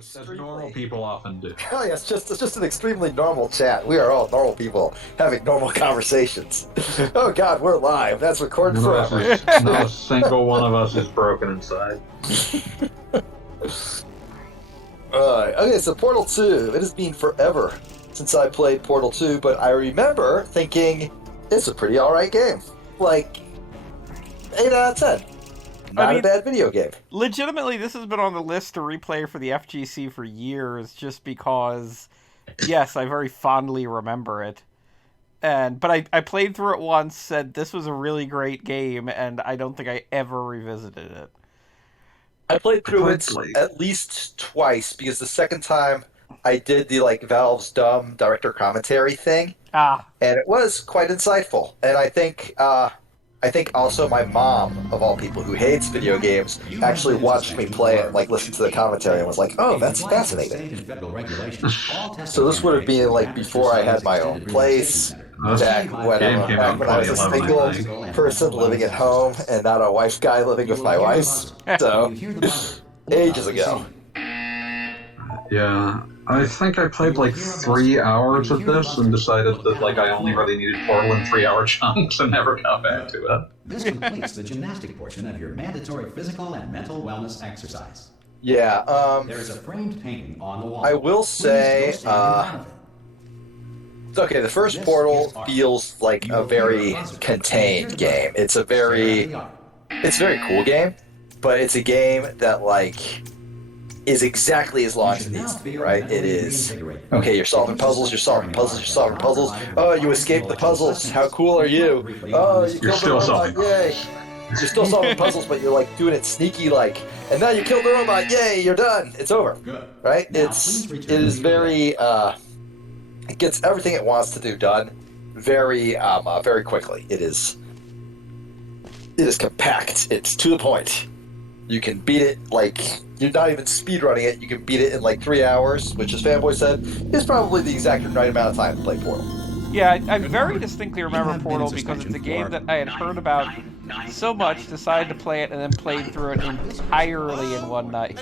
As normal people often do. Oh yeah, it's just an extremely normal chat. We are all normal people having normal conversations. Oh God, we're live. That's recorded forever. Not a single one of us is broken inside. Okay, so Portal 2. It has been forever since I played Portal 2, but I remember thinking it's a pretty alright game. Like 8 out of 10. Not a bad video game. Legitimately, this has been on the list to replay for the FGC for years, just because, yes, I very fondly remember it. But I played through it once, said this was a really great game, and I don't think I ever revisited it. I played through it at least twice, because the second time I did the Valve's dumb director commentary thing, and it was quite insightful. And I think also my mom, of all people who hates video games, actually watched me play it, listened to the commentary, and was like, "Oh, that's fascinating." So this would have been before I had my own place, back when I was a single person living at home and not a wife guy living with my wife. So ages ago. Yeah, I think I played 3 hours of this and decided that I only really needed Portal in 3-hour chunks and never got back to it. This completes the gymnastic portion of your mandatory physical and mental wellness exercise. Yeah, there is a framed painting on the wall. I will say, okay, the first Portal feels like a very contained game. It's a very cool game, but it's a game that is exactly as long as it needs to be, right? It is, okay, you're solving puzzles. Oh, you escaped the puzzles. How cool are you? Oh, you're still solving yay. You're still solving puzzles, but you're doing it sneaky and now you killed the robot. Yay, you're done. It's over. Right? It is very, it gets everything it wants to do done very quickly. It is compact. It's to the point. You can beat it you're not even speedrunning it. You can beat it in 3 hours, which, as Fanboy said, is probably the exact right amount of time to play Portal. Yeah, I very distinctly remember Portal because it's a game that I had heard about so much, decided to play it, and then played through it entirely in one night,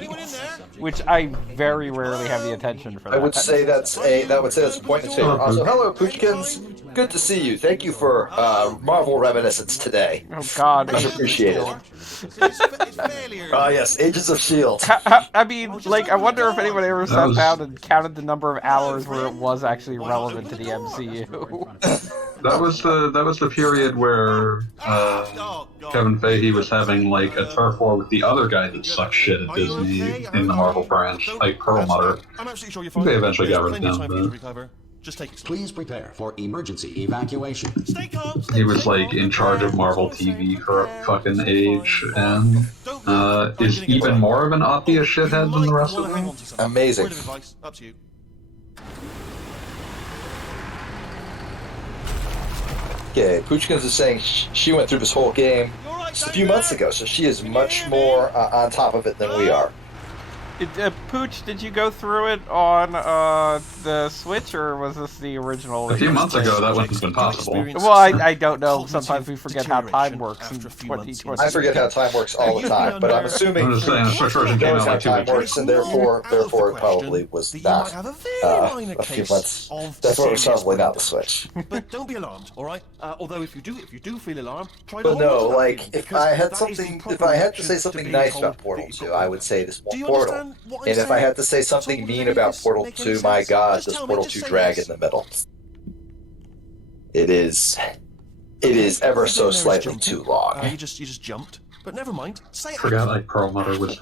which I very rarely have the attention for that. I would say that's a point in favor. Also, hello, Poochkins. Good to see you. Thank you for Marvel reminiscence today. Oh God, much appreciated. Yes, Agents of S.H.I.E.L.D. I mean, I wonder if anyone ever sat down and counted the number of hours where it was actually relevant to the MCU. That was the period where Kevin Feige was having a turf war with the other guy that sucks shit at Disney in the Marvel branch, Perlmutter. They eventually got rid of him, but... Please prepare for emergency evacuation. He was in charge of Marvel TV for a fucking age, and is even more of an obvious shithead than the rest of them. Amazing. Okay, Poochkins is saying she went through this whole game just a few months ago, so she is much more on top of it than we are. Pooch, did you go through it on the Switch, or was this the original? A few months ago, that wouldn't have been possible. Well, I don't know. Sometimes we forget how time works in 2020. I forget how time works all the time, but I'm assuming I'm just saying, the Switch version came knows out how 2 time weeks works, and therefore it probably was not a few months. That's why it was probably not the Switch. But don't be alarmed, all right? Although if you do feel alarmed, try to. But no, if I had to say something nice about Portal 2, I would say this one Portal. And if I had to say something mean about Portal 2, my God, does Portal 2 drag in the middle? It is ever so slightly too long. You just jumped, but never mind. Say it. Forgot Perlmutter was.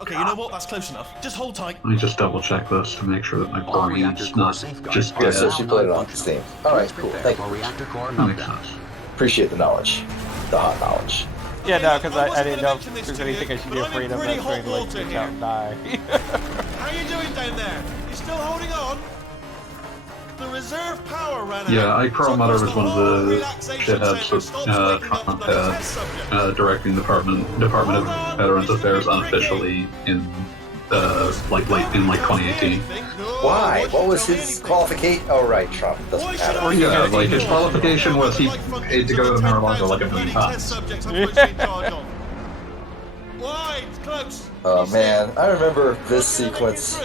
Okay, you know what? That's close enough. Just hold tight. Let me just double check this to make sure that my brain's not just Yeah, dead. so she played it on Steam. Alright, cool. Thank you. That makes sense. Appreciate the knowledge. The hot knowledge. Yeah, no, because I didn't know if there's anything I should be afraid of that's going to reach out and die. How you doing down there? You still holding on? The reserve power ran out. Yeah, Perlmutter was one of the shitheads that Trump had directing the Department of Veterans Affairs unofficially in late in 2018. Why? What was his qualification? Oh, right, Trump. Doesn't matter. Yeah, his qualification was he paid to go to Mar-a-Lago 1 million times. Wide, close. Oh man, I remember this sequence.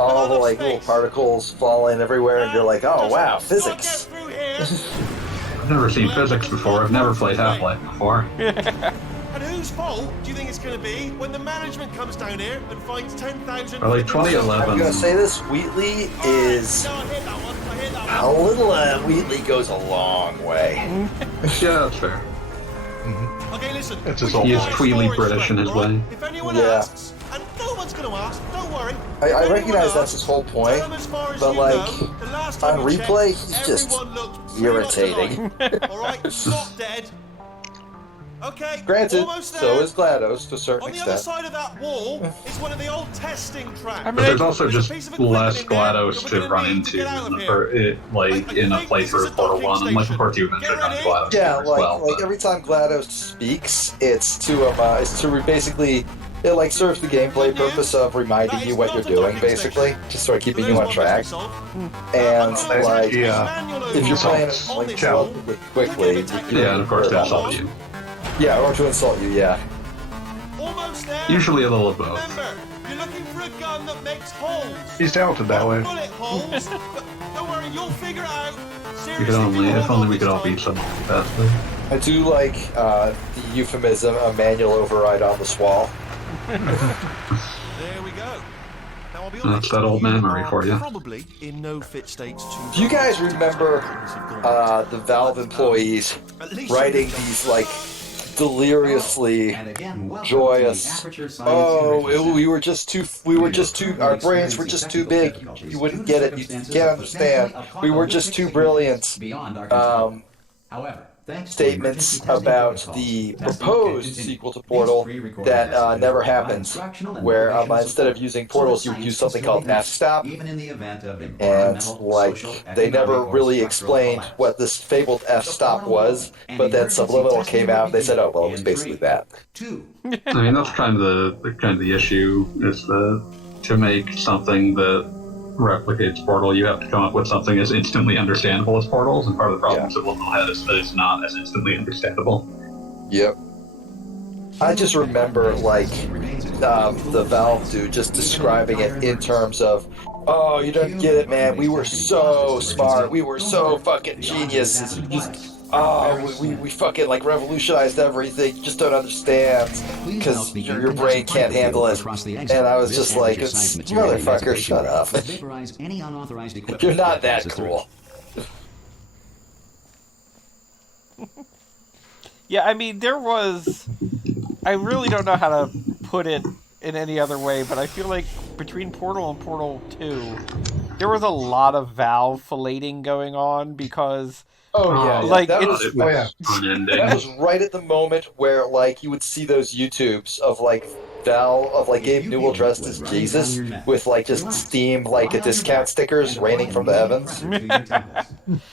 All the like little particles falling everywhere, and you're like, oh wow, physics. I've never seen physics before. I've never played Half-Life before. And whose fault do you think it's going to be when the management comes down here and finds 10,000... Or like 2011. I'm gonna say this: Wheatley is a little. Wheatley goes a long way. Yeah, that's fair. Okay, listen. He is tweely British in his way. If anyone asks, and no one's going to ask, don't worry. I recognize that's his whole point, but like on replay, he's just irritating. Alright, not dead. Okay, Granted, so is GLaDOS to a certain On the other extent. side of that wall is one of the old testing tracks. But there's also just less GLaDOS to run into in a playthrough of Portal 1, and like of course you eventually run into GLaDOS Yeah, as well. like every time GLaDOS speaks, it's to basically it like serves the gameplay purpose of reminding you what you're doing, basically, just sort of keeping you on track. And like if you're playing it like relatively quickly, yeah, and of course to insult you. Yeah, or to insult you, yeah. Almost there. Usually a little of both. Remember, you're looking for a gun that makes holes. He's talented that way. Bullet holes. But don't worry, you'll figure it out. If only we could all beat someone like that. I do like the euphemism, a manual override on the swall. There we go. Now, I'll be honest, That's that old memory for you. Probably in no fit states to. Do you guys remember the Valve employees writing these like deliriously joyous? We were just too. Our brains were just too big. You wouldn't get it. You can't understand. We were just too brilliant. Statements about the proposed sequel to Portal that never happened, where instead of using portals, you would use something called F-stop, and like they never really explained what this fabled F-stop was, but then Subliminal came out and they said, oh well, it was basically that. I mean, that's kind of the issue is to make something that replicates Portal, you have to come up with something as instantly understandable as Portals, and part of the problem Subliminal had is that it's not as instantly understandable. Yep. I just remember like the Valve dude just describing it in terms of, oh, you don't get it, man. We were so smart. We were so fucking genius. We fucking like revolutionized everything. You just don't understand because your brain can't handle it. And I was just like, motherfucker, shut up. You're not that cool. Yeah, I mean, I really don't know how to put it in any other way, but I feel like between Portal and Portal 2, there was a lot of Valve filleting going on because... Like that was right at the moment where like you would see those YouTubes of like Val of like Gabe Newell dressed as Jesus with like just Steam like a discount stickers raining from the heavens.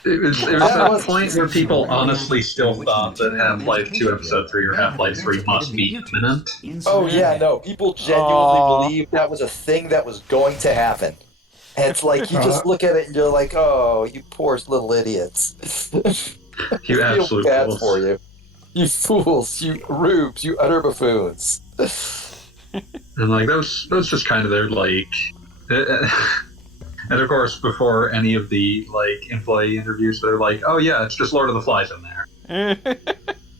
It was that point where people honestly still thought that Half-Life 2 Episode 3 or Half-Life 3 must be imminent. Oh yeah, no, people genuinely believed that was a thing that was going to happen. And it's like, you just look at it and you're like, oh, you poor little idiots. You absolute bad fools. For you. You fools, you rubes, you utter buffoons. And like, that was just kind of their, like... and of course, before any of the, like, employee interviews, they're like, oh yeah, it's just Lord of the Flies in there.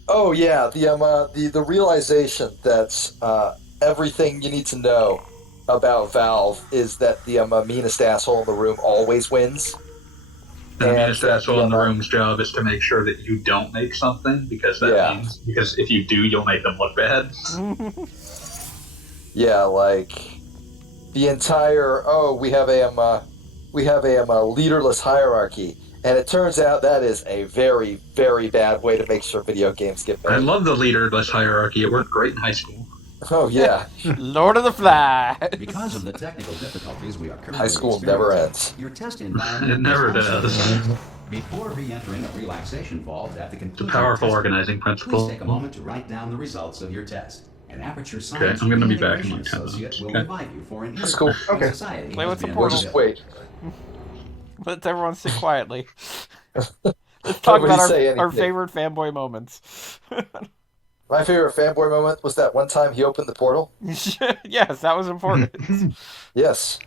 Oh yeah, the realization that everything you need to know about Valve is that the meanest asshole in the room always wins. And the meanest asshole in the room's job is to make sure that you don't make something, because that means, because if you do, you'll make them look bad. Yeah, like the entire we have a leaderless hierarchy, and it turns out that is a very, very bad way to make sure video games get made. I love the leaderless hierarchy. It worked great in high school. Oh yeah, Lord of the Flies. Because of the technical difficulties we are currently high school never ends. Your test environment It never does. Before re-entering a relaxation vault at the conclusion It's a powerful of the test, organizing principle. please take a moment to write down the results of your test. An Aperture Science Okay, I'm gonna be back in Integration like 10 Associate minutes. will Okay. invite you for an That's cool. interview. Okay. Society Play has with the been portal. Just wait. Let everyone sit quietly. Let's talk Nobody about say our anything. favorite fanboy moments. My favorite fanboy moment was that one time he opened the portal. Yes, that was important. Yes.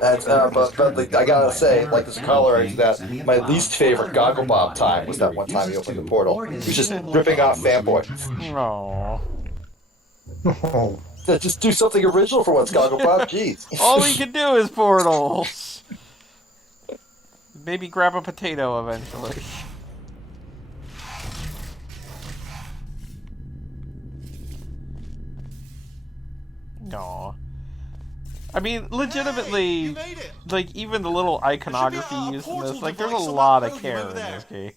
And, but like, I gotta say, like, as a corollary to that, my least favorite Gogglebob time was that one time he opened the portal. He was just ripping off fanboy. Aww. Oh, Just do something original for once, Gogglebob. Jeez. All he can do is portals. Maybe grab a potato eventually. No. I mean, legitimately, like, even the little iconography used in this, like, there's a lot of care in this game.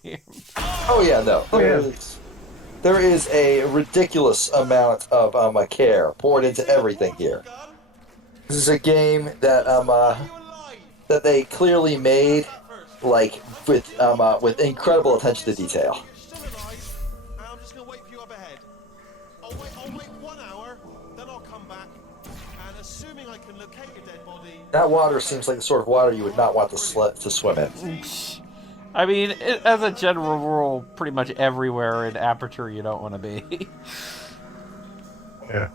Oh yeah, no. There is a ridiculous amount of care poured into everything here. This is a game that that they clearly made, like, with incredible attention to detail. I'm just gonna wait for you up ahead. I'll wait 1 hour, then I'll come back. And assuming I can locate your dead body. That water seems like the sort of water you would not want to swim in. I mean, as a general rule, pretty much everywhere in Aperture you don't want to be. yeah.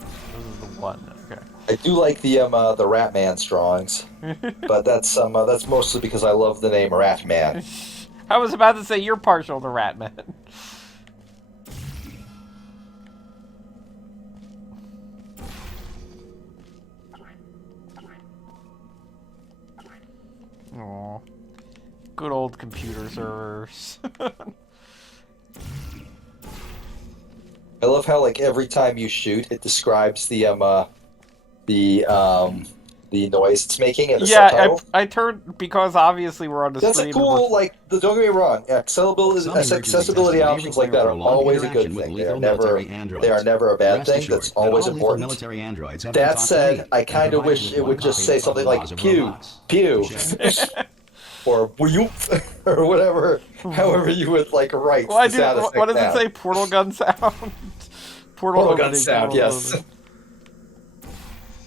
This is the one. Okay. I do like the Ratman's drawings, but that's mostly because I love the name Ratman. I was about to say you're partial to Ratman. Aw. Good old computer servers. I love how, like, every time you shoot, it describes the noise it's making in the subtitle. I turned because obviously we're on the That's screen. a cool, like, don't get me wrong, accessibility options like that are always a good thing. They are never a bad thing. That's always important. That said, I kind of wish it would just say something like pew, pew, or whoop, or whatever, however you would, like, write. Well, what does it say? Portal gun sound? Portal gun sound, yes.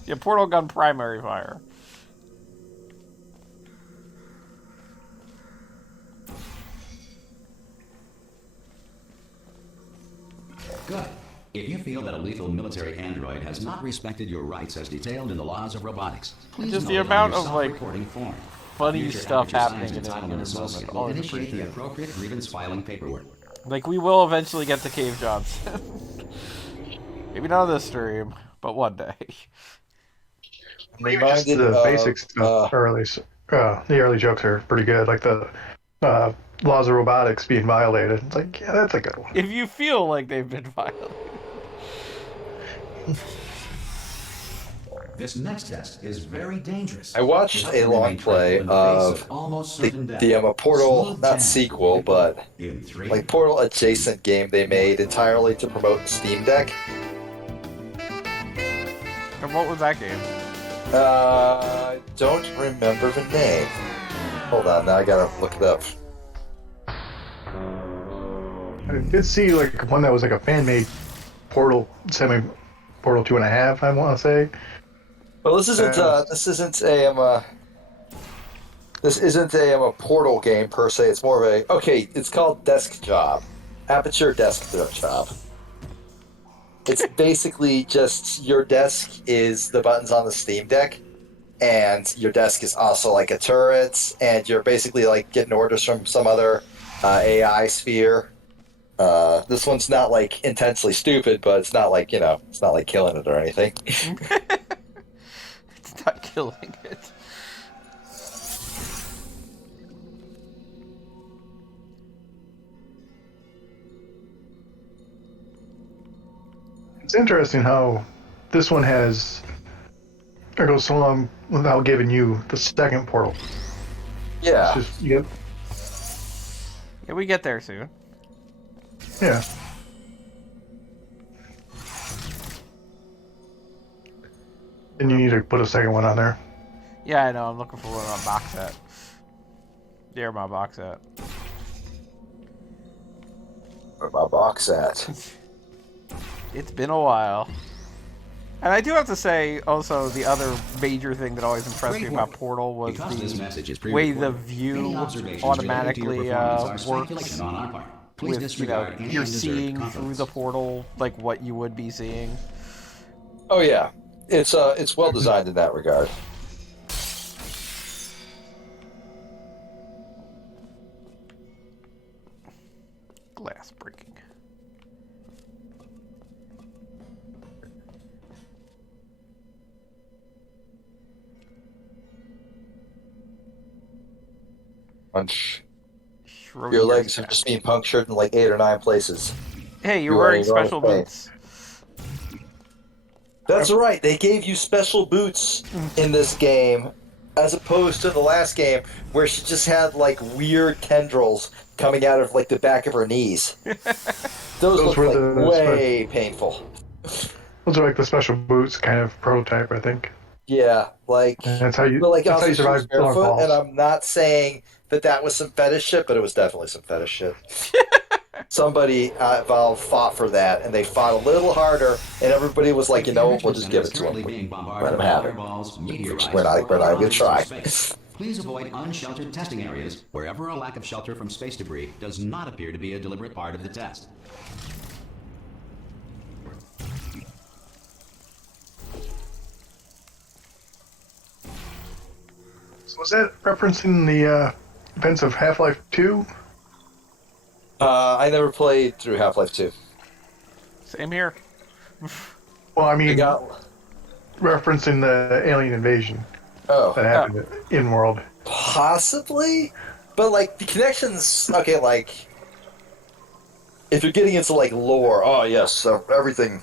Yeah, portal gun primary fire. Good. If you feel that a lethal military android has not respected your rights as detailed in the laws of robotics, please just note the on amount your of, like, self-reporting form. funny Future stuff Aperture happening in Science any Entitlement given Associate moment. will Always initiate the appreciate it. appropriate grievance filing paperwork. Like, we will eventually get to cave jobs. Maybe not this stream, but one day. Maybe just the basic stuff the early jokes are pretty good, like the laws of robotics being violated. It's like, yeah, that's a good one. If you feel like they've been violated. This next test is very dangerous. I watched a long play of the Portal, not sequel, but like Portal adjacent game they made entirely to promote the Steam Deck. And what was that game? I don't remember the name. Hold on, now I gotta look it up. I did see like one that was like a fan-made Portal, Portal 2.5, I want to say. Well, this isn't a Portal game per se. It's more of it's called Desk Job, Aperture Desk Job. It's basically just your desk is the buttons on the Steam Deck, and your desk is also like a turret, and you're basically like getting orders from some other AI sphere. This one's not like intensely stupid, but it's not like, it's not like killing it or anything. It's not killing it. It's interesting how this one goes so long without giving you the second Portal. Yeah. It's just, yep. Yeah, we get there soon. Yeah. And you need to put a second one on there. Yeah, I know. I'm looking for one on box set. There, my box set. Where my box at? It's been a while. And I do have to say, also, the other major thing that always impressed me about Portal was the way the view automatically works. With, you're seeing through the portal, like, what you would be seeing. Oh, yeah. It's well designed in that regard. Glass breaking. Punch. Your legs have just been punctured in like 8 or 9 places. Hey, you're wearing special boots. That's right. They gave you special boots in this game, as opposed to the last game where she just had like weird tendrils coming out of like the back of her knees. Those were like way painful. Those are like the special boots kind of prototype, I think. Yeah, like that's how you. Like, that's how you survive barefoot, and I'm not saying that was some fetish shit, but it was definitely some fetish shit. Somebody at Valve fought for that, and they fought a little harder, and everybody was like, we'll just give it to them. Let them have it. We're not going to try. Please avoid unsheltered testing areas wherever a lack of shelter from space debris does not appear to be a deliberate part of the test. So was that referencing the events of Half-Life 2? I never played through Half-Life 2. Same here. Well, I mean, referencing the alien invasion that happened in world. Possibly, but like the connections. Okay, like if you're getting into like lore, oh yes, everything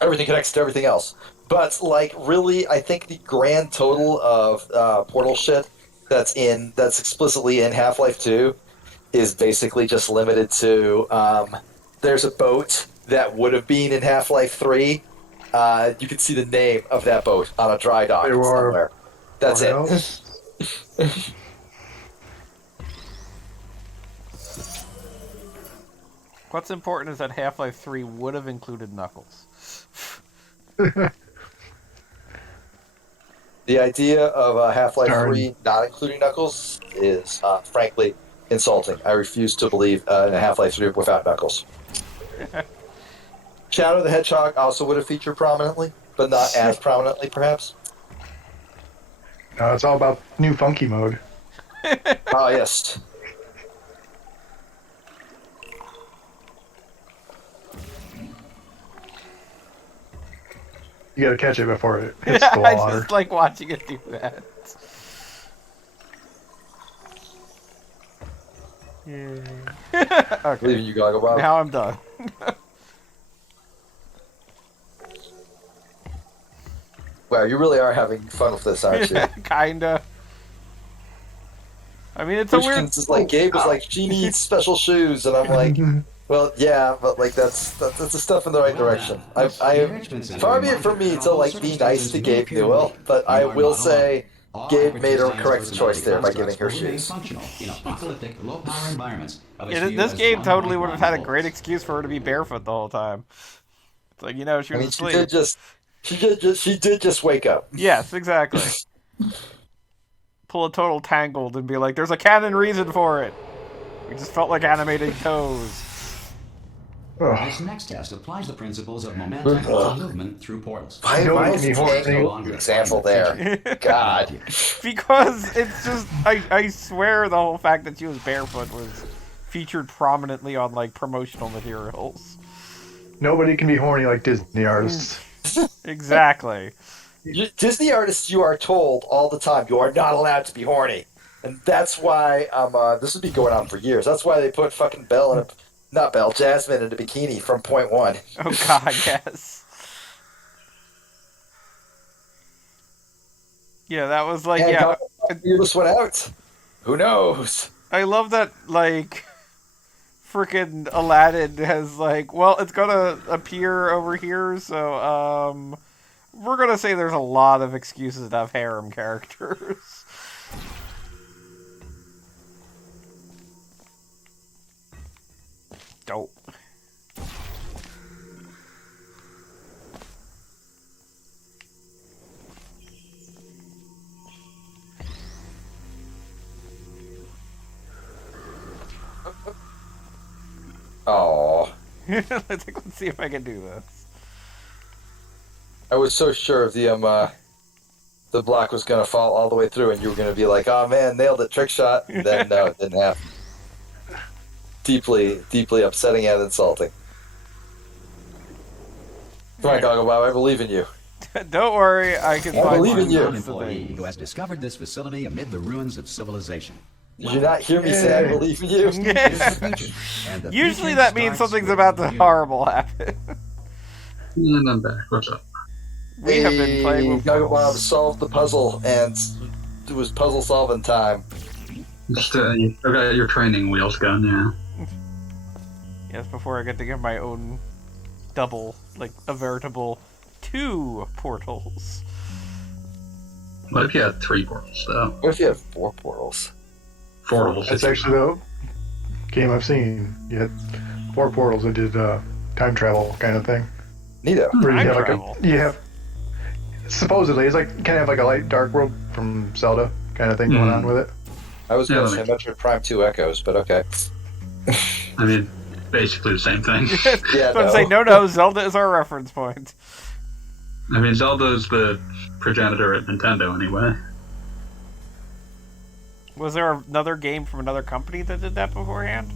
connects to everything else. But like really, I think the grand total of Portal shit that's explicitly in Half-Life 2 is basically just limited to there's a boat that would have been in Half-Life 3. You can see the name of that boat on a dry dock somewhere. That's it. What's important is that Half-Life 3 would have included Knuckles. The idea of Half-Life 3 not including Knuckles is, frankly, insulting. I refuse to believe in a Half-Life 3 without Knuckles. Shadow the Hedgehog also would have featured prominently, but not as prominently, perhaps. No, it's all about new funky mode. Oh, yes. You gotta catch it before it hits the I water. just like watching it do that. Okay. Leaving you, Goggle Bob. Now I'm done. Wow, you really are having fun with this, aren't you? Kinda. I mean, it's a weird. Is like Gabe was like, she needs special shoes, and I'm like, well, yeah, but like that's a step in the right direction. Far be it from me to like be nice to Gabe Newell, but I will say Gabe made a correct choice there by giving her shoes. This game totally would have had a great excuse for her to be barefoot the whole time. It's like, she was asleep. She did just wake up. Yes, exactly. Pull a total Tangled and be like, there's a canon reason for it. We just felt like animating toes. This next test applies the principles of momentum and movement through portals. Why is Tangled an example there? God. Because it's just, I swear the whole fact that she was barefoot was featured prominently on, like, promotional materials. Nobody can be horny like Disney artists. Exactly. Disney artists, you are told all the time, you are not allowed to be horny. And that's why this would be going on for years. That's why they put fucking Jasmine in a bikini from point 1. Oh god, yes. Yeah, that was like, yeah. Figure this one out. Who knows? I love that, like, frickin' Aladdin has like, well, it's gonna appear over here, so, we're gonna say there's a lot of excuses to have harem characters. Dope. Let's see if I can do this. I was so sure the block was going to fall all the way through, and you were going to be like, "Oh man, nailed it, trick shot." And then no, it didn't happen. Deeply, deeply upsetting and insulting. Come on, Goggle Bob, I believe in you. Don't worry, I can I find believe in you. An employee who has discovered this facility amid the ruins of civilization. Did you not hear me say I believe in you? Usually that means something's about to horrible happen. And I'm back. What's up? We have been playing with Goggle Bob solved the puzzle, and it was puzzle solving time. Just, okay, your training wheels gun, yeah. Yes, before I get to get my own double, like a veritable 2 portals. What if you had 3 portals, though? What if you have 4 portals? Portals. That's actually the game I've seen. You had 4 portals that did time travel kind of thing. Neato. Where you Time have travel? you have supposedly it's like kind of like a light dark world from Zelda kind of thing going on with it. I was going to Yeah, say Metroid Prime 2 Echoes, but okay. I mean, basically the same thing. Yeah, But I'm saying, no, Zelda is our reference point. I mean, Zelda's the progenitor at Nintendo, anyway. Was there another game from another company that did that beforehand?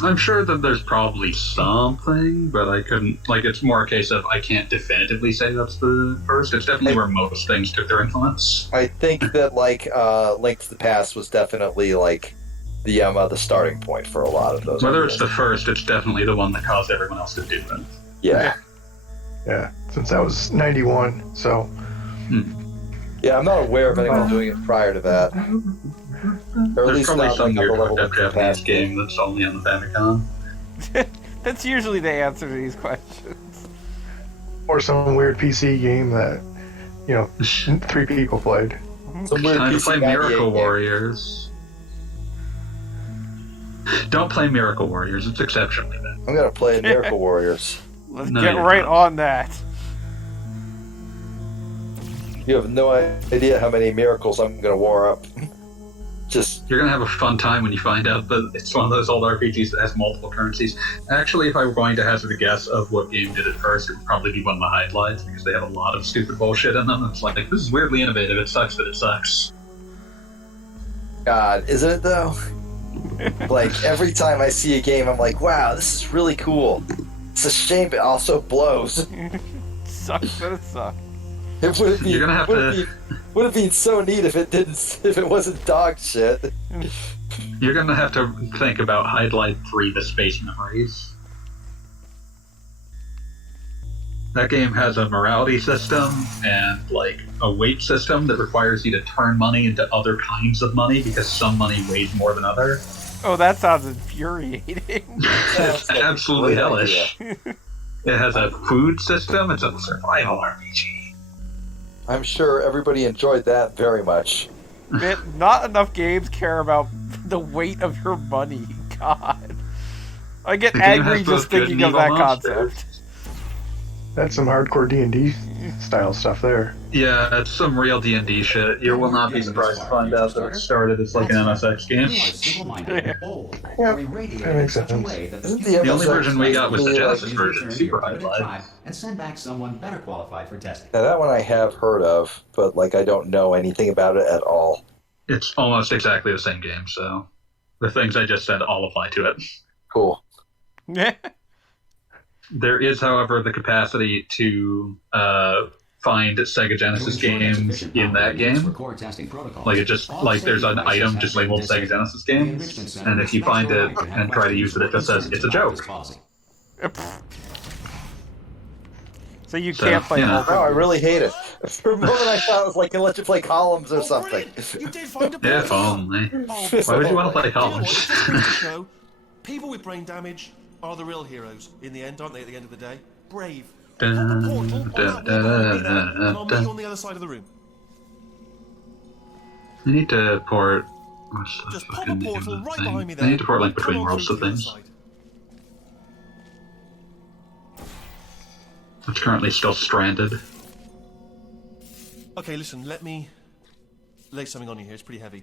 I'm sure that there's probably something, but I couldn't. Like, it's more a case of I can't definitively say that's the first. It's definitely where most things took their influence. I think that like Link to the Past was definitely like the starting point for a lot of those. Whether ideas. it's the first, it's definitely the one that caused everyone else to do it. Yeah. Yeah, since that was 91, so Yeah, I'm not aware of anyone doing it prior to that. Or at There's least probably not some like, on the weird level fucked up of the Japanese past game that's only on the Famicom. That's usually the answer to these questions. or some weird PC game that 3 people played. Some weird Time to PC play 98 Miracle game. Warriors. Don't play Miracle Warriors, it's exceptionally bad. I'm gonna play Miracle Warriors. Let's No, get you're right not. on that. You have no idea how many miracles I'm gonna war up. Just You're gonna have a fun time when you find out that it's one of those old RPGs that has multiple currencies. Actually, if I were going to hazard a guess of what game did it first, it would probably be one of the highlights because they have a lot of stupid bullshit in them. It's like this is weirdly innovative. It sucks that it sucks. God, isn't it though? Like every time I see a game, I'm like, wow, this is really cool. It's a shame it also blows. Sucks, but it sucks. It would be You're gonna have would have been so neat if it wasn't dog shit. You're gonna have to think about Highlight 3: The Space Memories. That game has a morality system and like a weight system that requires you to turn money into other kinds of money because some money weighs more than other. Oh, that sounds infuriating. It's like a absolutely great hellish. It has a food system. It's a survival RPG. I'm sure everybody enjoyed that very much. Not enough games care about the weight of your money. God. I get The game angry has both just good thinking and of evil that monsters. concept. That's some hardcore D&D style stuff there. Yeah, it's some real D&D shit. You will not be surprised to find out that it started as like an MSX game. Yeah, that makes sense. Isn't The only MSX version we got was the really, like- Genesis version, Super Highlight. And send back someone better qualified for testing. Now that one I have heard of, but like I don't know anything about it at all. It's almost exactly the same game, so the things I just said all apply to it. Cool. There is, however, the capacity to find Sega Genesis games in that game. Like it just like there's an item just labeled Sega Genesis games, and if you find it and try to use it, it just says it's a joke. So you So, can't play yeah. multiple. No, I really hate it. For a moment I thought it was like, let you play columns or something. You did find a If only. Why would you want to play college? People with brain damage are the real heroes in the end, aren't they? At the end of the day, brave. Dun, Pop a portal on dun, that wall over there, dun, and I'll meet dun. you on the other side of the room. I need to port. What's the Just pop a fucking name portal of the right thing? behind me there. I need to port Link Come Between on Worlds through to the other things. side. It's currently still stranded. Okay, listen, let me lay something on you here. It's pretty heavy.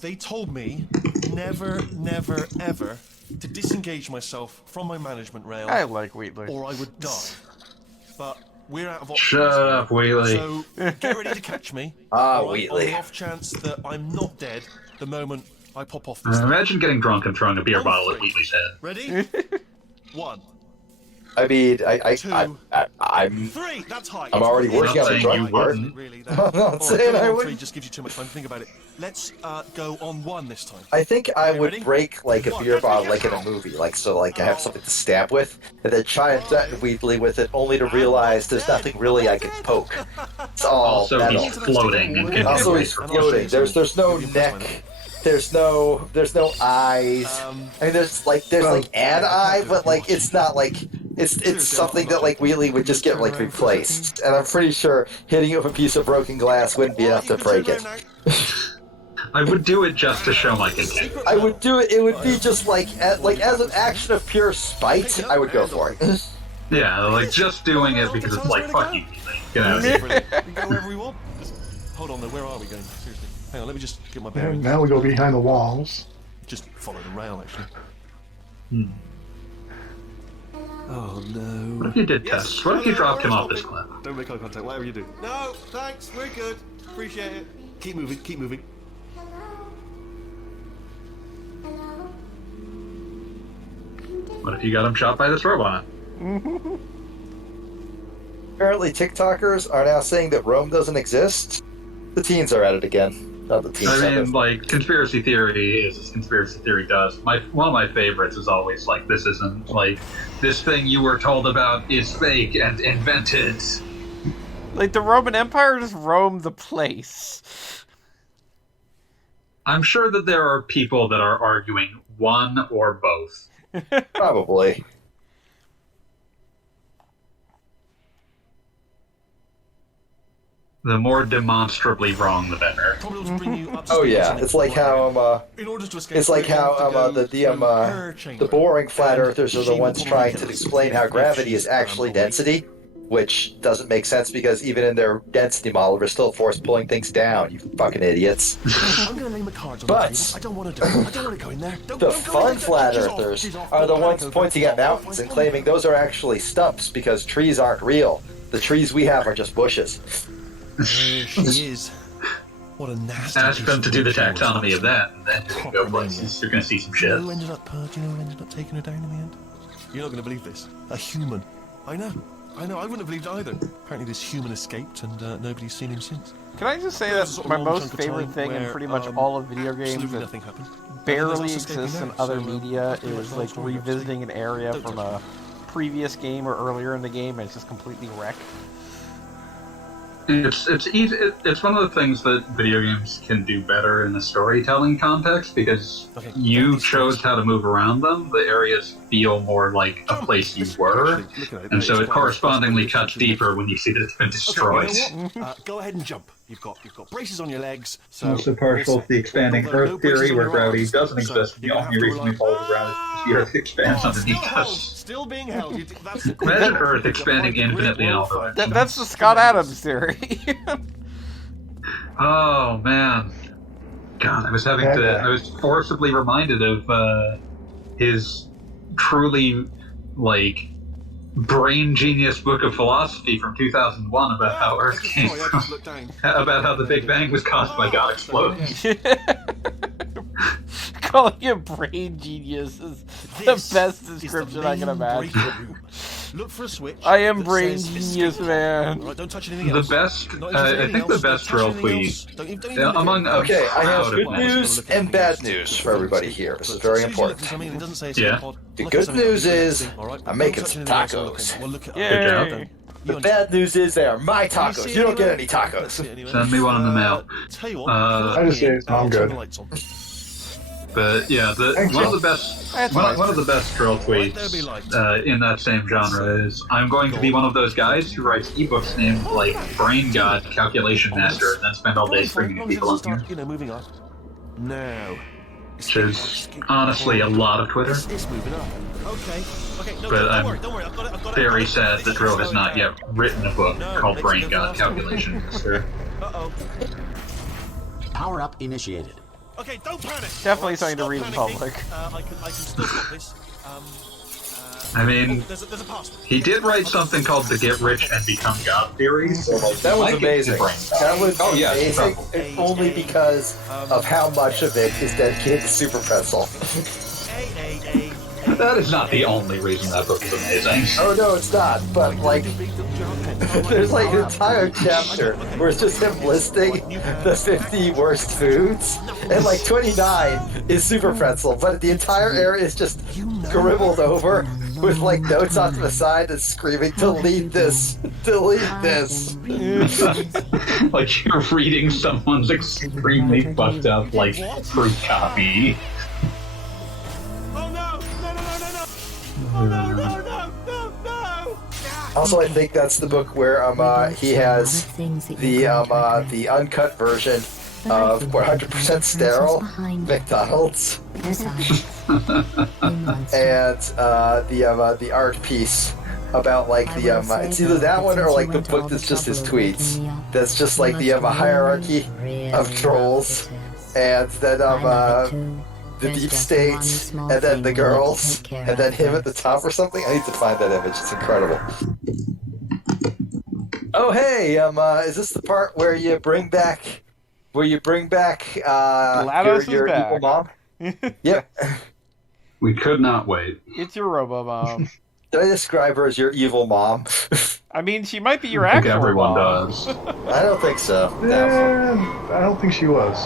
They told me never, never, ever to disengage myself from my management rail. I like Wheatley. Or I would die. But we're out of options. Shut up, Wheatley. So get ready to catch me. Wheatley. On the off chance that I'm not dead the moment I pop off this. Imagine getting drunk and throwing a beer bottle at Wheatley's head. Ready? 1. I mean, I'm 3. That's high. I'm already working on the saying drunk you part. wouldn't. Really, I'm not saying I would. would. 3 just gives you too much time to think about it. Let's go on 1 this time. I think I would ready? break like a beer bottle like in a movie, like so like I have something to stab with, and then try and threaten Wheatley with it, only to realize there's nothing really I can poke. It's all Also, metal. he's floating. And can Also, get he's away from floating. There's no neck. There's no eyes. I mean, there's like an eye, but like it's not like it's something that like Wheatley would just get like replaced. And I'm pretty sure hitting it with a piece of broken glass wouldn't be enough to break it. I would do it just to show my contempt. I would do it. It would be just like as an action of pure spite. I would go for it. Yeah, like just doing it because it's like, fuck you, Wheatley. Get out of here. We can go wherever we want. Hold on though, where are we going? Seriously. Hang on, let me just get my And bearings. now we go behind the walls. Just follow the rail, actually. Hmm. Oh no. What if you did tests? What if you dropped him off this cliff? Don't make eye contact, whatever you do. No, thanks, we're good. Appreciate it. Keep moving, keep moving. What if you got him shot by this robot? Apparently, TikTokers are now saying that Rome doesn't exist. The teens are at it again. Not the teens. I mean, like, conspiracy theory is as conspiracy theory does. One of my favorites is always like, this isn't, like, this thing you were told about is fake and invented. Like, the Roman Empire just roamed the place. I'm sure that there are people that are arguing one or both. Probably. The more demonstrably wrong, the better. Oh yeah, it's like how it's like how the boring flat earthers are the ones trying to explain how gravity is actually density, which doesn't make sense because even in their density model, we're still force pulling things down. You fucking idiots. But the fun flat earthers are the ones pointing at mountains and claiming those are actually stumps because trees aren't real. The trees we have are just bushes. There she is. What a nasty. Ask them to do the taxonomy of that, and then you go places. You're going to see some shit. Who ended up, do you know who ended up taking her down in the end? You're not going to believe this. A human. I know, I wouldn't have believed either. Apparently this human escaped and nobody's seen him since. Can I just say that my most favorite thing in pretty much all of video games that barely exists in other media is like revisiting an area from a previous game or earlier in the game and it's just completely wrecked. It's easy. It's one of the things that video games can do better in the storytelling context because you chose how to move around them. The areas feel more like a place you were, and so it correspondingly cuts deeper when you see that it's been destroyed. Go ahead and jump. You've got braces on your legs. So Also partial to the expanding Earth theory, where gravity doesn't exist. The only reason we fall around is because the Earth expands underneath us. Still being held. Imagine Earth expanding infinitely in all directions. That's the Scott Adams theory. Oh man, God, I was forcibly reminded of his truly like brain genius book of philosophy from 2001 about how Earth came from, about how the Big Bang was caused by God exploding. Calling it brain genius is the best description I can imagine. Look for a switch. I am brain genius, man. Right, don't touch anything else. The best, I think the best drill tweet among okay, I have good news and bad news for everybody here. This is very important. Yeah. The good news is I'm making some tacos. Yay. The bad news is they are my tacos. You don't get any tacos. Send me one in the mail. I just say I'm good. But yeah, one of the best drill tweets in that same genre is, I'm going to be one of those guys who writes ebooks named like Brain God, Calculation Master, and then spend all day bringing people on here. Moving on. No. Which is honestly a lot of Twitter. It's moving up. Okay. No, But don't I'm worry. I've got it. very sad that Drill has not yet written a book called Brain God, Calculation Master. Uh-oh. Power up initiated. Okay, don't panic. Definitely Right, something to stop read in panicking. public. I can still stop this. I mean, there's a password. he did write something called the Get Rich and Become God theory, so like That was might get his amazing. brain back. That was Oh yeah, it's amazing, incredible. only because of how much of it is dedicated to Super Pretzel. That is not the only reason that book is amazing. Oh no, it's not. But like, there's like an entire chapter where it's just him listing the 50 worst foods, and like 29 is Super Pretzel, but the entire area is just scribbled over with like notes off to the side and screaming, "Delete this! Delete this!" Like you're reading someone's extremely fucked up like fruit copy. Also, I think that's the book where he has the uncut version of 100% sterile McDonald's, and the art piece about like it's either that one or like the book that's just his tweets. That's just like the hierarchy of trolls, and then the deep state, and then the girls, and then him at the top or something. I need to find that image. It's incredible. Oh hey, is this the part where you bring back GLaDOS your is back. evil mom? Yep. We could not wait. It's your robo-mom. Did I describe her as your evil mom? I mean, she might be your I think actual everyone mom. does. I don't think so. I don't think she was.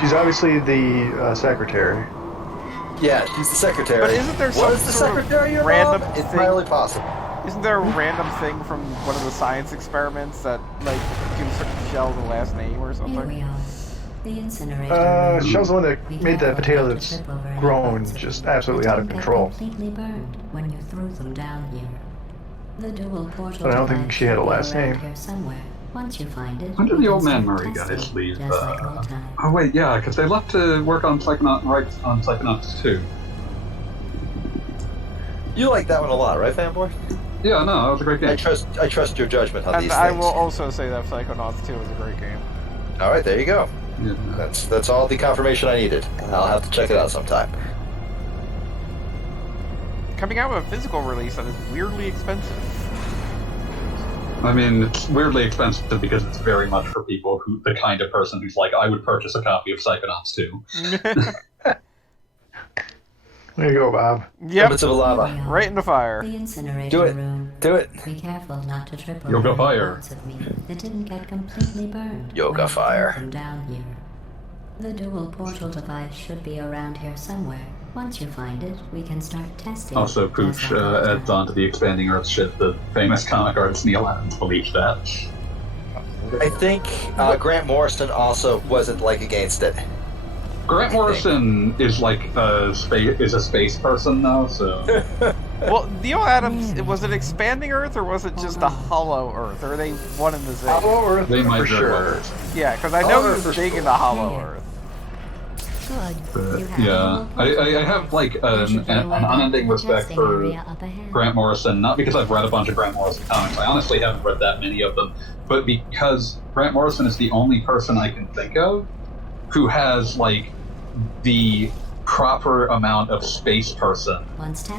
She's obviously the secretary. Yeah, she's the secretary. But isn't there some Was the sort of secretary your random mom? thing- Entirely possible. Isn't there a random thing from one of the science experiments that, like, gives Shell the last name or Here we something? are. The incinerator. Shell's the one that made that potato that's grown just absolutely out of control. Completely burned when you threw them down here. The dual portal But I don't think device she had a should be last around name. Here somewhere. Once you find it, When did we the can old man start Murray guys testing, leave? just like old times. Oh wait, yeah, because they left to work on Psychonauts 2. You like that one a lot, right, fanboy? Yeah, no, that was a great game. I trust your judgment on And these I things. will also say that Psychonauts 2 is a great game. All right, there you go. Yeah. That's all the confirmation I needed. I'll have to check it out sometime. Coming out with a physical release that is weirdly expensive. I mean, it's weirdly expensive because it's very much for people the kind of person who's like, I would purchase a copy of Psychonauts 2. There you go, Bob. Yep, Limits of lava. right in the fire. The incinerator Do it. room. Do it. Be careful not to trip Yoga over fire. any parts of me that didn't get completely burned. Yoga when I threw fire. them down here. The dual portal device should be around here somewhere. Once you find it, we can start testing. Also, just Pooch like old adds times. on to the Expanding Earth shit. The famous comic artist Neil Adams believed that. I think Grant Morrison also wasn't like against it. Grant Morrison is like a space person though, so Well, Neil Adams, was it Expanding Earth or was it just a Hollow Earth? Or are they one and the same? Hollow Earth they might for very well sure. be. Yeah, because I know Hollow he Earth was for big sure. into Hollow Earth. Good. You But have yeah, I have like an unending respect for Grant Morrison, not because I've read a bunch of Grant Morrison comics. I honestly haven't read that many of them, but because Grant Morrison is the only person I can think of who has like the proper amount of space person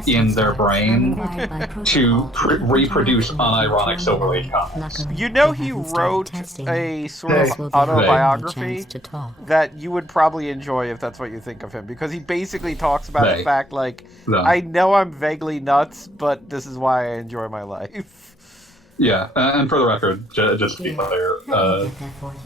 in their brain to reproduce unironic Silver Age comics. You know he wrote a sort of Hey. autobiography that you would probably enjoy if that's what you think of him, because he basically talks about the They. fact, like, No. I know I'm vaguely nuts, but this is why I enjoy my life. Yeah, and for the record, just to be clear,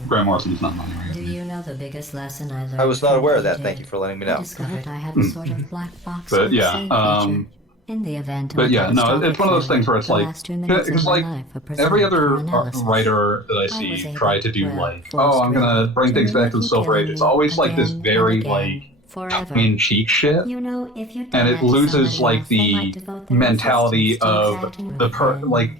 Grant Morrison's not money. Do you know the biggest lesson I learned? I was not from aware of you that. today? Thank you for letting me I know. discovered I have a sort of black box But with yeah, save um, feature. In the event of But a yeah, no, catastrophic it's one of those things where it's failure, like, the last 2 minutes because of my like life are preserved every other for analysis. writer that I I see was able, try to do well, like, forced oh, I'm gonna really, bring things back to the keep Silver Age. killing It's me always like this again very and again, like forever. tongue-in-cheek shit. You know, if you did And that it to loses somebody like else, they the might devote their mentality existence to of exacting the revenge. like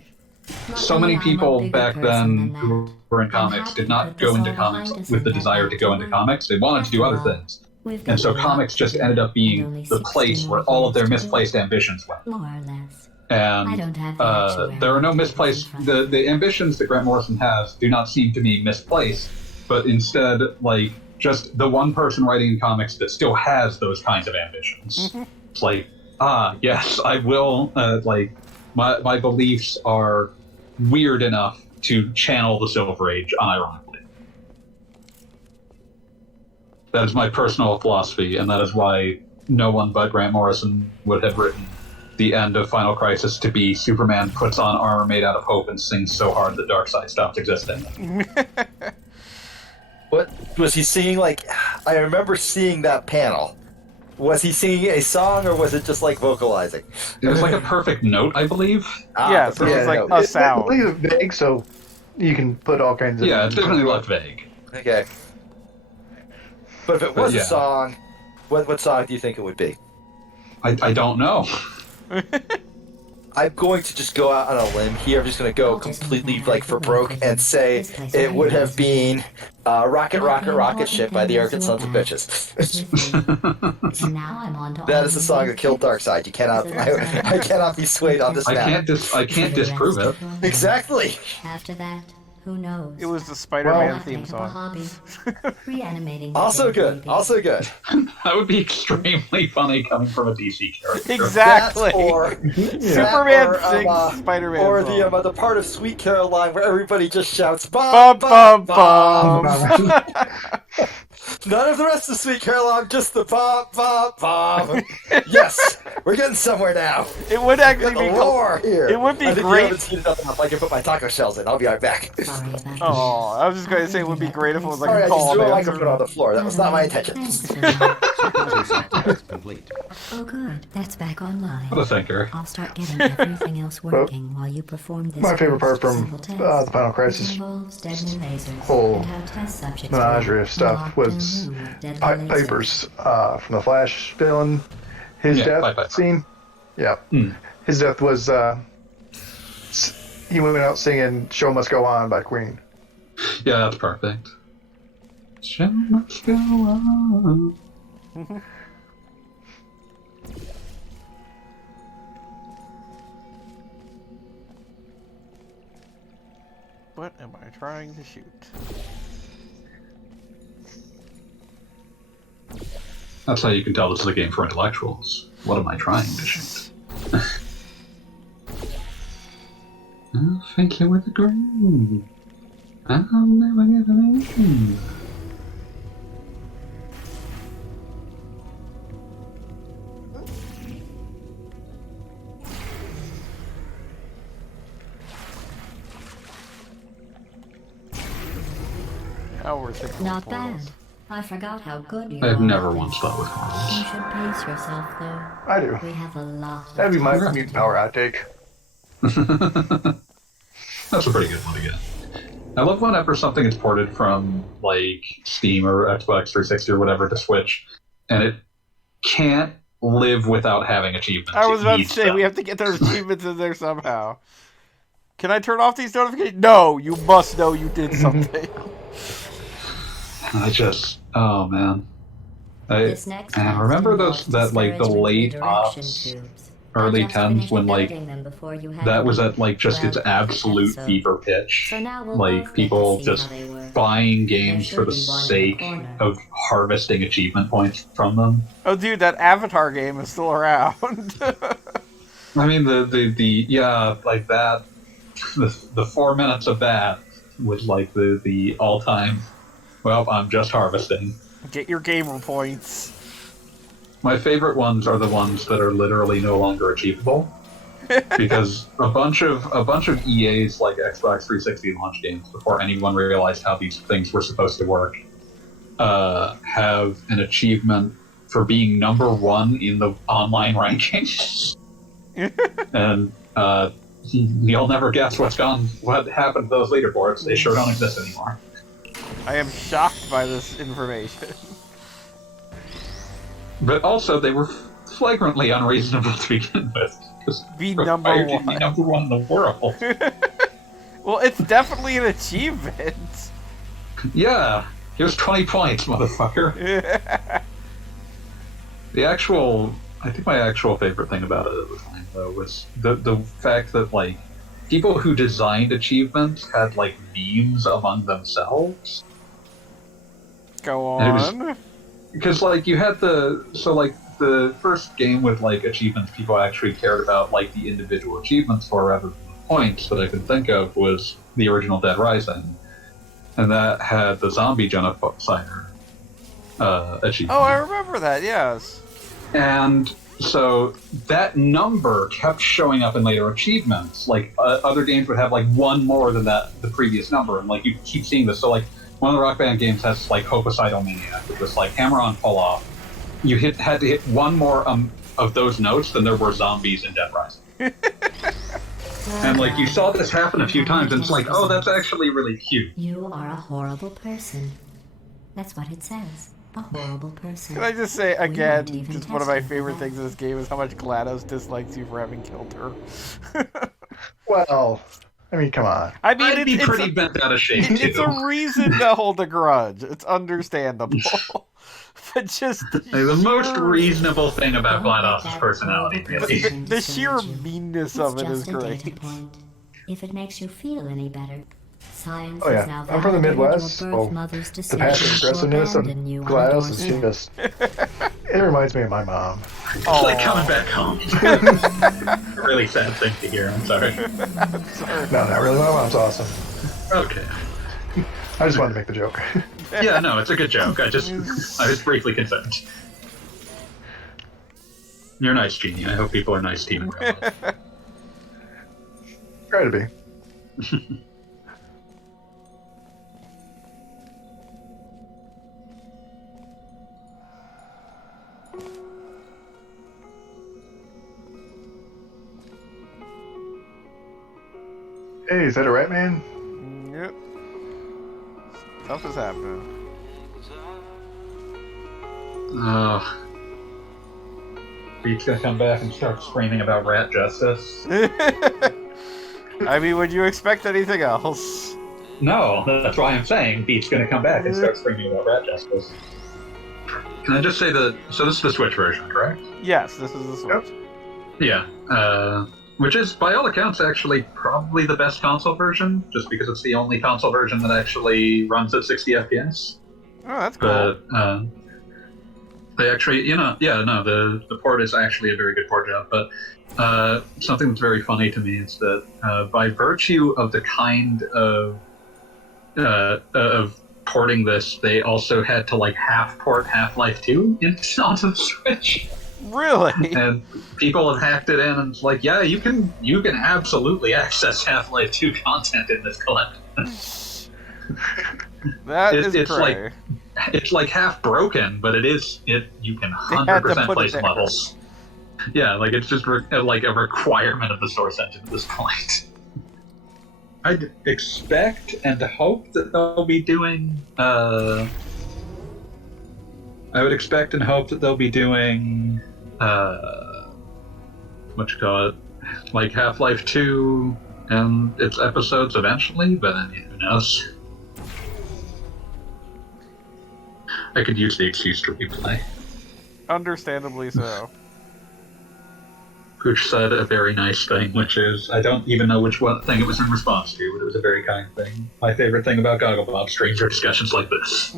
so Luckily, many I'm a people bigger back person then than who that. were in I'm comics happy did to not put go this into all comics behind us with and the get desire back to go to into work. comics. They wanted to do After other all, things. we've got And so a lot comics to just do, ended up and being only the 60 place more where all of their years to misplaced go. ambitions went. More or less. And I don't have the actuarial there are no figures misplaced. in front of The ambitions that Grant Morrison has do not seem to be misplaced, but instead, like just the one person writing in comics that still has those kinds of ambitions. It's like, yes, I will. My beliefs are weird enough to channel the Silver Age unironically. That is my personal philosophy, and that is why no one but Grant Morrison would have written the end of Final Crisis to be Superman puts on armor made out of hope and sings so hard that Darkseid stops existing. What was he singing? Like, I remember seeing that panel. Was he singing a song, or was it just like vocalizing? It was like a perfect note, I believe. Yeah, so it's like a sound. It's vague, so you can put all kinds of... Yeah, it's definitely left vague. Okay. But if it was a song, what song do you think it would be? I don't know. I'm going to just go out on a limb here. I'm just going to go completely like for broke and say it would have been Rocket, Rocket, Rocket Ship by the Arrogant Sons of Bitches. That is the song that killed Darkseid. You cannot, I cannot be swayed on this matter. I can't disprove it. Exactly. After that, who knows? It was the Spider-Man theme song. Reanimating. Also good. Also good. That would be extremely funny coming from a DC character. Exactly. Superman sings Spider-Man or song. the part of Sweet Caroline where everybody just shouts "Bum Bum, bum bum, bum." None of the rest of Sweet Caroline, just the bum bum bum. Yes, we're getting somewhere now. It would actually be roar here. It would be I think great. You haven't seen enough enough. I can put my taco shells in. I'll be right back. Oh, I was just going to say it would be great if it was like Sorry, a I just call. threw a microphone on the floor. That was not my intention. Complete. Oh, good. That's back online. What a thinker. I'll start getting everything else working while you perform this. My favorite part from the Final Crisis whole menagerie of stuff was Piper's from the Flash villain. His death scene. Yeah. His death was he went out singing "Show Must Go On" by Queen. Yeah, that's perfect. Show must go on. What am I trying to shoot? That's how you can tell this is a game for intellectuals. What am I trying to shoot? I'll thank you with a grin. I'll never get an in. Not bad. I forgot how good you are. I've never once thought with horrors. You should pace yourself, though. I do. We have a lot. That'd be my mutant power outtake. That's a pretty good one to get. I love whenever something is ported from like Steam or Xbox 360 or whatever to Switch, and it can't live without having achievements. I was about to say we have to get those achievements in there somehow. Can I turn off these notifications? No, you must know you did something. Oh man. I remember that like the late aughts, early 10s when like that was at like just its absolute fever pitch. Like people just buying games for the sake of harvesting achievement points from them. Oh dude, that Avatar game is still around. I mean like that the 4 minutes of that was like the all-time. Well, I'm just harvesting. Get your gamer points. My favorite ones are the ones that are literally no longer achievable, because a bunch of EA's like Xbox 360 launch games, before anyone realized how these things were supposed to work, have an achievement for being number 1 in the online rankings, and you'll never guess what happened to those leaderboards. They sure don't exist anymore. I am shocked by this information. But also, they were flagrantly unreasonable to begin with. Be number 1. Be number 1 in the world. Well, it's definitely an achievement. Yeah, here's 20 points, motherfucker. I think my actual favorite thing about it at the time, though, was the fact that, like, people who designed achievements had, like, memes among themselves. Go on. Because like you had the first game with like achievements people actually cared about like the individual achievements for rather than the points that I could think of was the original Dead Rising, and that had the zombie genocider achievement. Oh, I remember that. Yes. And so that number kept showing up in later achievements. Like other games would have like one more than the previous number, and like you keep seeing this. So like one of the Rock Band games has like Homicidal Maniac, which was like hammer on, pull off. You had to hit one more of those notes than there were zombies in Dead Rising. And like you saw this happen a few times, and it's like, oh, that's actually really cute. You are a horrible person. That's what it says. A horrible person. Can I just say again, just one of my favorite things in this game is how much GLaDOS dislikes you for having killed her. Well, I mean, come on. I mean, I'd be pretty bent out of shape too. It's a reason to hold a grudge. It's understandable. But just the most reasonable thing about GLaDOS' personality, really. The sheer meanness of it is great. If it makes you feel any better. Science Oh is yeah, now I'm from the Midwest. your So birth mother's the decision passive to aggressiveness of abandon you on GLaDOS is doorstep. just. It reminds me of my mom. It's like coming back home. A really sad thing to hear, I'm sorry. No, not really. My mom's awesome. Okay. I just wanted to make the joke. Yeah, no, it's a good joke. I was briefly concerned. You're nice, Jeannie. I hope people are nice to you. Try to be. Hey, is that a rat man? Yep. Stuff is happening. Beat's gonna come back and start screaming about rat justice. I mean, would you expect anything else? No, that's why I'm saying Beat's gonna come back and start screaming about rat justice. Can I just say that? So this is the Switch version, correct? Yes, this is the Switch. Yep. Yeah. Which is, by all accounts, actually probably the best console version, just because it's the only console version that actually runs at 60 FPS. Oh, that's cool. But they actually, the port is actually a very good port job. But something that's very funny to me is that by virtue of the kind of porting this, they also had to like half port Half-Life 2 onto the Switch. Really? And people have hacked it in, and it's like, yeah, you can absolutely access Half-Life 2 content in this collection. It's like it's like half broken, but you can 100% place levels. Yeah, like it's just like a requirement of the source engine at this point. I'd expect and hope that they'll be doing. I would expect and hope that they'll be doing, like Half-Life 2 and its episodes eventually, but then who knows? I could use the excuse to replay. Understandably so. Pooch said a very nice thing, which is, I don't even know which one thing it was in response to, but it was a very kind thing. My favorite thing about Gogglebob streams are discussions like this.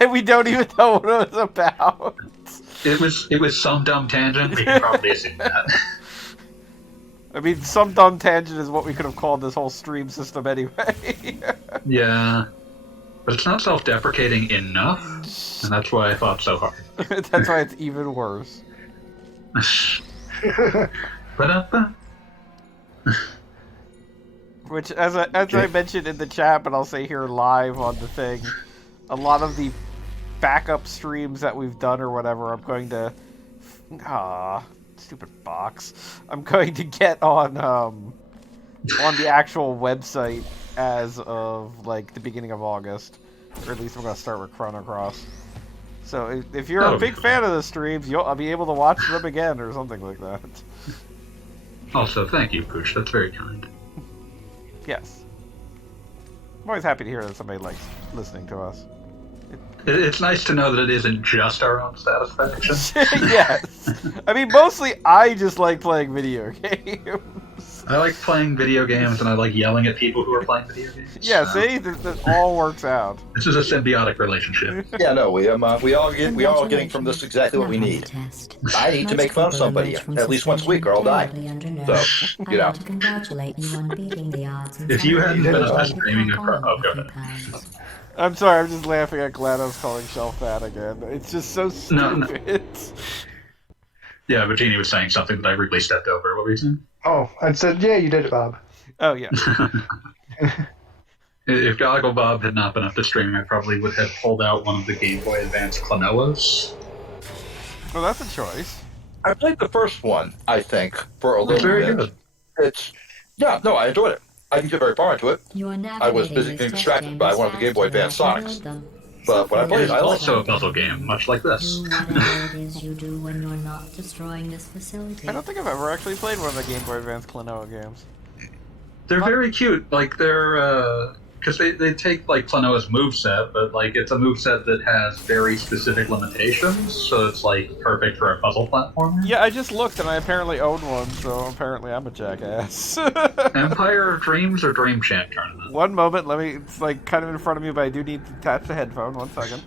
And we don't even know what it was about. It was some dumb tangent, we can probably assume that. I mean, some dumb tangent is what we could have called this whole stream system anyway. Yeah. But it's not self-deprecating enough, and that's why I thought so hard. That's why it's even worse. Which, as I mentioned in the chat, but I'll say here live on the thing, a lot of the backup streams that we've done or whatever, I'm going to... stupid box. I'm going to get on the actual website as of, like, the beginning of August. Or at least I'm going to start with Chrono Cross. So if you're a big fan of the streams, I'll be able to watch them again or something like that. Also, thank you, Pooch. That's very kind. Yes. I'm always happy to hear that somebody likes listening to us. It's nice to know that it isn't just our own satisfaction. Yes. I mean, mostly I just like playing video games. I like playing video games, and I like yelling at people who are playing video games. Yeah, see, that all works out. This is a symbiotic relationship. Yeah, no, we all getting from this exactly what we need. I need to make fun of somebody at least once a week, or I'll die. So, you know. If you hadn't been a streaming across, oh, go ahead. I'm sorry, I'm just laughing at GLaDOS calling Shell fat again. It's just so stupid. No. Yeah, but Jeannie was saying something that I really stepped over. What were you saying? Oh, I said, yeah, you did it, Bob. Oh, yeah. If Goggle Bob had not been up to stream, I probably would have pulled out one of the Game Boy Advance Klonoas. Well, that's a choice. I played the first one, I think, for a little bit. Very good. I enjoyed it. I didn't get very far into it. I was busy being distracted by one of the Game Boy Advance Sonics. But when I played it, I liked it. Also a puzzle game, much like this. I don't think I've ever actually played one of the Game Boy Advance Klonoa games. They're very cute. Like, they're, because they take, like, Klonoa's moveset, but, like, it's a moveset that has very specific limitations, so it's, like, perfect for a puzzle platformer. Yeah, I just looked, and I apparently own one, so apparently I'm a jackass. Empire of Dreams or Dream Champ Tournament? One moment, it's, like, kind of in front of me, but I do need to attach the headphone. 1 second.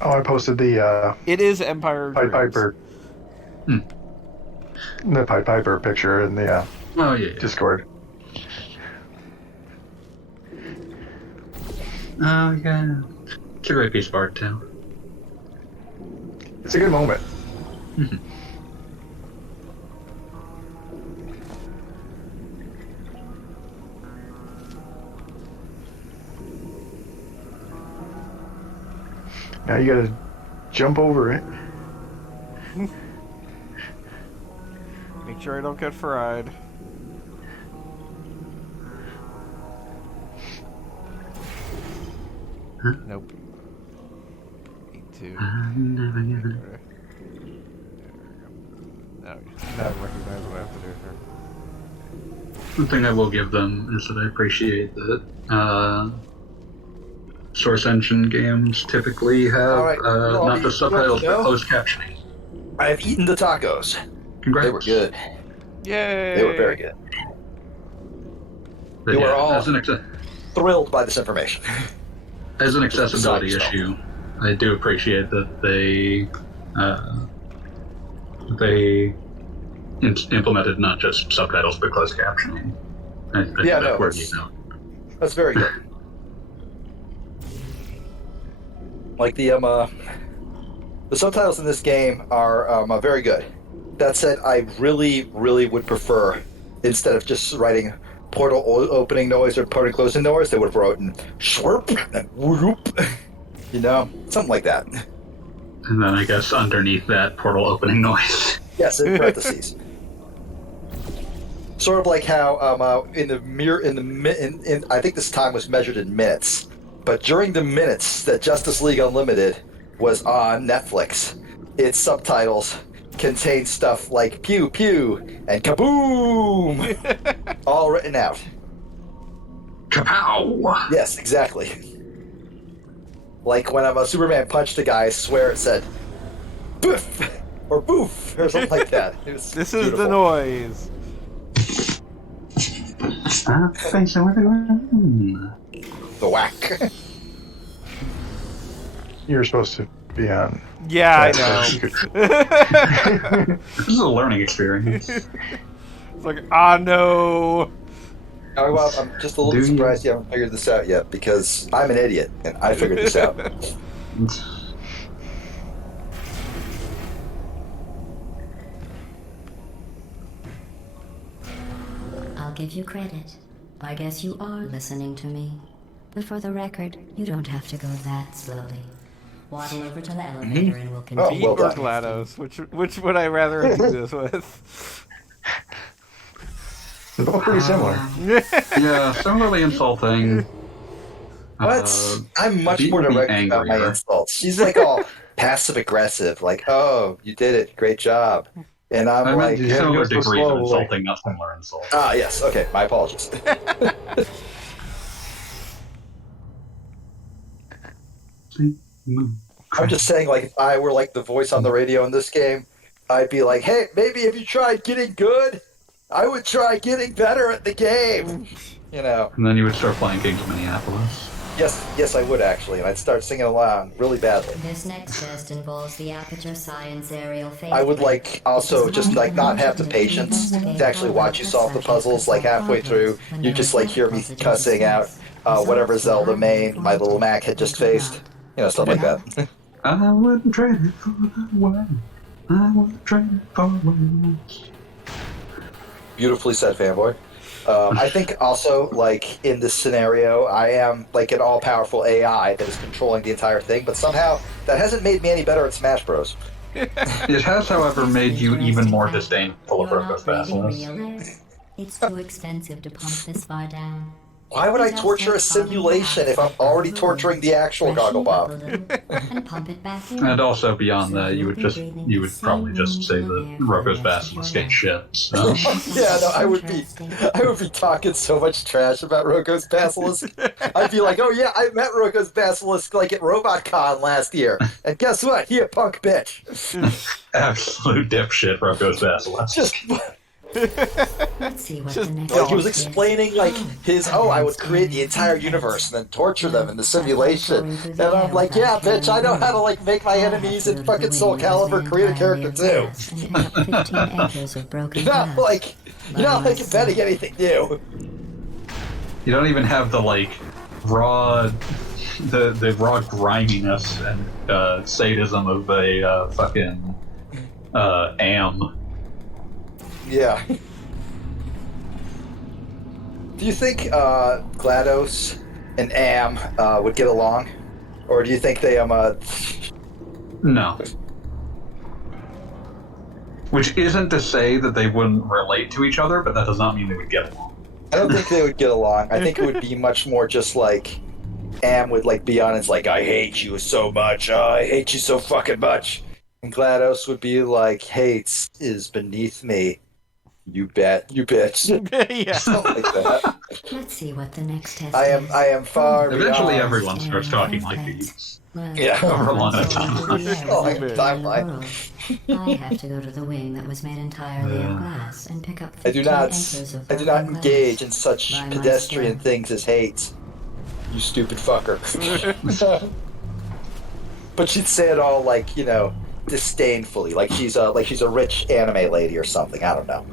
Oh, I posted the, It is Empire of Pied Dreams. Piper. The Pied Piper picture in the Discord. Oh, yeah. It's a great piece of art, too. It's a good moment. Now you gotta jump over it. Make sure I don't get fried. Huh? Nope. Need to. Never gonna... No, not recognize what I have to do here. One thing I will give them is that I appreciate that Source Engine games typically have not just subtitles but closed captioning. I have eaten the tacos. Congrats. They were good. Yay! They were very good. But you yeah, were all thrilled by this information. As an accessibility issue, I do appreciate that they implemented not just subtitles but closed captioning. I think that's worthy of note. That's very good. Like the subtitles in this game are very good. That said, I really, really would prefer, instead of just writing portal opening noise or portal closing noise, they would have written shwerp and whoop, you know, something like that. And then I guess underneath that, portal opening noise. Yes, in parentheses. Sort of like how I think this time was measured in minutes, but during the minutes that Justice League Unlimited was on Netflix, its subtitles contained stuff like pew pew and kaboom, all written out. Kapow! Yes, exactly. Like when Superman punched a guy, I swear it said boof or boof or something like that. It was this beautiful. is the noise. The whack. You're supposed to be on. Yeah, I know. This is a learning experience. It's like, no. Oh, well, I'm just a little surprised you haven't figured this out yet, because I'm an idiot, and I figured this out. I'll give you credit. I guess you are listening to me. But for the record, you don't have to go that slowly. Waddle over to the elevator and we'll continue. Oh, well or GLaDOS? Which would I rather do this with? They're both pretty similar. Yeah, similarly insulting. What? I'm much more direct about my insults. She's like all passive aggressive, like, "Oh, you did it, great job," and I'm like, similar degrees of insulting, not similar insults. Ah, yes, okay, my apologies. I'm just saying, like, if I were like the voice on the radio in this game, I'd be like, hey, maybe if you tried getting good, I would try getting better at the game. You know. And then you would start playing Kings of Minneapolis. Yes, I would actually, and I'd start singing along really badly. This next test involves the Aperture Science aerial phase. I would like also just like not have the patience to actually watch you solve the puzzles. Like halfway through, you just like hear me cussing out whatever Zelda main my little Mac had just faced. You know, stuff like that. I wouldn't trade it for the world. I wouldn't trade it for worlds. Beautifully said, fanboy. I think also, like, in this scenario, I am, like, an all-powerful AI that is controlling the entire thing, but somehow that hasn't made me any better at Smash Bros. It has, however, made you even more disdainful of Roko's Basilisk. It's too expensive to pump this far down. Why would I torture a simulation if I'm already torturing the actual Gogglebop? And also beyond that, you would probably just say that Roko's Basilisk ain't shit. So. Yeah, no, I would be talking so much trash about Roko's Basilisk. I'd be like, oh yeah, I met Roko's Basilisk like at RobotCon last year, and guess what? He a punk bitch. Absolute dipshit, Roko's Basilisk. Just. Let's see what the next Like he was explaining like his I would create the entire universe and then torture them in the simulation. And I'm like, yeah, bitch, I know how to like make my enemies in fucking Soul Calibur create a character too. You're not like inventing anything new. You don't even have the like raw raw griminess and sadism of a fucking AM. Yeah. Do you think GLaDOS and Am would get along? Or do you think they No. Which isn't to say that they wouldn't relate to each other, but that does not mean they would get along. I don't think they would get along. I think it would be much more just like Am would like be honest, like, I hate you so much, I hate you so fucking much. And GLaDOS would be like, hate is beneath me. You bet, you bitch. Yeah. Something like that. Let's see what the next test I am far Eventually beyond. everyone starts talking like these. Yeah. Over a long timeline. Timeline. I have to go to the wing that was made entirely of glass and pick up I do 15 not acres of broken engage glass. in such By my pedestrian skill. things as hate. You stupid fucker. But she'd say it all like, you know, disdainfully, like she's a rich anime lady or something. I don't know.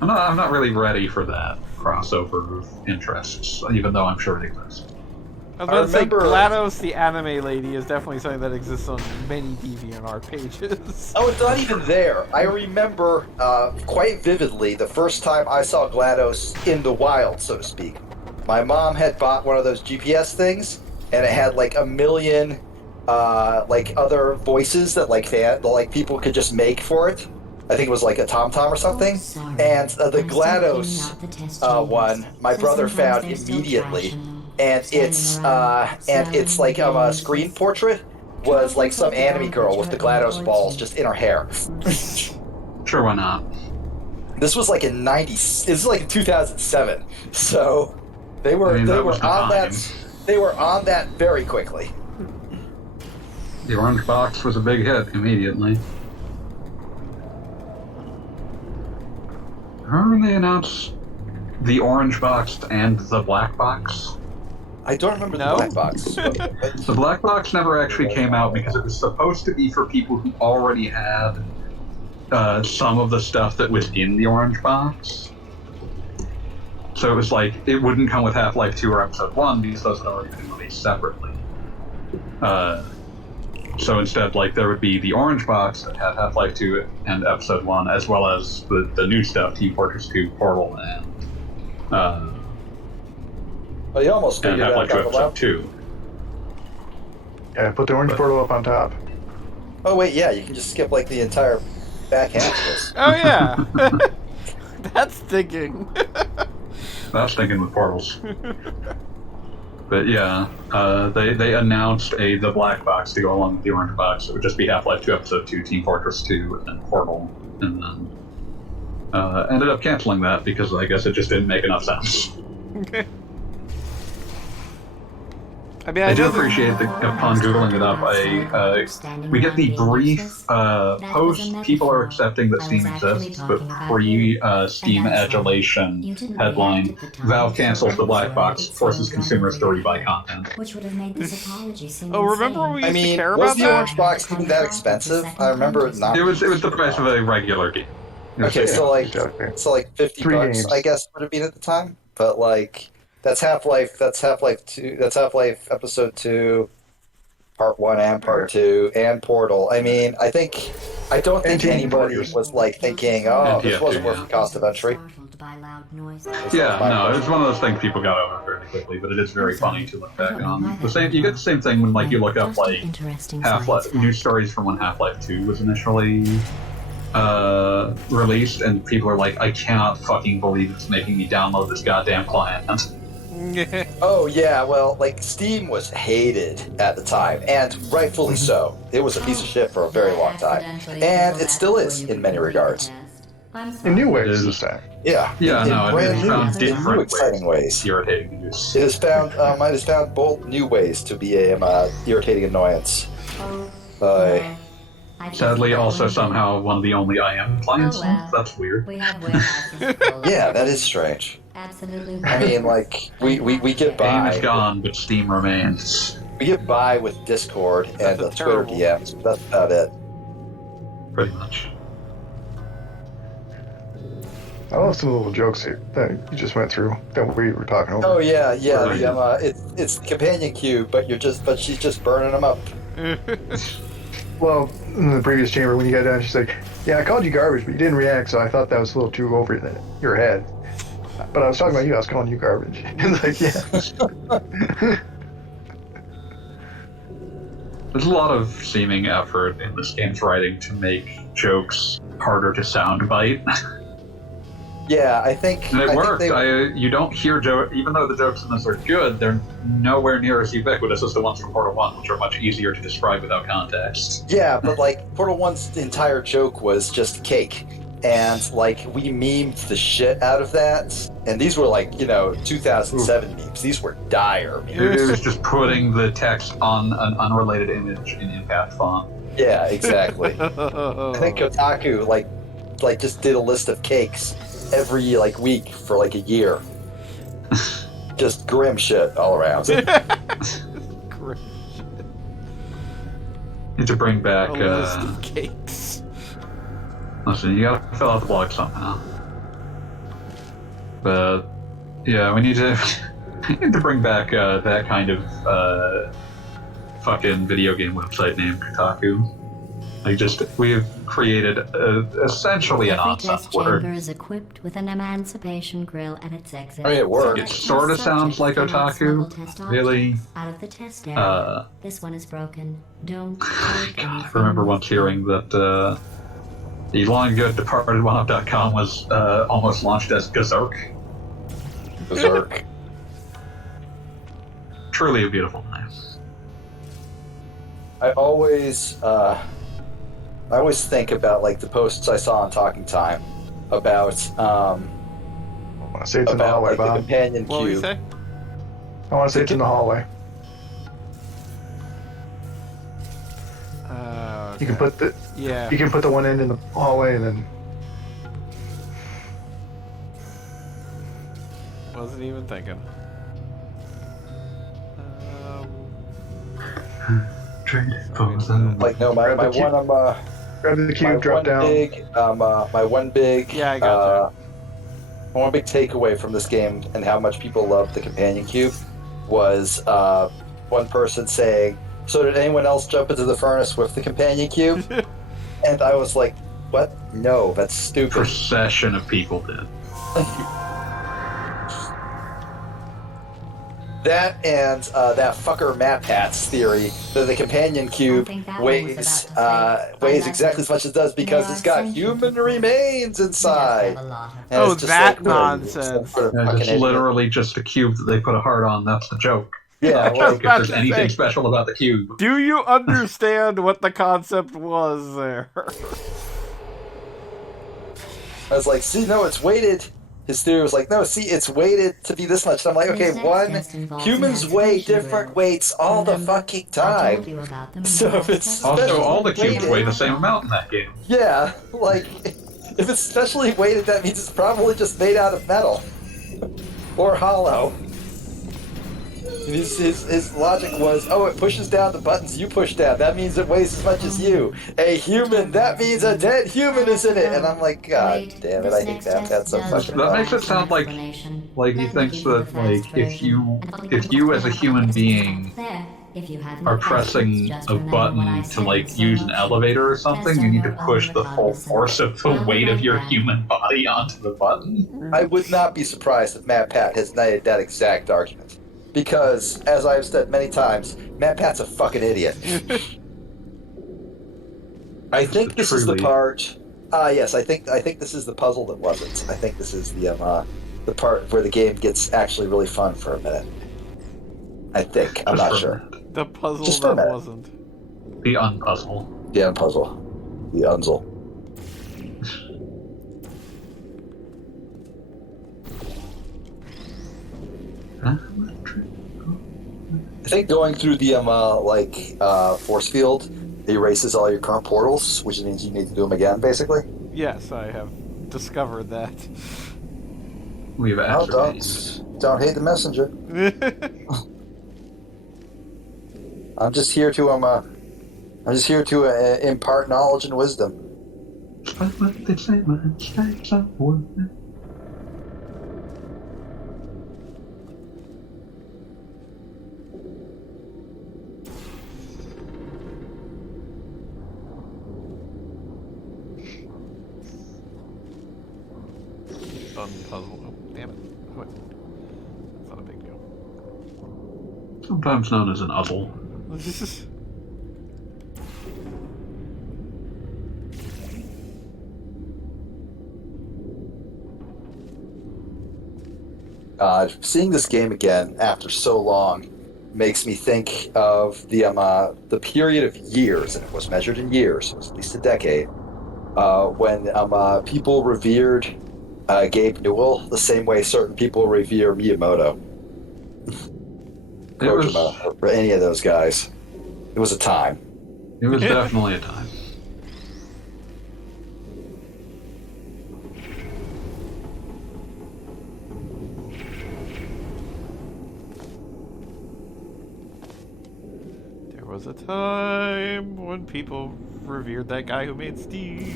I'm not really ready for that crossover of interests, even though I'm sure it exists. I was about to say, GLaDOS, the anime lady, is definitely something that exists on many DeviantArt pages. Oh, it's not even there. I remember quite vividly the first time I saw GLaDOS in the wild, so to speak. My mom had bought one of those GPS things, and it had like a million like other voices that like people could just make for it. I think it was like a TomTom or something. And the GLaDOS one, my brother found immediately, and it's like a screen portrait was like some anime girl with the GLaDOS balls just in her hair. Sure, why not? This was like in 2007, so they were on that very quickly. The orange box was a big hit immediately. Remember when they announced the orange box and the black box? I don't remember the black box. The black box never actually came out because it was supposed to be for people who already had some of the stuff that was in the orange box. So it was like, it wouldn't come with Half-Life 2 or Episode 1 because those had already been released separately. So instead, like, there would be the orange box that had Half-Life 2 and Episode 1, as well as the new stuff, Team Fortress 2, Portal, and you almost figured out Half-Life 2 Episode 2. Yeah, put the orange portal up on top. Oh wait, yeah, you can just skip like the entire back half of this. Oh yeah, that's thinking. That's thinking with portals. But yeah, they announced the black box to go along with the orange box. It would just be Half-Life 2 Episode 2, Team Fortress 2, and Portal. And then ended up canceling that because I guess it just didn't make enough sense. I mean, I do appreciate that upon googling it up, we get the brief post. People are accepting that Steam exists, but pre-Steam adulation headline: Valve cancels the black box, forces consumers to rebuy content. Which would have made this apology seem Oh, remember when we used to care was about the that? orange box even that expensive? I remember it not. It was the price of a regular game. Okay, so like $50 games. I guess would have been at the time, but like that's Half-Life 2, that's Half-Life Episode 2, Part 1 and Part 2, and Portal. I mean, I don't think anybody was like thinking, oh, this wasn't worth the cost of entry. Yeah, no, it was one of those things people got over fairly quickly, but it is very funny to look back on. You get the same thing when like you look up like Half-Life news stories from when Half-Life 2 was initially released, and people are like, I cannot fucking believe it's making me download this goddamn client. Oh yeah, well, like Steam was hated at the time, and rightfully so. It was a piece of shit for a very long time, and it still is in many regards. In new ways this time. Yeah, Yeah, in no, brand it's new, found in different new exciting ways. Irritating to use. It has found bold new ways to be a irritating annoyance. Sadly, also somehow one of the only IM clients. That's weird. Yeah, that is strange. Absolutely. I mean, like we get by. Game is gone, but Steam remains. We get by with Discord and the Twitter DMs. But that's about it. Pretty much. I love some little jokes here that you just went through that we were talking over. Oh yeah. It's the companion cube, but she's just burning them up. Well, in the previous chamber, when you got down, she's like, "Yeah, I called you garbage, but you didn't react, so I thought that was a little too over your head. But I was talking about you. I was calling you garbage." It's like, yeah. There's a lot of seeming effort in this game's writing to make jokes harder to soundbite. Yeah, I think. And it I worked. think You don't hear even though the jokes in this are good, they're nowhere near as ubiquitous as the ones from Portal 1, which are much easier to describe without context. Yeah, but like Portal 1's entire joke was just cake. And like we memed the shit out of that. And these were like, 2007 memes. These were dire memes. It was just putting the text on an unrelated image in impact font. Yeah, exactly. I think Kotaku like just did a list of cakes every week for like a year. Just grim shit all around. Grim Need to bring back a list of cakes. Listen, you gotta fill out the blog somehow. But yeah, we need to bring back that kind of fucking video game website named Kotaku. We have created essentially an Every test on-software. chamber is equipped with an emancipation grill at its exit. I mean, it works. It sort of sounds like Otaku. Really. Out of the test area. This one is broken. Don't. I remember once hearing that the long ago departed OneUp.com was almost launched as Gazerk. Berserk. Truly a beautiful name. I always think about the posts I saw on Talking Time about I want to say it's in the hallway, the Bob. companion What did you cube. say? I want to say it's in the hallway. Okay. You can put the Yeah. you can put the one end in the hallway and then Wasn't even thinking. No, my Grab the cube. one grab the my cube, drop one down. big my one big Yeah, I got one big takeaway from this game and how much people love the companion cube was one person saying, "So did anyone else jump into the furnace with the companion cube?" And I was like, "What? No, that's stupid." Procession of people did. That and that fucker Matt Pat's theory that the companion cube weighs exactly as much as it does because it's got human remains inside. And Oh, it's just that really nonsense. sort of Yeah, fucking it's idiot. literally just a cube that they put a heart on. That's the joke. Yeah, If there's to anything say. special about the cube. Do you understand what the concept was there? I was like, see, no, it's weighted. his theory was like, no, see, it's weighted to be this much. And I'm like, okay, humans weigh different weights all the fucking time. So if it's also all the cubes weighted, weigh the same amount in that game. Yeah, like if it's specially weighted, that means it's probably just made out of metal or hollow. His logic was, oh, it pushes down the buttons you push down. That means it weighs as much as you. A human, that means a dead human is in it. And I'm like, God damn it, I hate that so fucking That makes it sound like he thinks that like if you as a human being are pressing a button to like use an elevator or something, you need to push the full force of the weight of your human body onto the button. I would not be surprised if Matt Pat has made that exact argument. Because, as I've said many times, Matt Pat's a fucking idiot. I think this is the part. Yes, I think this is the puzzle that wasn't. I think this is the part where the game gets actually really fun for a minute. I think. I'm not sure. The puzzle Just that wasn't. The unpuzzle. The unpuzzle. The unzel. I think going through the force field erases all your current portals, which means you need to do them again, basically. Yes, I have discovered that. We've Don't hate the messenger. I'm just here to impart knowledge and wisdom. Unpuzzle. Oh, damn it. What? That's not a big deal. Sometimes known as an uzzle. Seeing this game again after so long makes me think of the period of years, and it was measured in years, it was at least a decade, when people revered Gabe Newell the same way certain people revere Miyamoto. Kojima, or any of those guys. It was a time. It was definitely a time. There was a time when people revered that guy who made Steve.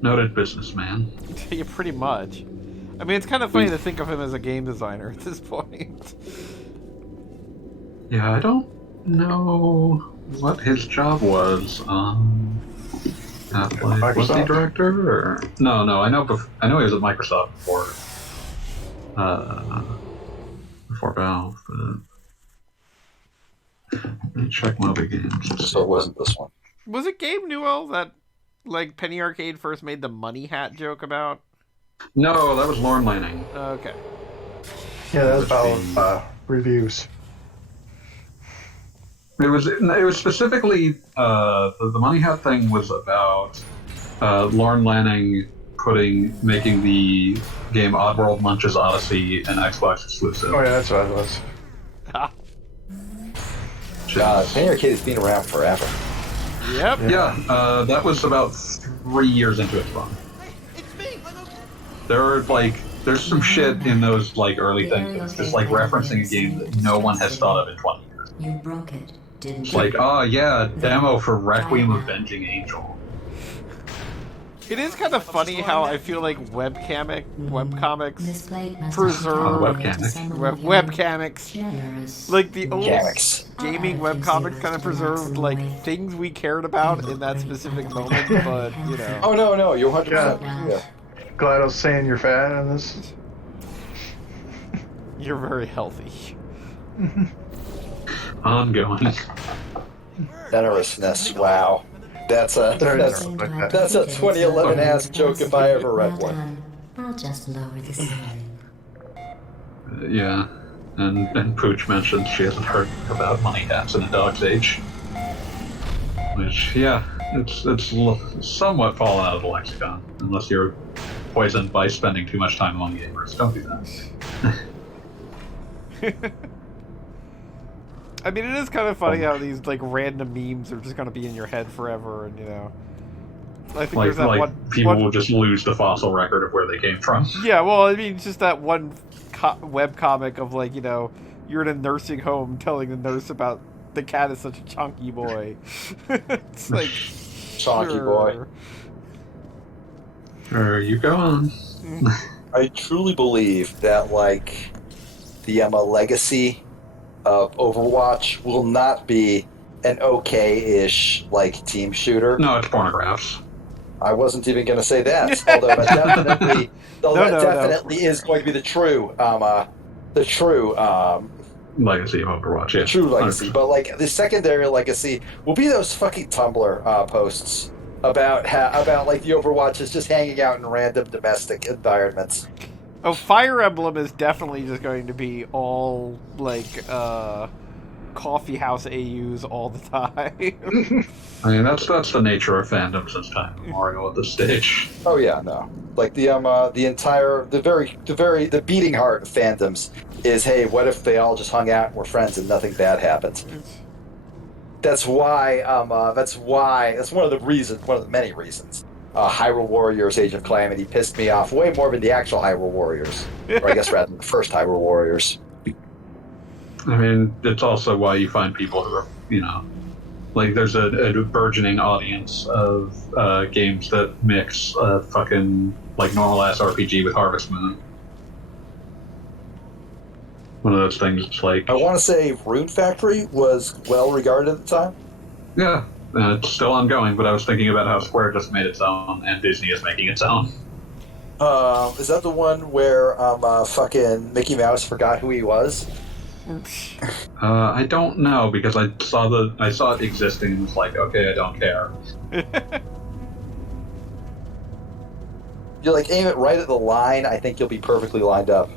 Noted businessman. Yeah, pretty much. I mean, it's kind of funny to think of him as a game designer at this point. Yeah, I don't know what his job was. Was he director or no? I know. I know he was at Microsoft before Valve. But let me check Moby Games. So it wasn't this one. Was it Gabe Newell that Penny Arcade first made the money hat joke about? No, that was Lorne Lanning. Okay. Yeah, that was about reviews. It was specifically the money hat thing was about Lorne Lanning making the game Oddworld Munch's Odyssey an Xbox exclusive. Oh yeah, that's what it was. Penny Arcade has been around forever. Yep. Yeah, that was about 3 years into its run. There's some shit in those early things. It's just referencing a game that no one has thought of in 20 years. You broke it, didn't you? Demo for Requiem of Avenging Angel. It is kind of funny how I feel like webcomics preserve webcomics. Like the old gaming webcomics kind of preserved things we cared about in that specific moment, but you know. Oh no, you're 100%. Yeah. Glad I was saying you're fat on this. You're very healthy. Ongoing. Generousness, wow. That's a 2011 ass joke if I ever read one. I'll just lower the ceiling. Yeah, and Pooch mentioned she hasn't heard about money hats in a dog's age. Which, yeah, it's somewhat fallen out of the lexicon, unless you're poisoned by spending too much time among gamers. Don't do that. I mean, it is kind of funny how these like random memes are just going to be in your head forever, and I think there's that one. People will just lose the fossil record of where they came from. Yeah, well, I mean, it's just that one web comic of you're in a nursing home telling the nurse about the cat is such a chunky boy. It's like chunky boy. Sure, you go on. I truly believe that the legacy of Overwatch will not be an okay-ish team shooter. No, it's pornographs. I wasn't even going to say that, although that definitely is going to be the true legacy of Overwatch. Yeah, true legacy. 100%. But the secondary legacy will be those fucking Tumblr posts about the Overwatch is just hanging out in random domestic environments. Oh, Fire Emblem is definitely just going to be all coffee house AUs all the time. I mean, that's the nature of fandom since time immemorial at this stage. Oh yeah, no. The beating heart of fandoms is, hey, what if they all just hung out and were friends and nothing bad happened? That's why. That's one of the many reasons. Hyrule Warriors: Age of Calamity pissed me off way more than the actual Hyrule Warriors, or I guess rather the first Hyrule Warriors. I mean, it's also why you find people who are, there's a burgeoning audience of games that mix fucking normal-ass RPG with Harvest Moon. One of those things, I want to say Rune Factory was well-regarded at the time. Yeah, and it's still ongoing, but I was thinking about how Square just made its own, and Disney is making its own. Is that the one where fucking Mickey Mouse forgot who he was? I don't know, because I saw it existing and was like, okay, I don't care. You aim it right at the line, I think you'll be perfectly lined up.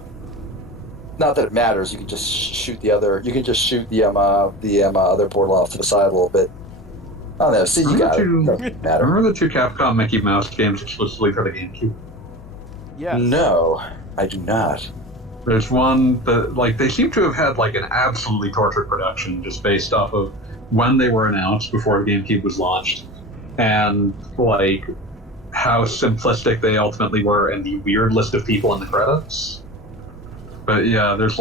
Not that it matters. You can just shoot the other. You can just shoot the other portal off to the side a little bit. I don't know. See, you got it. Doesn't matter. Remember the two Capcom Mickey Mouse games exclusively for the GameCube? Yeah. No, I do not. There's one that they seem to have had an absolutely tortured production just based off of when they were announced before the GameCube was launched, and how simplistic they ultimately were, and the weird list of people in the credits. But yeah, there's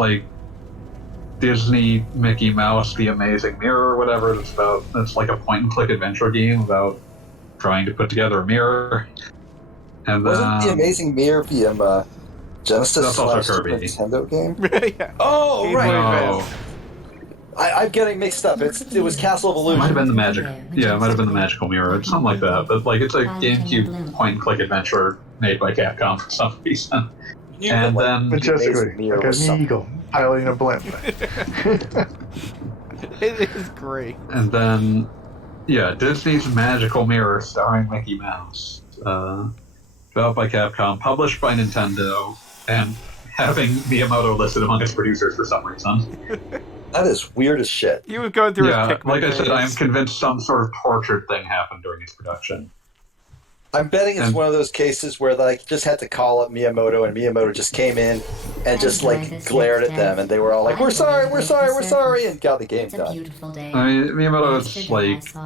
Disney Mickey Mouse: The Amazing Mirror or whatever. It's a point-and-click adventure game about trying to put together a mirror. And wasn't The Amazing Mirror the Genesis Nintendo game? Yeah. Oh, right. No. I'm getting mixed up. It was Castle of Illusion. It might have been the Magical Mirror. It's something like that. But it's a GameCube point-and-click adventure made by Capcom for some reason. And then majestically, like an eagle piloting a blimp. It is great. And then, Disney's Magical Mirror starring Mickey Mouse, developed by Capcom, published by Nintendo, and having Miyamoto listed among its producers for some reason. That is weird as shit. He was going through his Pikmin like I days. said, I am convinced some sort of tortured thing happened during its production. I'm betting it's one of those cases where just had to call up Miyamoto, and Miyamoto just came in and just glared at them, and they were all like, "We're sorry, and got the game done. I mean, Miyamoto is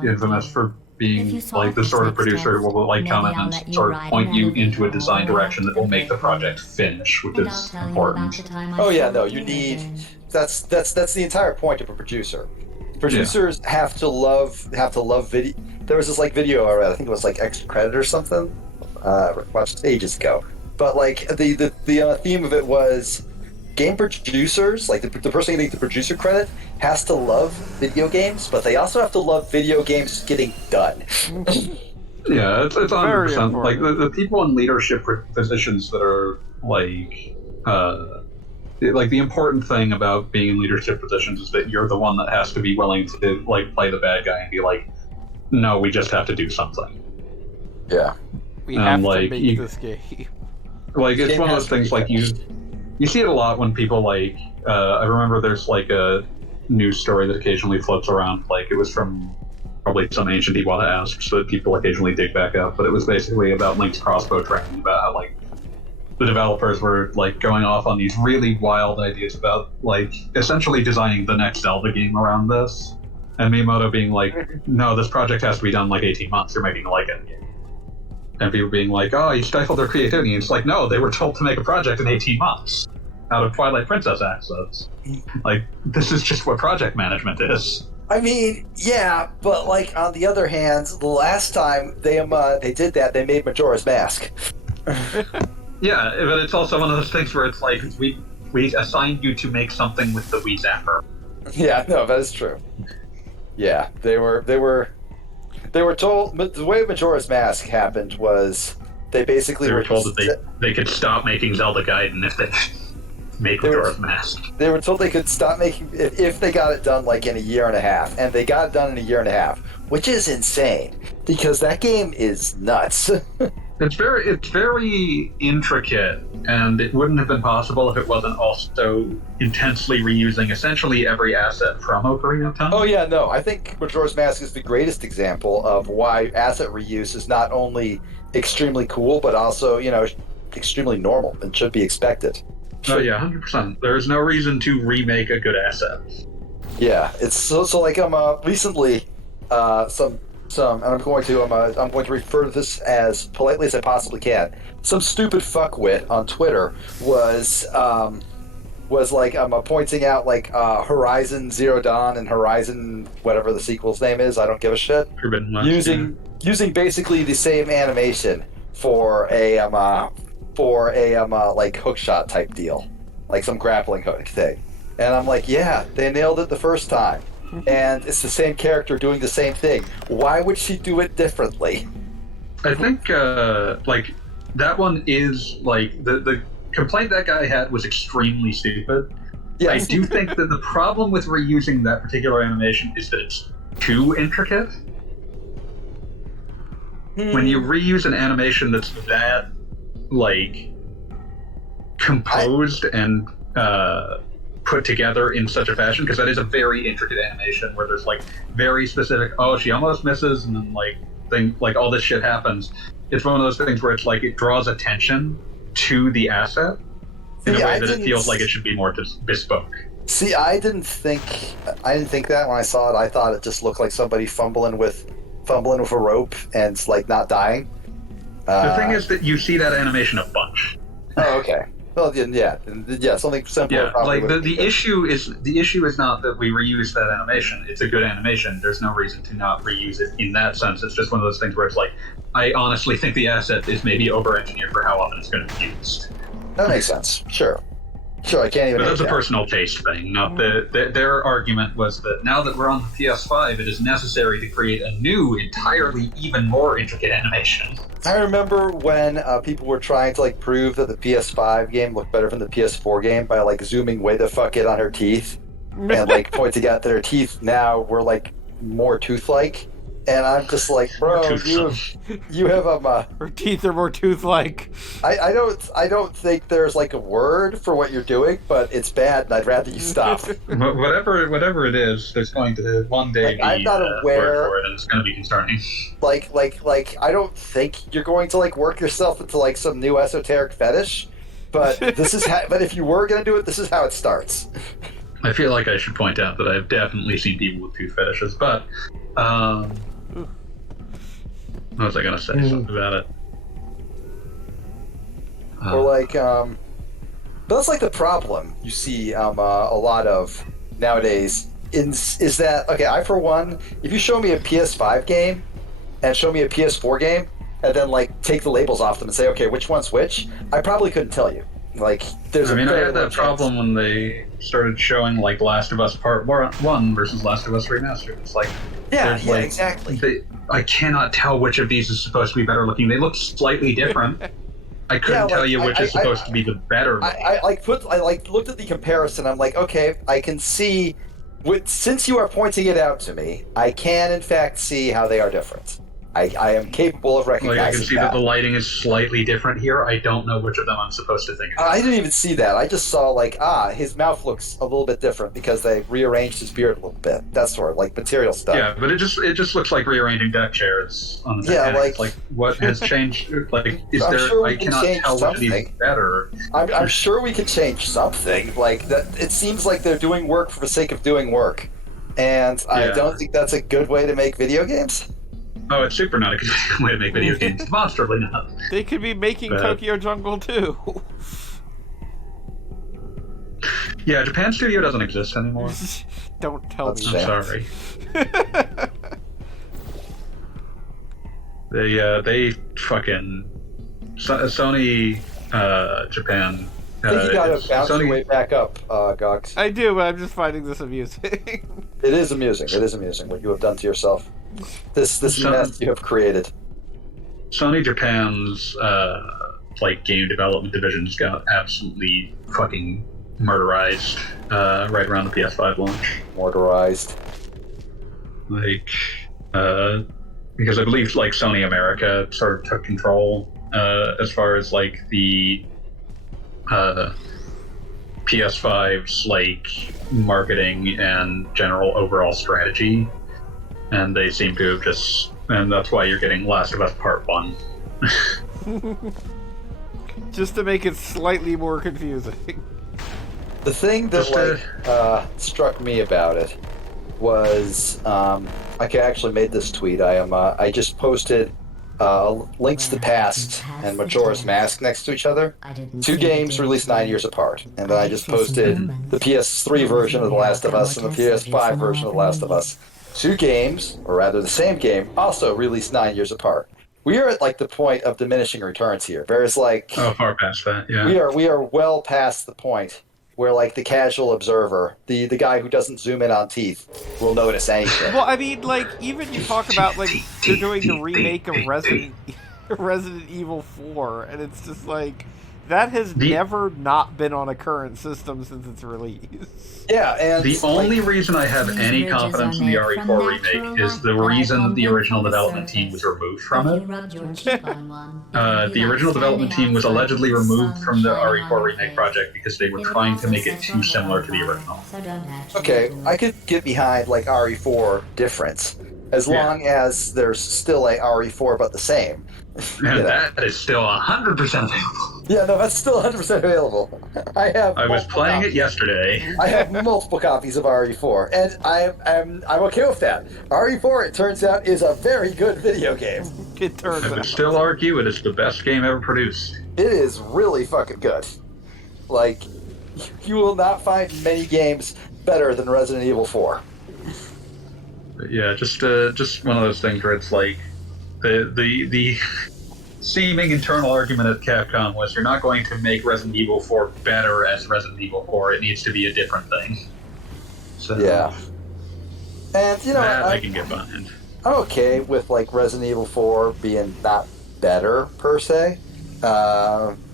infamous for being the sort of producer who will come in and sort of point you into a design direction that will make the project finish, which is important. Oh yeah, no, you need that's the entire point of a producer. Producers have to love video. There was this video I read, I think it was Extra Credit or something. Watched ages ago, but the theme of it was game producers, the person getting the producer credit, has to love video games, but they also have to love video games getting done. Yeah, it's 100%. The people in leadership positions that are the important thing about being in leadership positions is that you're the one that has to be willing to play the bad guy and be no, we just have to do something. Yeah, we have to make this game. It's one of those things you see it a lot when people I remember there's a news story that occasionally floats around. It was from probably some ancient Iwata asks that people occasionally dig back up, but it was basically about Link's crossbow training, about how the developers were like going off on these really wild ideas about like essentially designing the next Zelda game around this, and Miyamoto being like, "No, this project has to be done in like 18 months. You're making like it." And people being like, "Oh, you stifled their creativity." And it's like, no, they were told to make a project in 18 months out of Twilight Princess access. Like, this is just what project management is. I mean, yeah, but like on the other hand, the last time they did that, they made Majora's Mask. Yeah, but it's also one of those things where it's like we assigned you to make something with the Wii Zapper. Yeah, no, that is true. Yeah, they were told. The way Majora's Mask happened was they basically were told that they could stop making Zelda Gaiden if they make Majora's Mask. They were told they could stop making if they got it done like in a year and a half, and they got it done in a year and a half, which is insane because that game is nuts. It's very intricate, and it wouldn't have been possible if it wasn't also intensely reusing essentially every asset from Ocarina of Time. Oh yeah, no, I think Majora's Mask is the greatest example of why asset reuse is not only extremely cool, but also, extremely normal and should be expected. Oh yeah, 100%. There's no reason to remake a good asset. Yeah, it's so like recently I'm going to refer to this as politely as I possibly can. Some stupid fuckwit on Twitter was like pointing out like Horizon Zero Dawn and Horizon whatever the sequel's name is. I don't give a shit. Using basically the same animation for a like hookshot type deal, like some grappling hook thing. And I'm like, yeah, they nailed it the first time. And it's the same character doing the same thing. Why would she do it differently? I think, like, that one is, like, the complaint that guy had was extremely stupid. Yes. I do think that the problem with reusing that particular animation is that it's too intricate. When you reuse an animation that's that, like, composed and, put together in such a fashion, because that is a very intricate animation where there's like very specific, oh, she almost misses, and then like all this shit happens. It's one of those things where it's like it draws attention to the asset in a way that it feels like it should be more bespoke. See, I didn't think that when I saw it. I thought it just looked like somebody fumbling with a rope and like not dying. The thing is that you see that animation a bunch. Oh, okay. Well, yeah, something simple. Yeah, like the issue is not that we reuse that animation. It's a good animation. There's no reason to not reuse it in that sense. It's just one of those things where it's like, I honestly think the asset is maybe over-engineered for how often it's going to be used. That makes sense. Sure, I can't even. But that's a personal taste thing. Not their argument was that now that we're on the PS5, it is necessary to create a new, entirely even more intricate animation. I remember when people were trying to like prove that the PS5 game looked better than the PS4 game by like zooming way the fuck in on her teeth and like pointing out that her teeth now were like more tooth-like. And I'm just like, bro, you have her teeth are more tooth-like. I don't think there's like a word for what you're doing, but it's bad, and I'd rather you stop. whatever it is, there's going to one day be I'm not aware for it, and it's going to be concerning. Like I don't think you're going to like work yourself into like some new esoteric fetish, but this is but if you were going to do it, this is how it starts. I feel like I should point out that I've definitely seen people with tooth fetishes, but. What was I gonna say? Something about it. Or like, but that's like the problem you see a lot of nowadays. Is that okay? I for one, if you show me a PS5 game and show me a PS4 game, and then like take the labels off them and say, okay, which one's which, I probably couldn't tell you. Like, there's. I had that problem when they started showing like Last of Us Part 1 versus Last of Us Remastered. It's like, exactly. I cannot tell which of these is supposed to be better looking. They look slightly different. I couldn't tell you which is supposed to be the better. I looked at the comparison. I'm like, okay, I can see. Since you are pointing it out to me, I can in fact see how they are different. I am capable of recognizing Like, I can see that the lighting is slightly different here. I don't know which of them I'm supposed to think of. I didn't even see that. I just saw, like, his mouth looks a little bit different because they rearranged his beard a little bit. That sort of, like, material stuff. Yeah, but it just looks like rearranging deck chairs on the Yeah, Titanic. Like what has changed? Like, is I'm there? sure I cannot tell which of these is better. I'm sure we could change something. Like that, it seems like they're doing work for the sake of doing work, and I don't think that's a good way to make video games. Oh, it's super not a good way to make video games. Demonstrably not. They could be making Tokyo Jungle too. Yeah, Japan Studio doesn't exist anymore. Don't tell me. I'm sorry. They fucking Sony Japan. I think you gotta bounce your way back up, Gox. I do, but I'm just finding this amusing. It is amusing. It is amusing what you have done to yourself. This mess you have created. Sony Japan's like game development divisions got absolutely fucking murderized right around the PS5 launch. Murderized. Like because I believe like Sony America sort of took control as far as like the PS5's like marketing and general overall strategy, and they seem to have and that's why you're getting Last of Us Part 1. Just to make it slightly more confusing. The thing that struck me about it was I actually made this tweet. I just posted Links to the Past and Majora's Mask next to each other. Two games released 9 years apart. And then I just posted the PS3 version of The Last of Us and the PS5 version of The Last of Us. Two games, or rather the same game, also released 9 years apart. We are at like the point of diminishing returns here. There's like far past that, yeah. We are well past the point where like the casual observer, the guy who doesn't zoom in on teeth, will notice anything. Well, I mean, like, even you talk about like they're doing the remake of Resident Evil 4, and it's just like that has never not been on a current system since its release. Yeah, and the only reason I have any confidence in the RE4 remake is the reason the original development team was removed from it. The original development team was allegedly removed from the RE4 remake project because they were trying to make it too similar to the original. Okay, I could get behind like RE4 difference as long as there's still a RE4 but the same. And that is still 100% available. Yeah, no, that's still 100% available. I was playing it yesterday. I have multiple copies of RE4, and I'm okay with that. RE4, it turns out, is a very good video game. It turns out. I would still argue it is the best game ever produced. It is really fucking good. Like, you will not find many games better than Resident Evil 4. But yeah, just one of those things where it's like the seeming internal argument at Capcom was you're not going to make Resident Evil 4 better as Resident Evil 4. It needs to be a different thing. So yeah, and you know I can get behind. I'm okay with like Resident Evil 4 being not better per se,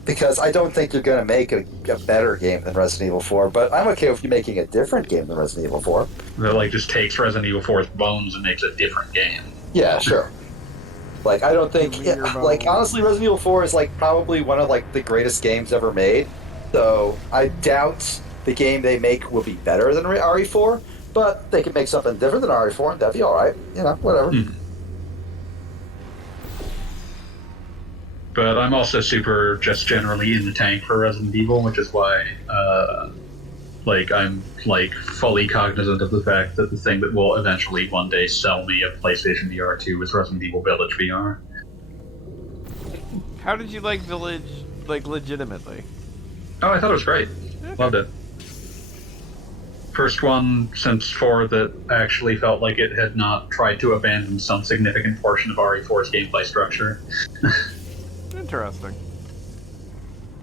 because I don't think you're going to make a better game than Resident Evil 4. But I'm okay with you making a different game than Resident Evil 4. That like just takes Resident Evil 4's bones and makes a different game. Yeah, sure. Like, I don't think... like, honestly, Resident Evil 4 is, like, probably one of, like, the greatest games ever made. So, I doubt the game they make will be better than RE4, but they could make something different than RE4, and that'd be alright. You know, whatever. But I'm also super just generally in the tank for Resident Evil, which is why, like, I'm, like, fully cognizant of the fact that the thing that will eventually one day sell me a PlayStation VR 2 is Resident Evil Village VR. How did you like Village, like, legitimately? Oh, I thought it was great. Okay. Loved it. First one since 4 that actually felt like it had not tried to abandon some significant portion of RE4's gameplay structure. Interesting.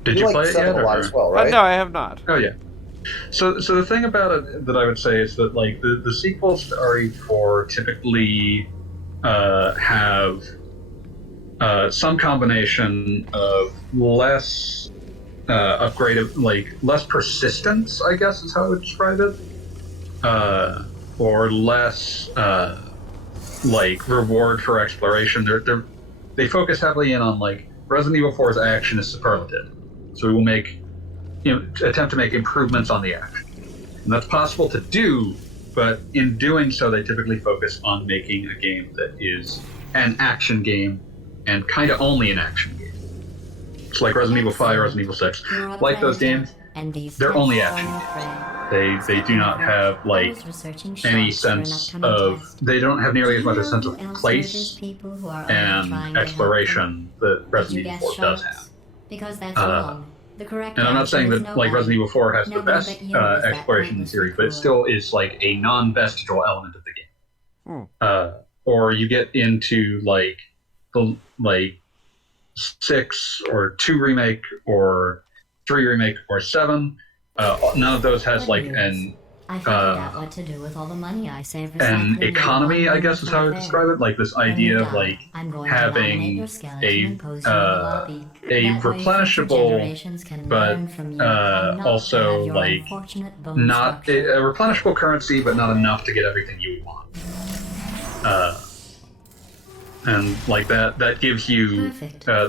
Did you play it yet? As well, right? No, I have not. Oh, yeah. So the thing about it that I would say is that like the sequels to RE4 typically have some combination of less upgraded, like less persistence, I guess is how I would describe it, or less like reward for exploration. They focus heavily in on like Resident Evil 4's action is superlative, so we will make attempt to make improvements on the action, and that's possible to do. But in doing so, they typically focus on making a game that is an action game and kind of only an action game. It's like Resident Evil 5, Resident Evil 6. Like those games, they're only action games. They do not have like any sense of. They don't have nearly as much a sense of place and exploration that Resident Evil 4 does have. And I'm not saying that like Resident Evil 4 has the best exploration in the series, but it still is like a non-vestigial element of the game. Or you get into like the 6 or 2 remake or 3 remake or 7. None of those has like I figured out what to do with all the money I saved. An economy, I guess is how I would describe it. Like this idea of like having a replenishable, but also like not a replenishable currency, but not enough to get everything you want. And like that gives you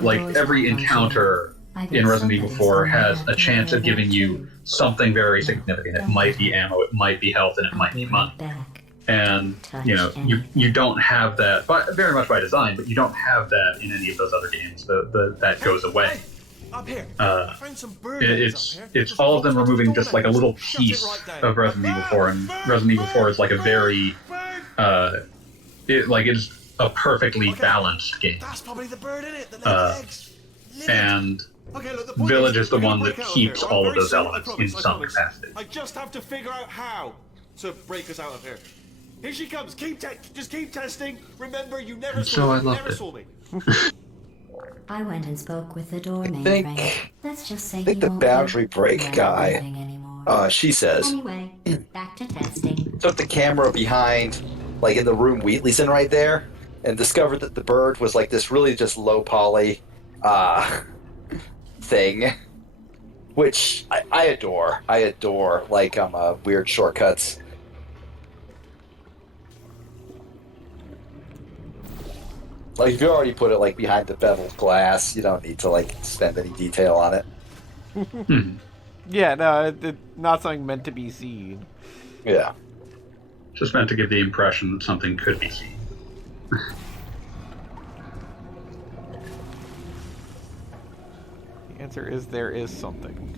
like every encounter in Resident Evil 4 has a chance of giving you something very significant. It might be ammo, it might be health, and it might be money. And you don't have that, but very much by design. But you don't have that in any of those other games. That goes away. It's all of them removing just like a little piece of Resident Evil 4, and Resident Evil 4 is like a very it's a perfectly balanced game. That's probably the bird in it. The and Village is the one that keeps all of those elements in some capacity. I just have to figure out how to break us out of here. Here she comes. Just keep testing. Remember, you never saw me. I went and spoke with the doorman. Let's just say I think the boundary break guy. She says. Anyway, back to testing. Took the camera behind, like in the room Wheatley's in right there, and discovered that the bird was like this really just low poly thing, which I adore. I adore like weird shortcuts. Like if you already put it like behind the beveled glass, you don't need to like spend any detail on it. Yeah, no, it's not something meant to be seen. Yeah. Just meant to give the impression that something could be seen. The answer is there is something.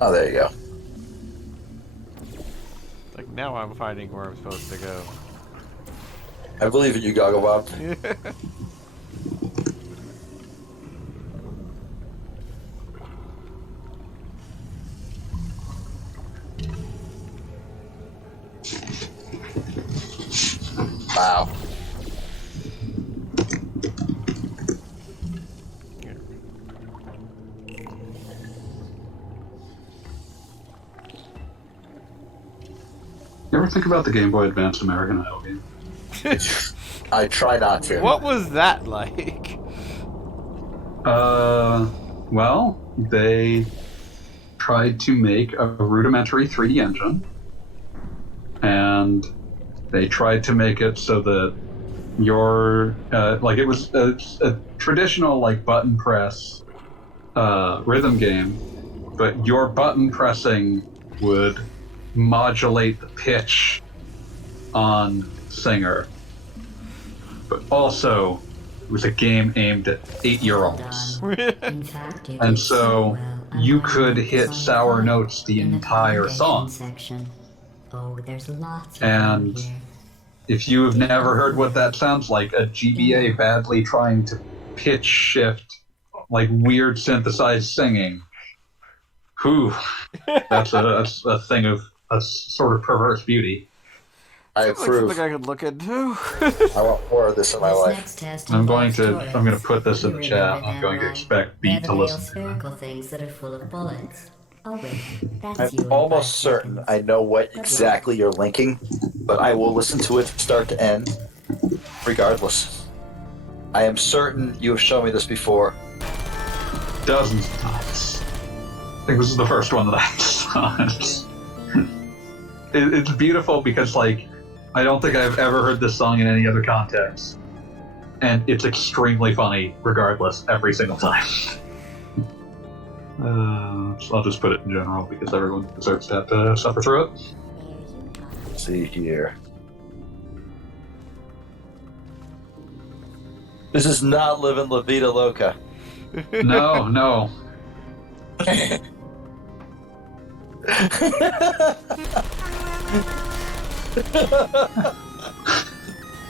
Oh, there you go. Like now I'm finding where I'm supposed to go. I believe in you, Gogglebob. Wow. You ever think about the Game Boy Advance American Idol game? I try not to. What was that like? Well, they tried to make a rudimentary 3D engine, and they tried to make it so that your like it was a traditional like button press rhythm game, but your button pressing would modulate the pitch on Singer, but also it was a game aimed at 8-year-olds. And so you could hit sour notes the entire song. And if you have never heard what that sounds like, a GBA badly trying to pitch shift like weird synthesized singing, whew, that's a thing of a sort of perverse beauty. I approve. Like something I could look into. I want more of this in my life. I'm going to put this in the chat. I'm going to expect Beat to listen. Things that are full of bullets. Oh wait, that's I'm almost certain I know what exactly you're linking, but I will listen to it start to end, regardless. I am certain you have shown me this before. dozens of times. I think this is the first one that I saw. It's beautiful because, like, I don't think I've ever heard this song in any other context. And it's extremely funny, regardless, every single time. So I'll just put it in general because everyone deserves to have to suffer through it. Let's see here. This is not living La Vida Loca. No, no.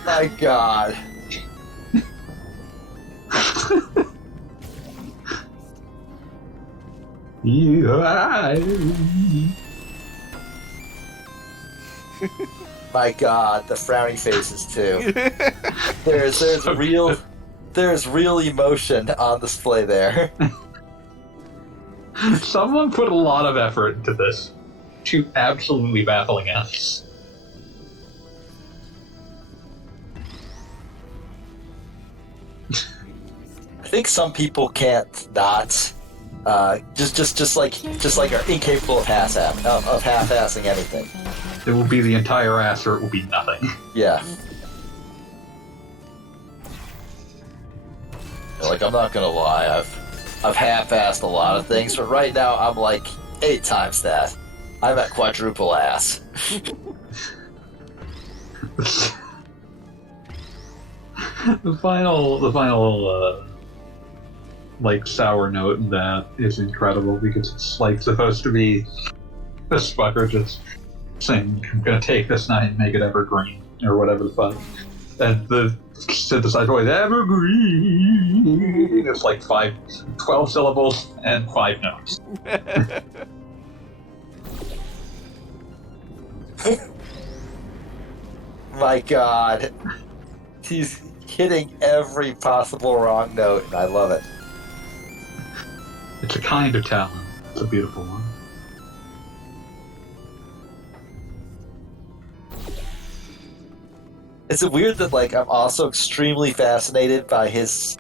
My God. My God, the frowny faces too. There's real emotion on display there. Someone put a lot of effort into this to absolutely baffling ends. I think some people can't not just like are incapable of half-assing anything. It will be the entire ass or it will be nothing. Yeah. Like, I'm not gonna lie, I've half-assed a lot of things, but right now I'm like 8 times that. I'm at quadruple ass. The final like sour note in that is incredible because it's like supposed to be this fucker just saying, I'm gonna take this night and make it evergreen or whatever the fuck. And the synthesizer voice, evergreen. It's like 12 syllables and 5 notes. My God. He's hitting every possible wrong note, and I love it. It's a kind of talent. It's a beautiful one. Is it weird that, like, I'm also extremely fascinated by his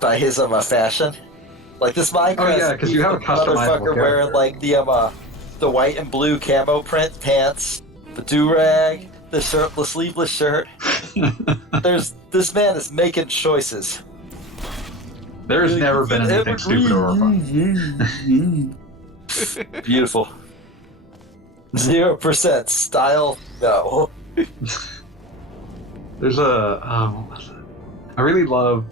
fashion? Like, this Minecraft Oh yeah, because you have a customizable motherfucker wearing, like, the white and blue camo print pants, the do-rag, the sleeveless shirt. This man is making choices. There's really never been anything stupid or fun. Beautiful. 0% style, no. There's I really love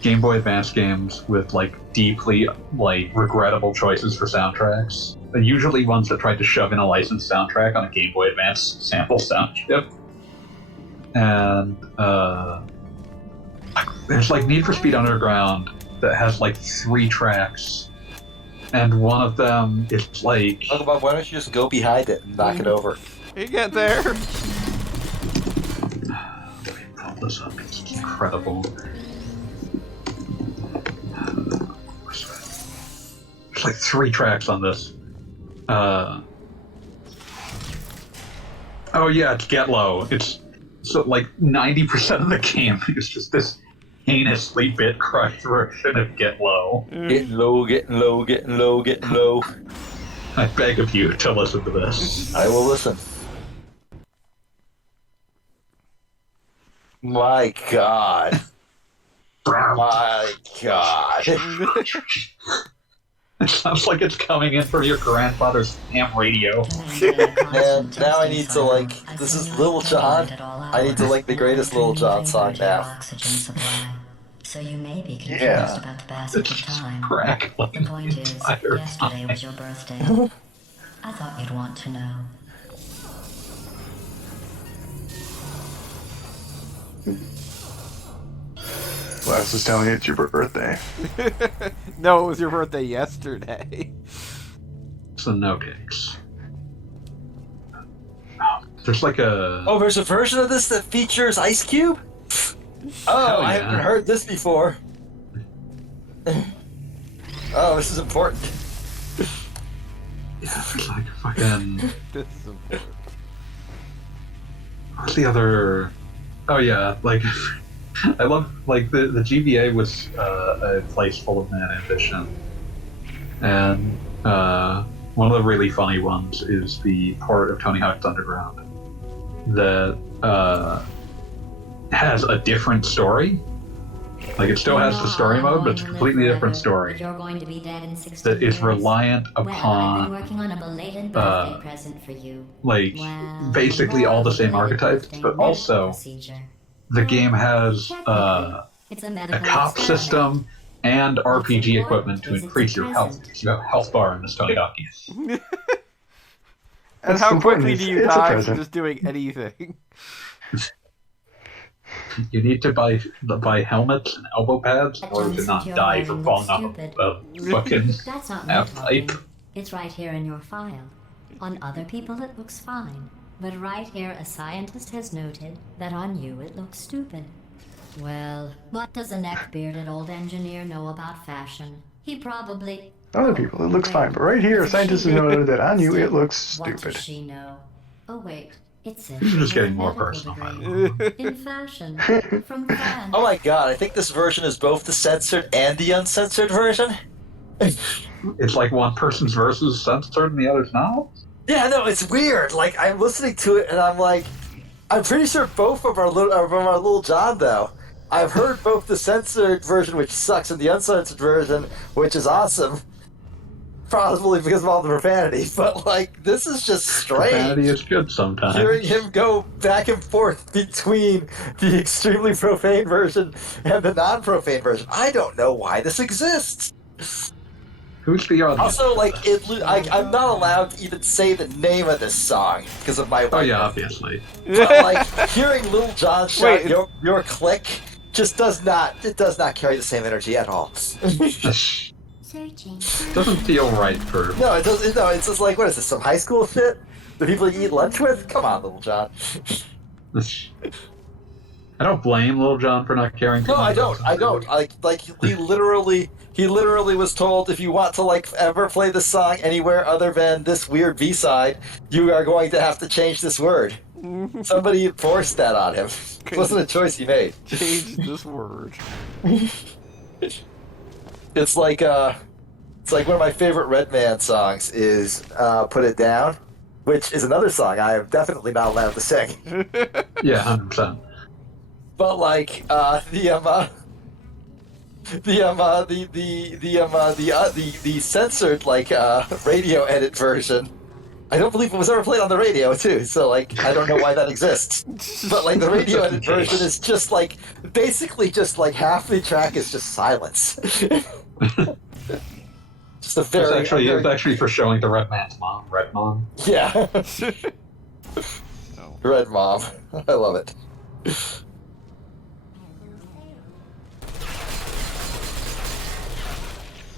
Game Boy Advance games with like deeply like regrettable choices for soundtracks. Usually ones that tried to shove in a licensed soundtrack on a Game Boy Advance sample sound chip. And there's like Need for Speed Underground that has like 3 tracks, and one of them is like. Talk about why don't you just go behind it and knock it over? You get there. Let me pull this up. It's incredible. There's like 3 tracks on this. Oh yeah, it's Get Low. It's so like 90% of the game is just this heinously bit crushed version of Get Low. Getting low, getting low, getting low, getting low. I beg of you to listen to this. I will listen. My God. My God. It sounds like it's coming in from your grandfather's ham radio. And now I need to, like, this is Lil Jon. I need to link the greatest Lil Jon song now. So you may be confused about the passage of time. The point is, yesterday was your birthday. I thought you'd want to know. Last was telling you it's your birthday. No, it was your birthday yesterday. So no cakes. There's like a... Oh, there's a version of this that features Ice Cube? Oh, I haven't heard this before. Oh, this is important. It's like fucking... This is important. What's the other... Oh yeah, like... I love, like, the GBA was a place full of mad ambition. And one of the really funny ones is the port of Tony Hawk's Underground that has a different story. Like, it still has the story mode, but it's a completely different story. You're going to be dead in 60 that is years. reliant Well, I've upon, been working on a belated birthday present for you. like, Well, basically all the same belated archetypes, birthday but medical also procedure. the game has Technically, it's a a medical cop experiment. system and RPG What's equipment to important is increase it's a your health. present. So you have a health bar in this Tony Hawk game. And What's how important quickly is do you it's a die from present. just doing anything? You need to buy helmets and elbow pads in order to not die from falling off a fucking That's not me half-pipe. talking. It's right here in your file. On other people it looks fine. But right here a scientist has noted that on you it looks stupid. Well, what does a neck-bearded old engineer know about fashion? He probably... Other people, it looks Wait, fine, but right here, it's a scientists she. have noted that on you Still, it looks What stupid. does she know? Oh wait, it says This is just she has getting a more medical personal. degree in fashion from France. Oh my god, I think this version is both the censored and the uncensored version. It's like one person's verse is censored and the other's not? Yeah, no, it's weird. Like, I'm listening to it and I'm like, I'm pretty sure both of our little John, though. I've heard both the censored version, which sucks, and the uncensored version, which is awesome. Probably because of all the profanity, but, like, this is just strange. Profanity is good sometimes. Hearing him go back and forth between the extremely profane version and the non-profane version. I don't know why this exists. Who's the audience? Also, like, I'm not allowed to even say the name of this song because of my. Oh yeah, obviously. But like hearing Little John shout your click just does not carry the same energy at all. Searching. Doesn't feel right for. No, it doesn't. No, it's just like, what is this? Some high school shit? The people you eat lunch with? Come on, Little John. I don't blame Little John for not caring. No, I don't. Like he literally was told, if you want to like ever play the song anywhere other than this weird B-side, you are going to have to change this word. Somebody forced that on him. It wasn't a choice he made. Change this word. It's like one of my favorite Redman songs is "Put It Down," which is another song I am definitely not allowed to sing. Yeah, 100%. But like the censored like radio edit version, I don't believe it was ever played on the radio too. So like I don't know why that exists. But like the radio edit version is just like basically just like half the track is just silence. Just a very. It's actually for showing the Red Man's mom. Red Mom. Yeah. Red Mom. I love it.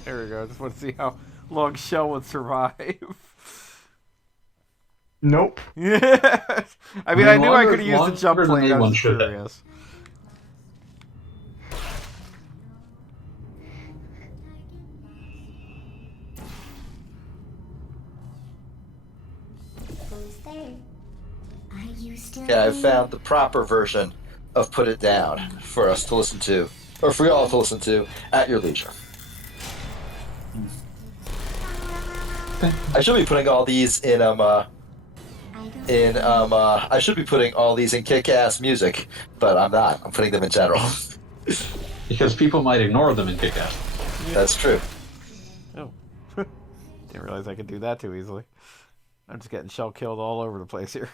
There we go. I just want to see how long Shell would survive. Nope. Yeah. I mean, I knew I could have used the jump longer than plane. I anyone was should have. curious. Who's there? Are you still Yeah, I there? found the proper version of "Put It Down" for us to listen to, or for y'all to listen to at your leisure. I should be putting all these in I should be putting all these in kick-ass music, but I'm not. I'm putting them in general. Because people might ignore them in Kick-Ass. That's true. Oh. Didn't realize I could do that too easily. I'm just getting shell killed all over the place here.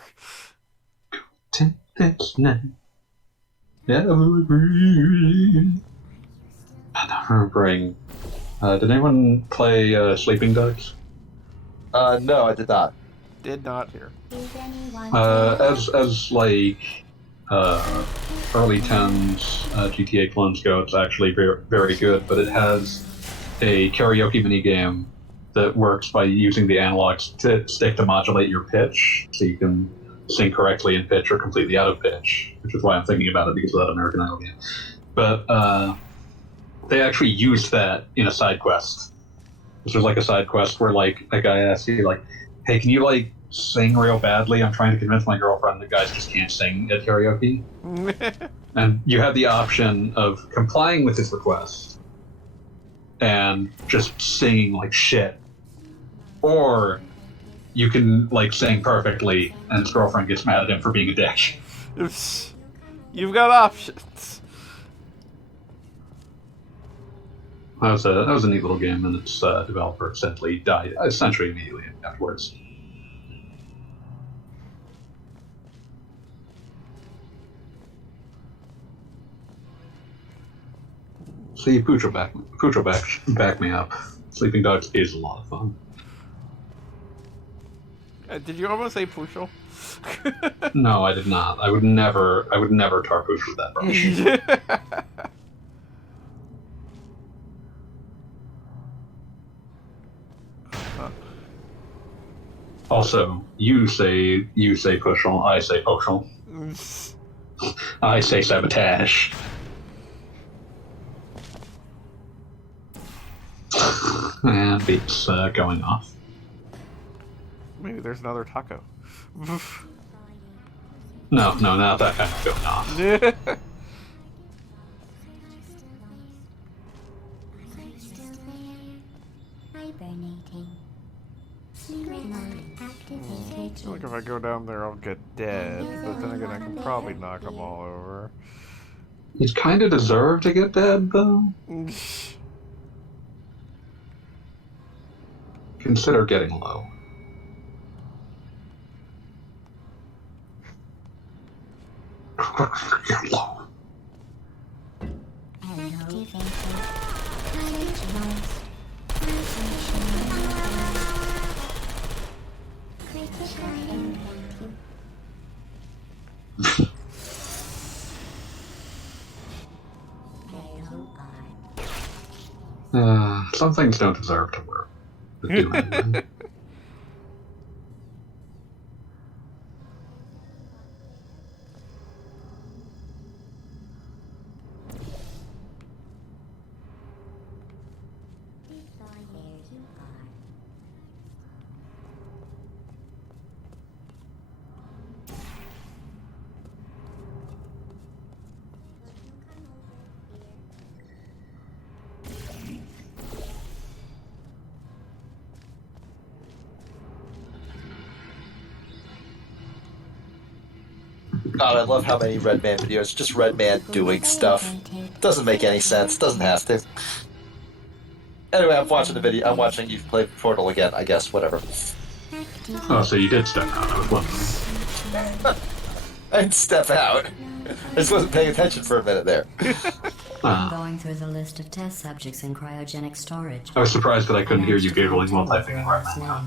Remembering. Did anyone play Sleeping Dogs? No, I did not. Did not hear. Is anyone As like early 10s GTA clones go, it's actually very, very good, but it has a karaoke minigame that works by using the analog stick to modulate your pitch, so you can sing correctly in pitch or completely out of pitch, which is why I'm thinking about it because of that American Idol game. But they actually used that in a side quest. This was like a side quest where like a guy asks you like, "Hey, can you like sing real badly? I'm trying to convince my girlfriend that guys just can't sing at karaoke." And you have the option of complying with his request and just singing like shit, or you can like sing perfectly and his girlfriend gets mad at him for being a dick. You've got options. That was a neat little game, and its developer essentially died immediately afterwards. See, Pucho back me up. Sleeping Dogs is a lot of fun. Did you almost say Pucho? No, I did not. I would never tar Pucho with that brush. Also, you say Pushel, I say Poshel. I say sabotage. And beats going off. Maybe there's another taco. No, not that kind of going off. I feel like if I go down there, I'll get dead. But then again, I can probably knock them all over. He's kind of deserved to get dead, though. Consider getting low. Get low. Some things don't deserve to work. But do anyway. God, I love how many Redman videos, just Redman doing stuff. Doesn't make any sense, doesn't have to. Anyway, I'm watching the video, I'm watching you play Portal again, I guess, whatever. Oh, so you did step out, I was wondering. I didn't step out. I just wasn't paying attention for a minute there. I'm going through the list of test subjects in cryogenic storage. I was surprised that I couldn't hear you giggling while typing in right now.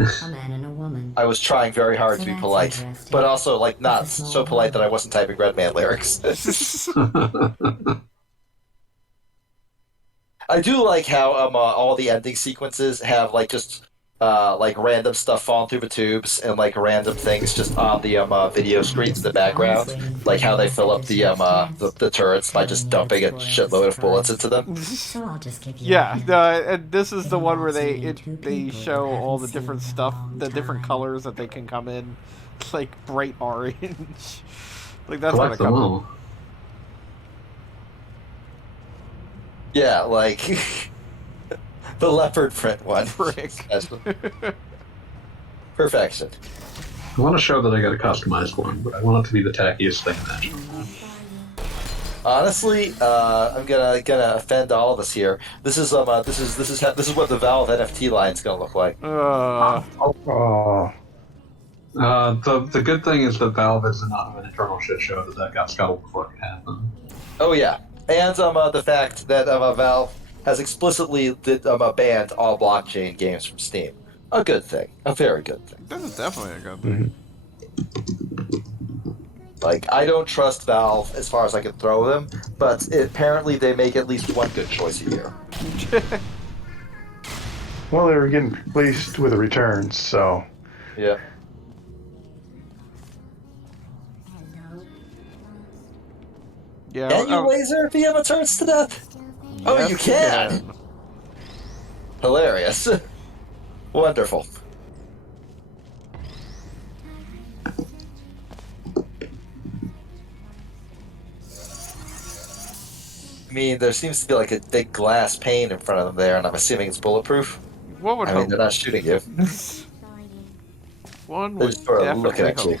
A man and a woman. I was trying very hard to be polite, but also, like, not so polite that I wasn't typing Redman lyrics. I do like how all the ending sequences have, like, just like random stuff falling through the tubes and like random things just on the video screens in the background, like how they fill up the turrets by just dumping a shitload of bullets into them. So I'll just give you Yeah, this is the one where they show all the different stuff, the different colors that they can come in. It's like bright orange. Like that's Collect them all. Yeah, like the leopard print one. Frick. Perfection. I want to show that I got a customized one, but I want it to be the tackiest thing imaginable. Honestly, I'm gonna offend all of us here. This is what the Valve NFT line's gonna look like. The good thing is that Valve is enough of an internal shit show that got scuttled before it happened. Oh yeah, and the fact that Valve has explicitly banned all blockchain games from Steam. A good thing, a very good thing. This is definitely a good thing. Like, I don't trust Valve as far as I can throw them, but apparently they make at least one good choice a year. Well, they were getting pleased with the returns, so... Yeah. Yeah. Can you laser VM turns to death? Yes, Oh, you can! Hilarious. Wonderful. I mean, there seems to be like a big glass pane in front of them there, and I'm assuming it's bulletproof. One would I hope. mean, they're not shooting you. One They're would just sort of looking definitely at hope.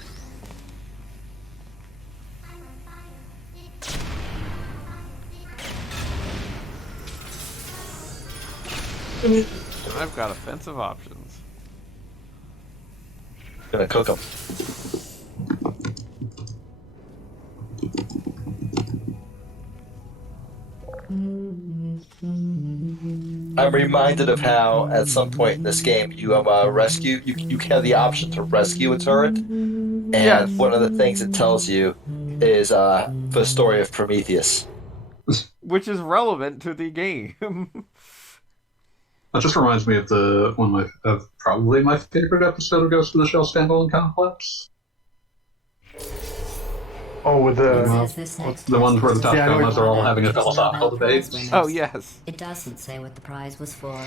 you. I've got offensive options. Gonna cook them. I'm reminded of how, at some point in this game, you you have the option to rescue a turret, and Yes. one of the things it tells you is the story of Prometheus. Which is relevant to the game. That just reminds me of probably my favorite episode of Ghost in the Shell standalone complex. Oh, with the ones where the top domas are all having a philosophical debate. Oh, yes. It doesn't say what the prize was for.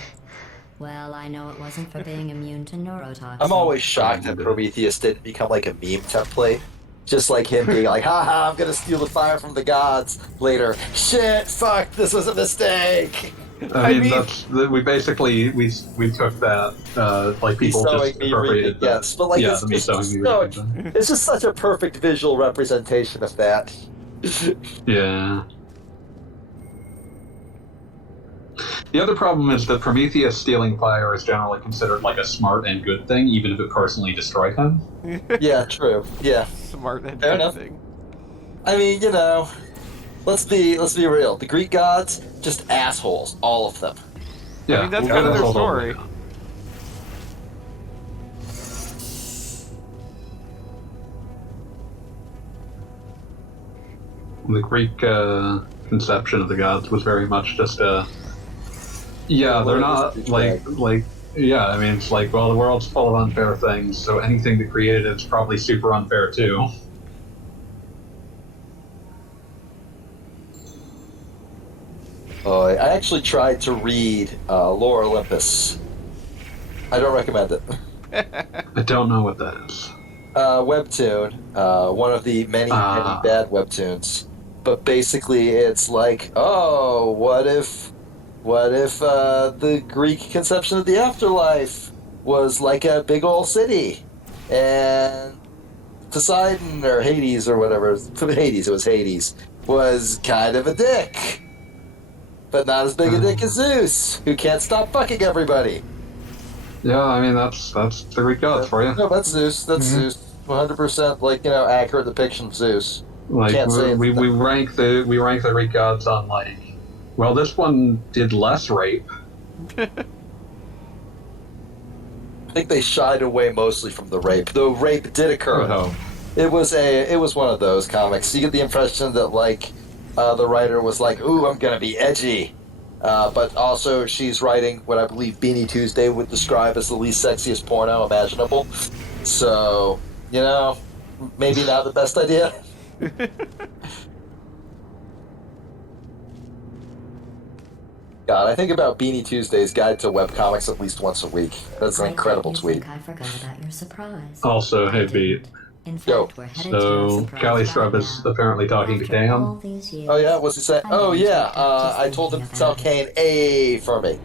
Well, I know it wasn't for being immune to neurotoxin. I'm always shocked that Prometheus didn't become like a meme template. Just like him being like, haha, I'm gonna steal the fire from the gods later. Shit, fuck, this was a mistake. I mean, we basically we took that like people just appropriated that. Yes, but like the me sewing me reading. It's just such a perfect visual representation of that. Yeah. The other problem is that Prometheus stealing fire is generally considered like a smart and good thing, even if it personally destroyed him. Yeah, true. Yeah. Smart and Fair good enough. thing. I mean, you know, let's be real. The Greek gods, just assholes, all of them. Yeah, I mean, that's kind of their all story. The Greek conception of the gods was very much just they're not yeah, I mean, it's like, well, the world's full of unfair things, so anything that created it's probably super unfair too. I actually tried to read Lore Olympus. I don't recommend it. I don't know what that is. Webtoon, one of the many bad webtoons. But basically, it's like, oh, what if the Greek conception of the afterlife was like a big old city, and Poseidon or Hades or whatever, it was Hades, was kind of a dick, but not as big a dick as Zeus, who can't stop fucking everybody. Yeah, I mean that's the Greek gods for you. No, that's Zeus. That's Zeus. 100%, like, accurate depiction of Zeus. Like we rank the Greek gods on like, well, this one did less rape. I think they shied away mostly from the rape. The rape did occur. Oh. It was one of those comics. You get the impression that like the writer was like, "Ooh, I'm gonna be edgy," but also she's writing what I believe Beanie Tuesday would describe as the least sexiest porno imaginable. So maybe not the best idea. God, I think about Beanie Tuesday's Guide to Webcomics at least once a week. That's an incredible tweet. I forgot about your surprise. Also, hey, Beat. In fact, we're headed to So, Callie Strub is apparently talking to Cam. Oh yeah, what's he saying? Oh yeah, I told him to tell Kane A for me.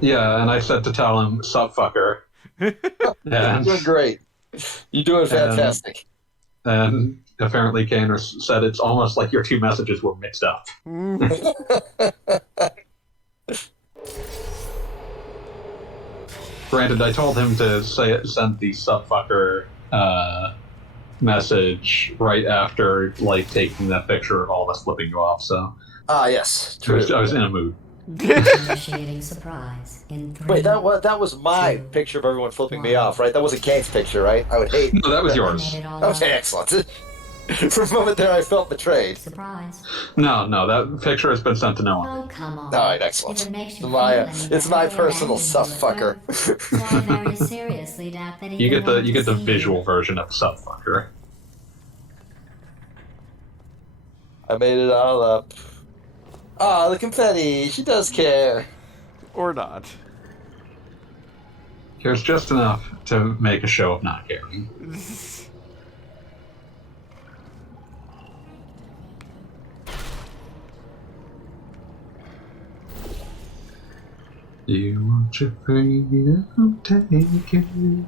Yeah, and I said to tell him, sup fucker. You're doing great. You're doing fantastic. And apparently Kane said it's almost like your two messages were mixed up. Granted, I told him to send the sup fucker message right after like taking that picture of all of us flipping you off, so yes, true. I was in a mood. Initiating surprise in 3. Wait, that was my picture of everyone flipping me off, right? That wasn't Kane's picture, right? I would hate. No, that was yours. Okay, excellent. For a moment there, I felt betrayed. Surprise. No, that picture has been sent to no one. Oh, come on. All right, excellent. If it makes you It's my personal sup fucker. I very seriously doubt that You get the visual version of sup fucker. I made it all up. Ah, the confetti. She does care. Or not. Cares just enough to make a show of not caring. You want your freedom taken.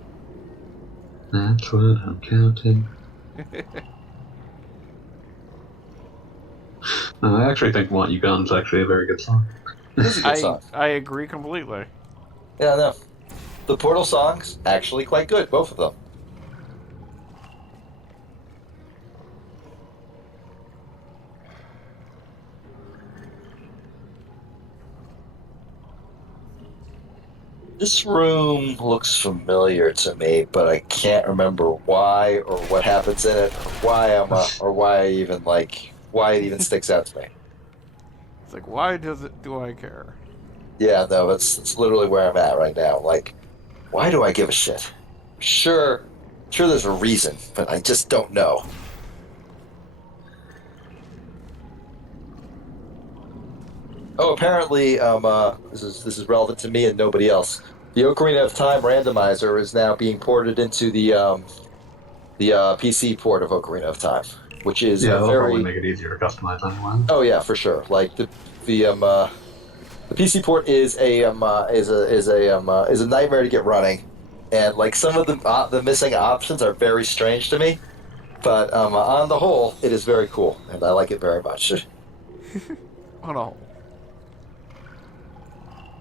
That's what I'm counting. I actually think Want You Gone is actually a very good song. It is a good song. I agree completely. Yeah, no. The Portal songs, actually quite good, both of them. This room looks familiar to me, but I can't remember why or what happens in it, or why it even sticks out to me. It's like, why do I care? Yeah, no, it's literally where I'm at right now. Like, why do I give a shit? Sure, there's a reason, but I just don't know. Oh, apparently, this is relevant to me and nobody else. The Ocarina of Time randomizer is now being ported into the PC port of Ocarina of Time, which is they'll probably make it easier to customize anyway. Oh yeah, for sure. Like the PC port is a nightmare to get running, and like some of the missing options are very strange to me. But on the whole, it is very cool, and I like it very much. On a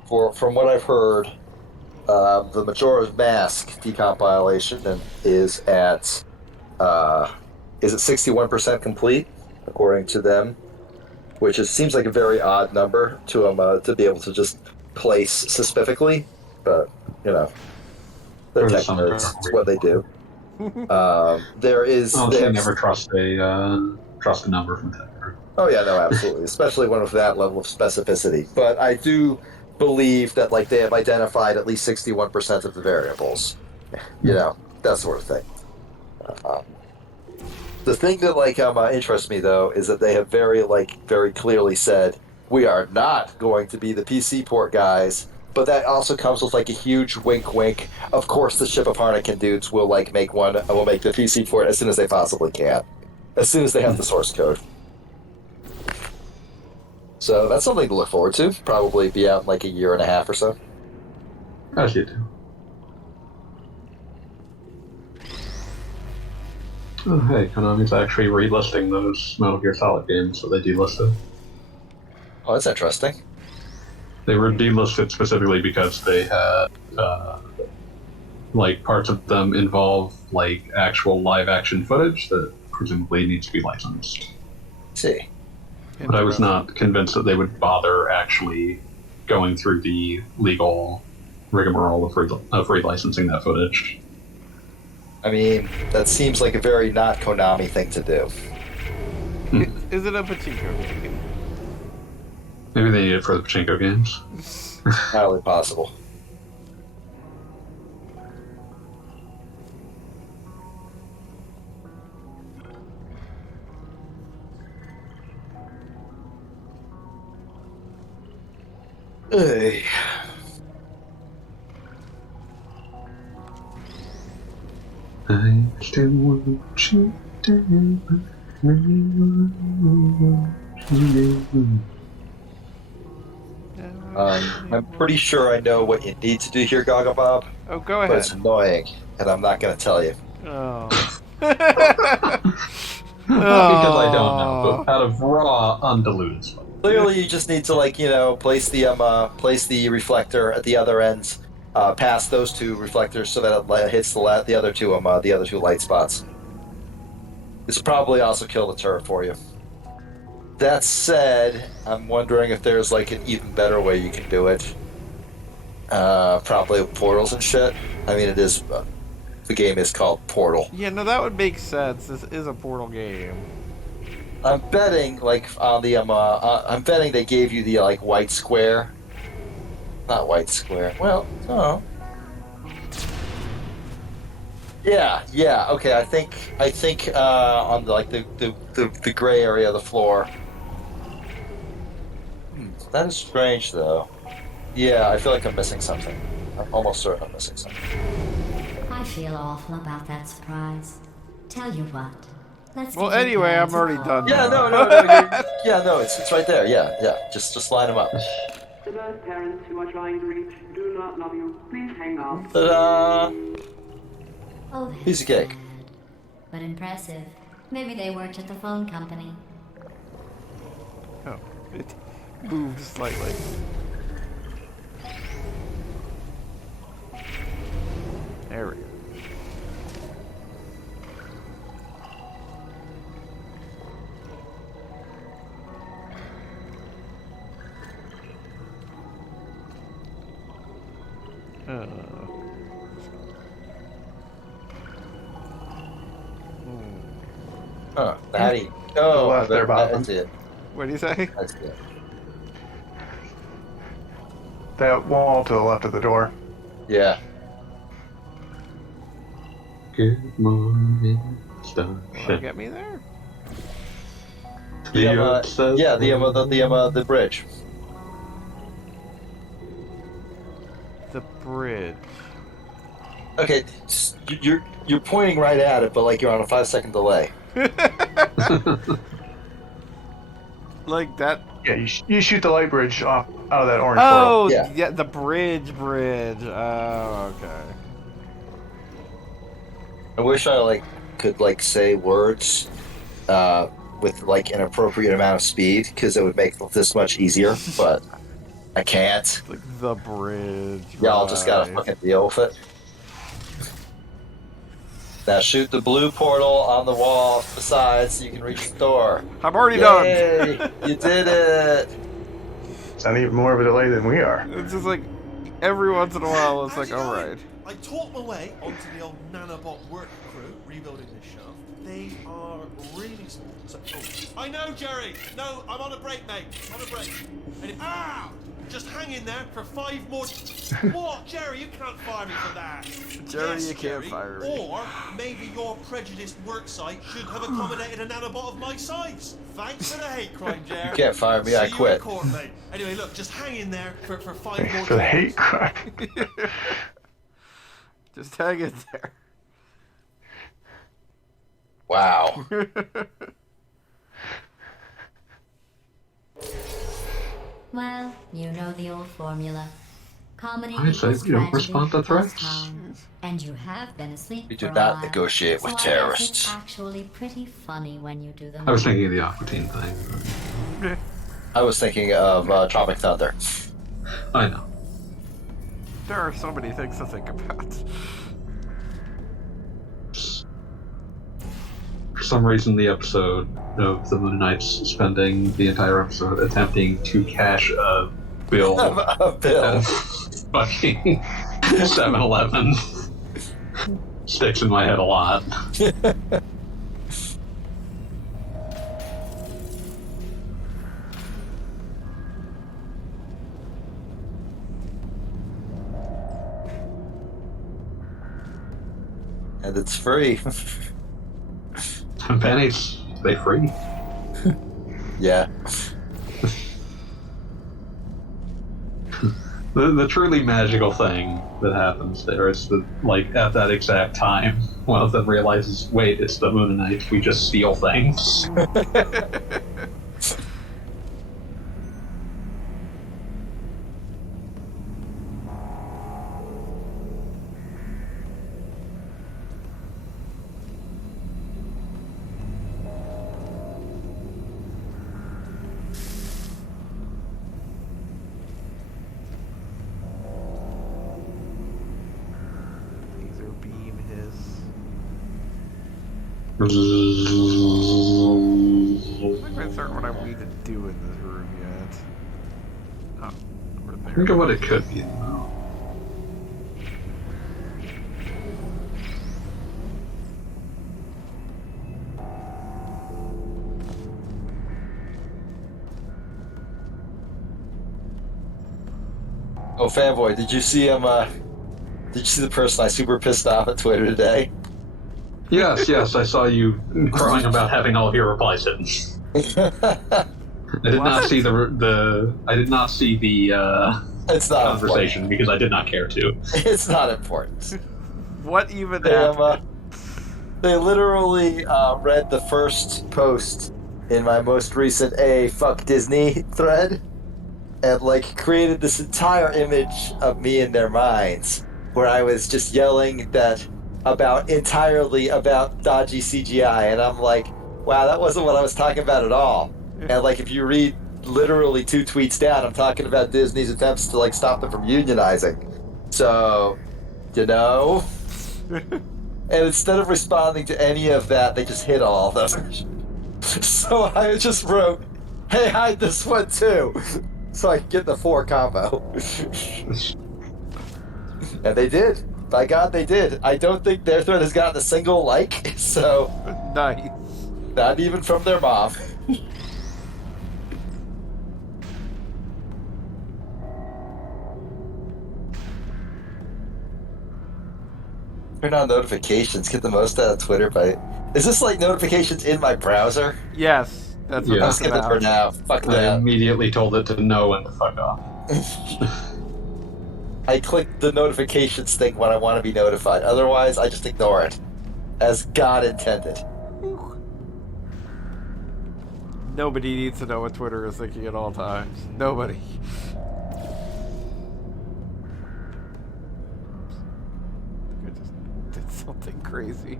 whole. From what I've heard, the Majora's Mask decompilation is at 61% complete, according to them, which seems like a very odd number to be able to just place specifically, but you know, they're tech nerds. It's what they do. There is. Honestly, never trust a number from tech. Oh yeah, no, absolutely, especially one with that level of specificity. But I do believe that like they have identified at least 61% of the variables. You know, that sort of thing. The thing that interests me though is that they have very clearly said we are not going to be the PC port guys, but that also comes with like a huge wink wink. Of course the Ship of Harnican dudes will make the PC port as soon as they possibly can. As soon as they have the source code. So that's something to look forward to. Probably be out in like a year and a half or so. As you do. Oh, hey, Konami's actually relisting those Metal Gear Solid games that they delisted. Oh, that's interesting. They were delisted specifically because they had, parts of them involve, actual live-action footage that presumably needs to be licensed. See. But I was not convinced that they would bother actually going through the legal rigmarole of relicensing that footage. I mean, that seems like a very not Konami thing to do. Is it a pachinko game? Maybe they need it for the pachinko games. Highly possible. Hey. I still want you down. I'm pretty sure I know what you need to do here, Gaga Bob. Oh, go ahead. But it's annoying, and I'm not going to tell you. Oh. Not because I don't know, but out of raw, undiluted smoke. Clearly, you just need to place the reflector at the other end, past those two reflectors, so that it hits the other two light spots. This will probably also kill the turret for you. That said, I'm wondering if there's an even better way you can do it. Probably with portals and shit. I mean, it is. The game is called Portal. Yeah, no, that would make sense. This is a Portal game. I'm betting, I'm betting they gave you the white square. Not white square. Well, no. Yeah. Okay, I think on the gray area of the floor. That is strange, though. Yeah, I feel like I'm missing something. I'm almost certain I'm missing something. I feel awful about that surprise. Tell you what. Well, anyway, I'm already done. Yeah, no. Yeah, no, it's right there. Yeah. Just line them up. The birth parents who are trying to reach do not love you. Please hang up. Ta-da! Oh, Piece of cake. but impressive. Maybe they worked at the phone company. Oh, it moved slightly. There we go. Huh. How do you... Oh, left there, Bob. That's it. What do you say? That's it. That wall to the left of the door. Yeah. Good morning, Will Starship. get me there? The bridge. The bridge. Okay, you're pointing right at it, but like you're on a 5-second delay. Like that. Yeah, you shoot the light bridge off out of that orange Oh, Yeah. yeah, the bridge. Oh, okay. I wish I could say words with an appropriate amount of speed because it would make this much easier, but I can't. It's like the bridge. Y'all just gotta right. fucking deal with it. Now shoot the blue portal on the wall beside so you can reach the door. I'm already Yay! done. You did it! It's not even more of a delay than we are. It's just like every once in a while, it's How's like, it all going? right. I talked my way onto the old nanobot work crew rebuilding this shaft. They are really small. So, I know, Jerry. No, I'm on a break, mate. On a break. Just hang in there for 5 more. What, Jerry? You can't fire me for that. Jerry, Yes, you can't Jerry. fire me. Or maybe your prejudiced work site should have accommodated a nanobot of my size. Thanks for the hate crime, Jerry. You can't fire me, See I you quit. in court, mate. Anyway, look, just hang in there for 5 more. Thanks for the hate crime. Just hang in there. Wow. Well, you know the old formula. Comedy I say equals we don't tragedy respond to plus threats. calm. And you have been asleep We for do a not while. negotiate with So I guess terrorists. it's actually pretty funny when you do them. I was thinking of the Aqua Teen thing. I was thinking of Tropic Thunder. I know. There are so many things to think about. For some reason, the episode of the Moon Knights spending the entire episode attempting to cash a bill Bill. at fucking 7-Eleven sticks in my head a lot. And it's free. Pennies, they free. Yeah. The truly magical thing that happens there is that, like, at that exact time, one of them realizes, wait, it's the Moon Knight, we just steal things. Laser beam his. I I'm not quite certain what I need to do in this room yet. Oh, over there. think of what it could be, though. Oh, fanboy, did you see him? Did you see the person I super pissed off at Twitter today? Yes, I saw you crying about having all of your replies hidden. I did not see the I did not see the It's not conversation because I did not care to. important. It's not important. What even They, happened? they literally read the first post in my most recent fuck Disney thread. and like created this entire image of me in their minds where I was just yelling entirely about dodgy CGI, and I'm like, wow, that wasn't what I was talking about at all. And like, if you read literally 2 tweets down, I'm talking about Disney's attempts to like stop them from unionizing. So, and instead of responding to any of that, they just hit all of them. So I just wrote, hey, hide this one too, so I could get the 4 combo. And they did. By God, they did. I don't think their thread has gotten a single like, so... Nice. Not even from their mom. Turn on notifications. Get the most out of Twitter by... Is this like notifications in my browser? Yes, that's what I'll skip it for now. Fuck I that. immediately told it to know when to fuck off. I click the notifications thing when I want to be notified. Otherwise, I just ignore it. As God intended. Nobody needs to know what Twitter is thinking at all times. Nobody. I just did something crazy.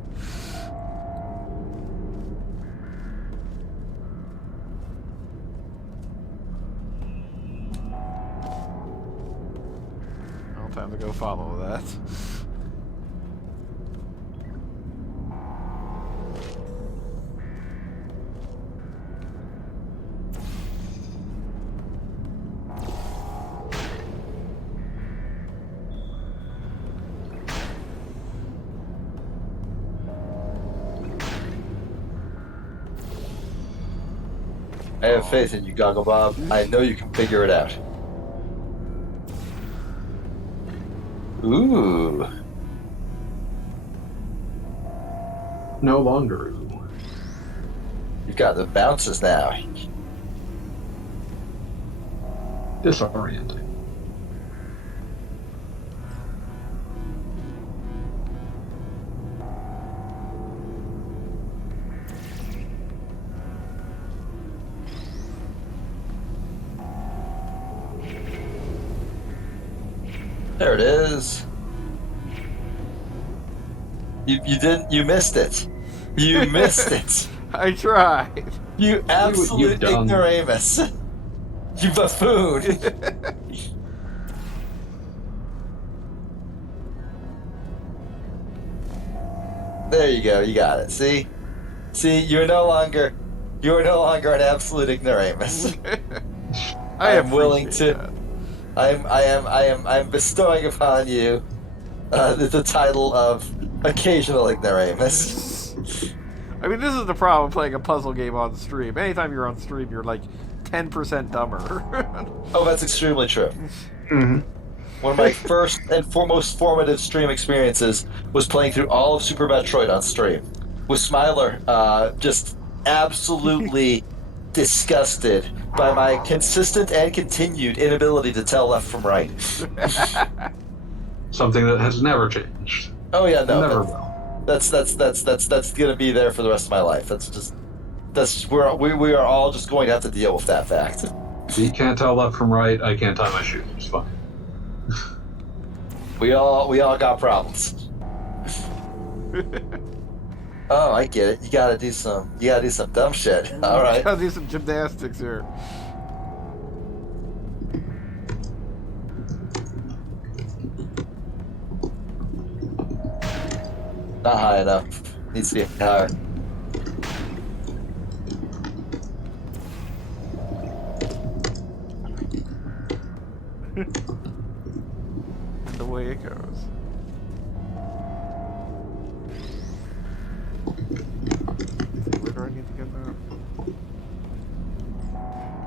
Time to go follow that. I have faith in you, Goggle Bob. I know you can figure it out. Ooh. No longer. You've got the bounces now. Disorienting. There it is. You missed it. You missed it. I tried. You absolute ignoramus. You buffoon. There you go. You got it. See, you're no longer an absolute ignoramus. I am willing to. That. I'm bestowing upon you the title of occasional ignoramus. I mean, this is the problem playing a puzzle game on stream. Anytime you're on stream, you're like 10% dumber. Oh, that's extremely true. Mm-hmm. One of my first and foremost formative stream experiences was playing through all of Super Metroid on stream, with Smiler just absolutely disgusted by my consistent and continued inability to tell left from right. Something that has never changed. Oh yeah, no, never will. That's gonna be there for the rest of my life. We are all just going to have to deal with that fact. You can't tell left from right. I can't tie my shoes. It's fine. We all got problems. Oh, I get it. You gotta do some dumb shit. All right. Gotta do some gymnastics here. Not high enough. Needs to be higher. The way it goes. Where do I need to get that?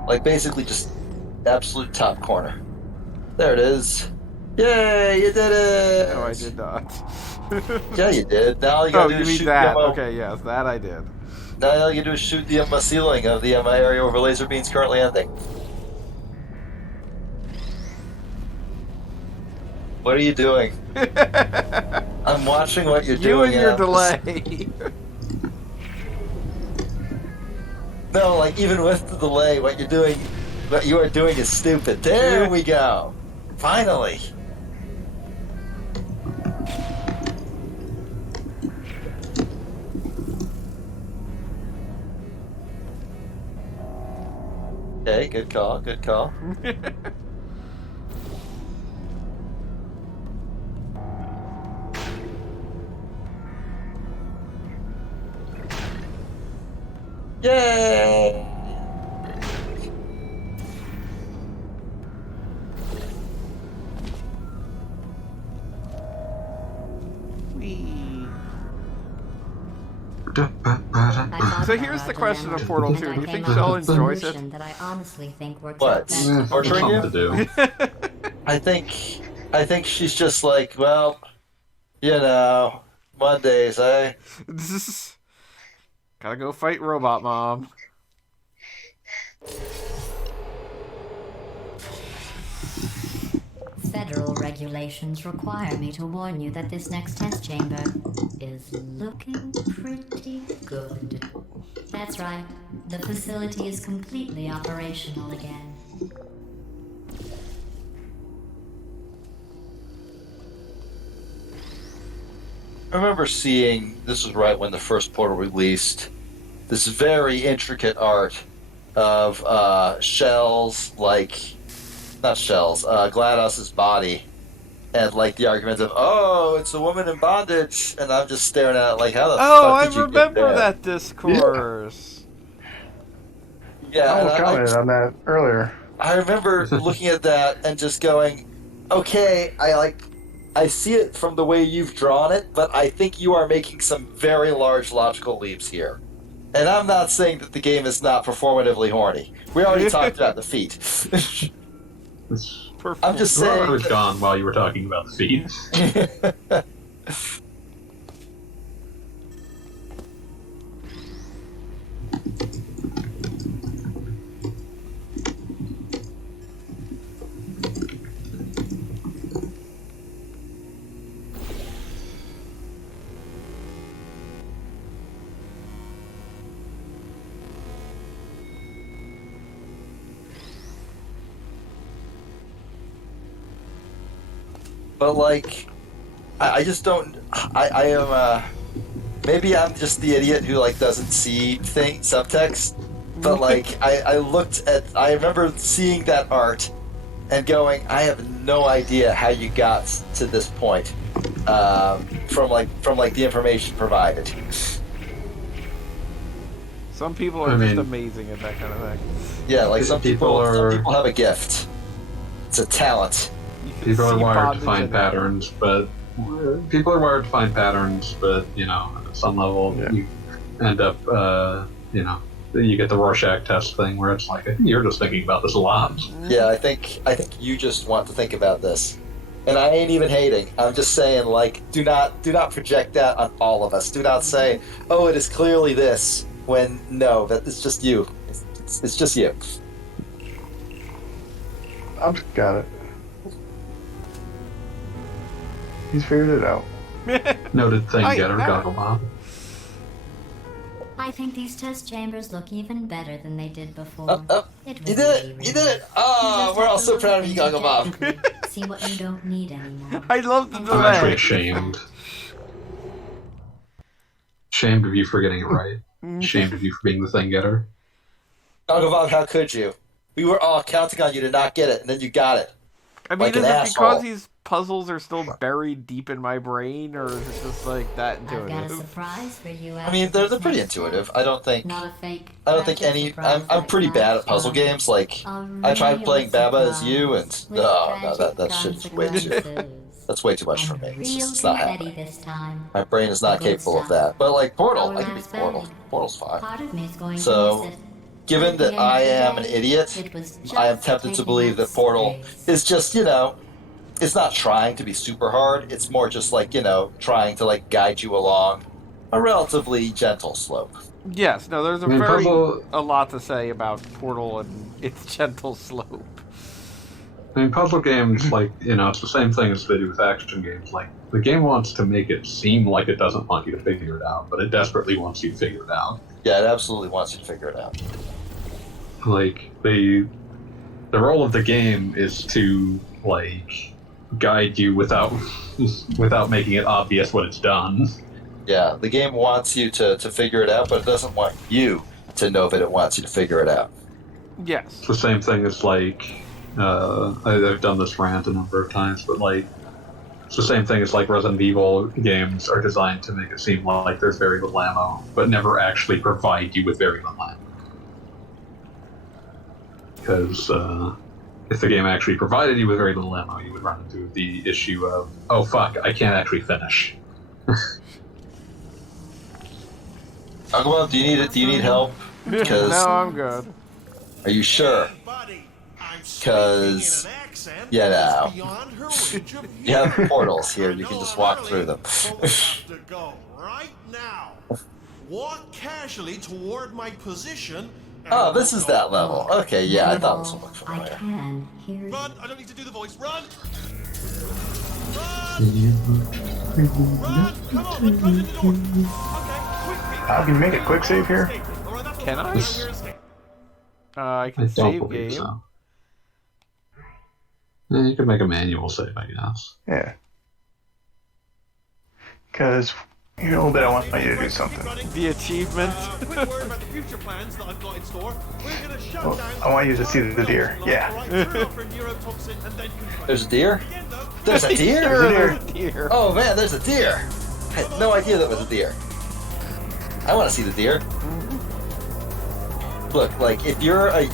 Like basically just absolute top corner. There it is. Yay, you did it! No, I did not. Yeah, you did. Now all you gotta do you is mean shoot that? the MO. Okay, yes, that I did. Now all you gotta do is shoot the ceiling of the area where laser beam's currently ending. What are you doing? I'm watching what you're doing. You and your delay. No, like even with the delay, what you're doing What you are doing is stupid. There we go. Finally. Okay, good call, good call. Yay! So here's the question of Portal 2. Do you think Shell enjoys it? That I honestly think works What? out best. Torturing you? To do. I think she's just like, well, Mondays, eh? Gotta go fight Robot Mom. Federal regulations require me to warn you that this next test chamber is looking pretty good. That's right. The facility is completely operational again. I remember seeing, this was right when the first Portal released, this very intricate art of GLaDOS's body, and like the argument of, oh, it's a woman in bondage, and I'm just staring at it like, how the fuck did you get remember there? that discourse. Yeah, I commented on that earlier. I remember looking at that and just going, okay, I see it from the way you've drawn it, but I think you are making some very large logical leaps here. And I'm not saying that the game is not performatively horny. We already talked about the feet. I'm just saying. I was gone while you were talking about the feet. But like, I just don't. I am. Maybe I'm just the idiot who like doesn't see subtext. But like, I remember seeing that art and going, I have no idea how you got to this point from the information provided. Some people are just amazing at that kind of thing. Yeah, like some people have a gift. It's a talent. People are wired to find patterns, but at some level you end up, you get the Rorschach test thing where it's like, you're just thinking about this a lot. Yeah, I think you just want to think about this. And I ain't even hating. I'm just saying, like, do not project that on all of us. Do not say, oh, it is clearly this, when no, that it's just you. It's just you. I've got it. He's figured it out. Noted thing getter, Gogglebob. I think these test chambers look even better than they did before. You did it! You did it! Oh, we're all so proud of you, Gogglebob. See what you don't need anymore. I love the delay. I'm actually ashamed. Ashamed of you for getting it right. Ashamed of you for being the thing getter. Gogglebob, how could you? We were all counting on you to not get it, and then you got it. I mean, is it because these puzzles are still buried deep in my brain, or is it just like that intuitive? I've got a surprise for you. I mean, they're pretty intuitive. I don't think any. I'm pretty bad at puzzle games. Like, I tried playing Baba as you, and that shit's way too. That's way too much for me. It's not happening. My brain is not capable of that. But like Portal, I can beat Portal. Portal's fine. So, given that I am an idiot, I am tempted to believe that Portal is just, it's not trying to be super hard. It's more just like, trying to like guide you along a relatively gentle slope. Yes, no, there's a lot to say about Portal and its gentle slope. I mean, puzzle games, it's the same thing as they do with action games. Like, the game wants to make it seem like it doesn't want you to figure it out, but it desperately wants you to figure it out. Yeah, it absolutely wants you to figure it out. Like, they the role of the game is to guide you without making it obvious what it's done. Yeah, the game wants you to figure it out, but it doesn't want you to know that it wants you to figure it out. Yes. It's the same thing as I've done this rant a number of times, but it's the same thing as Resident Evil games are designed to make it seem like there's very little ammo, but never actually provide you with very little ammo. Because if the game actually provided you with very little ammo, you would run into the issue of, oh fuck, I can't actually finish. Agumon, do you need help? Because no, I'm good. Are you sure? Because you have portals here. You can just walk through them. Right now. Walk casually toward my position. Oh, this is that level. Okay, yeah, I thought this would look familiar. I can hear you. Run! I don't need to do the voice. Run! Run! Come on, let's close the door. Okay, quickly. Can you make a quick save here? Can I? I can I save don't believe game. so. Yeah, you can make a manual save, I guess. Yeah. Because in a little bit I want you to do something. The achievement. I want you to see the deer. Yeah. There's a deer? There's a deer? There's a deer. Oh man, there's a deer. I had no idea that was a deer. I want to see the deer. Look, if you're a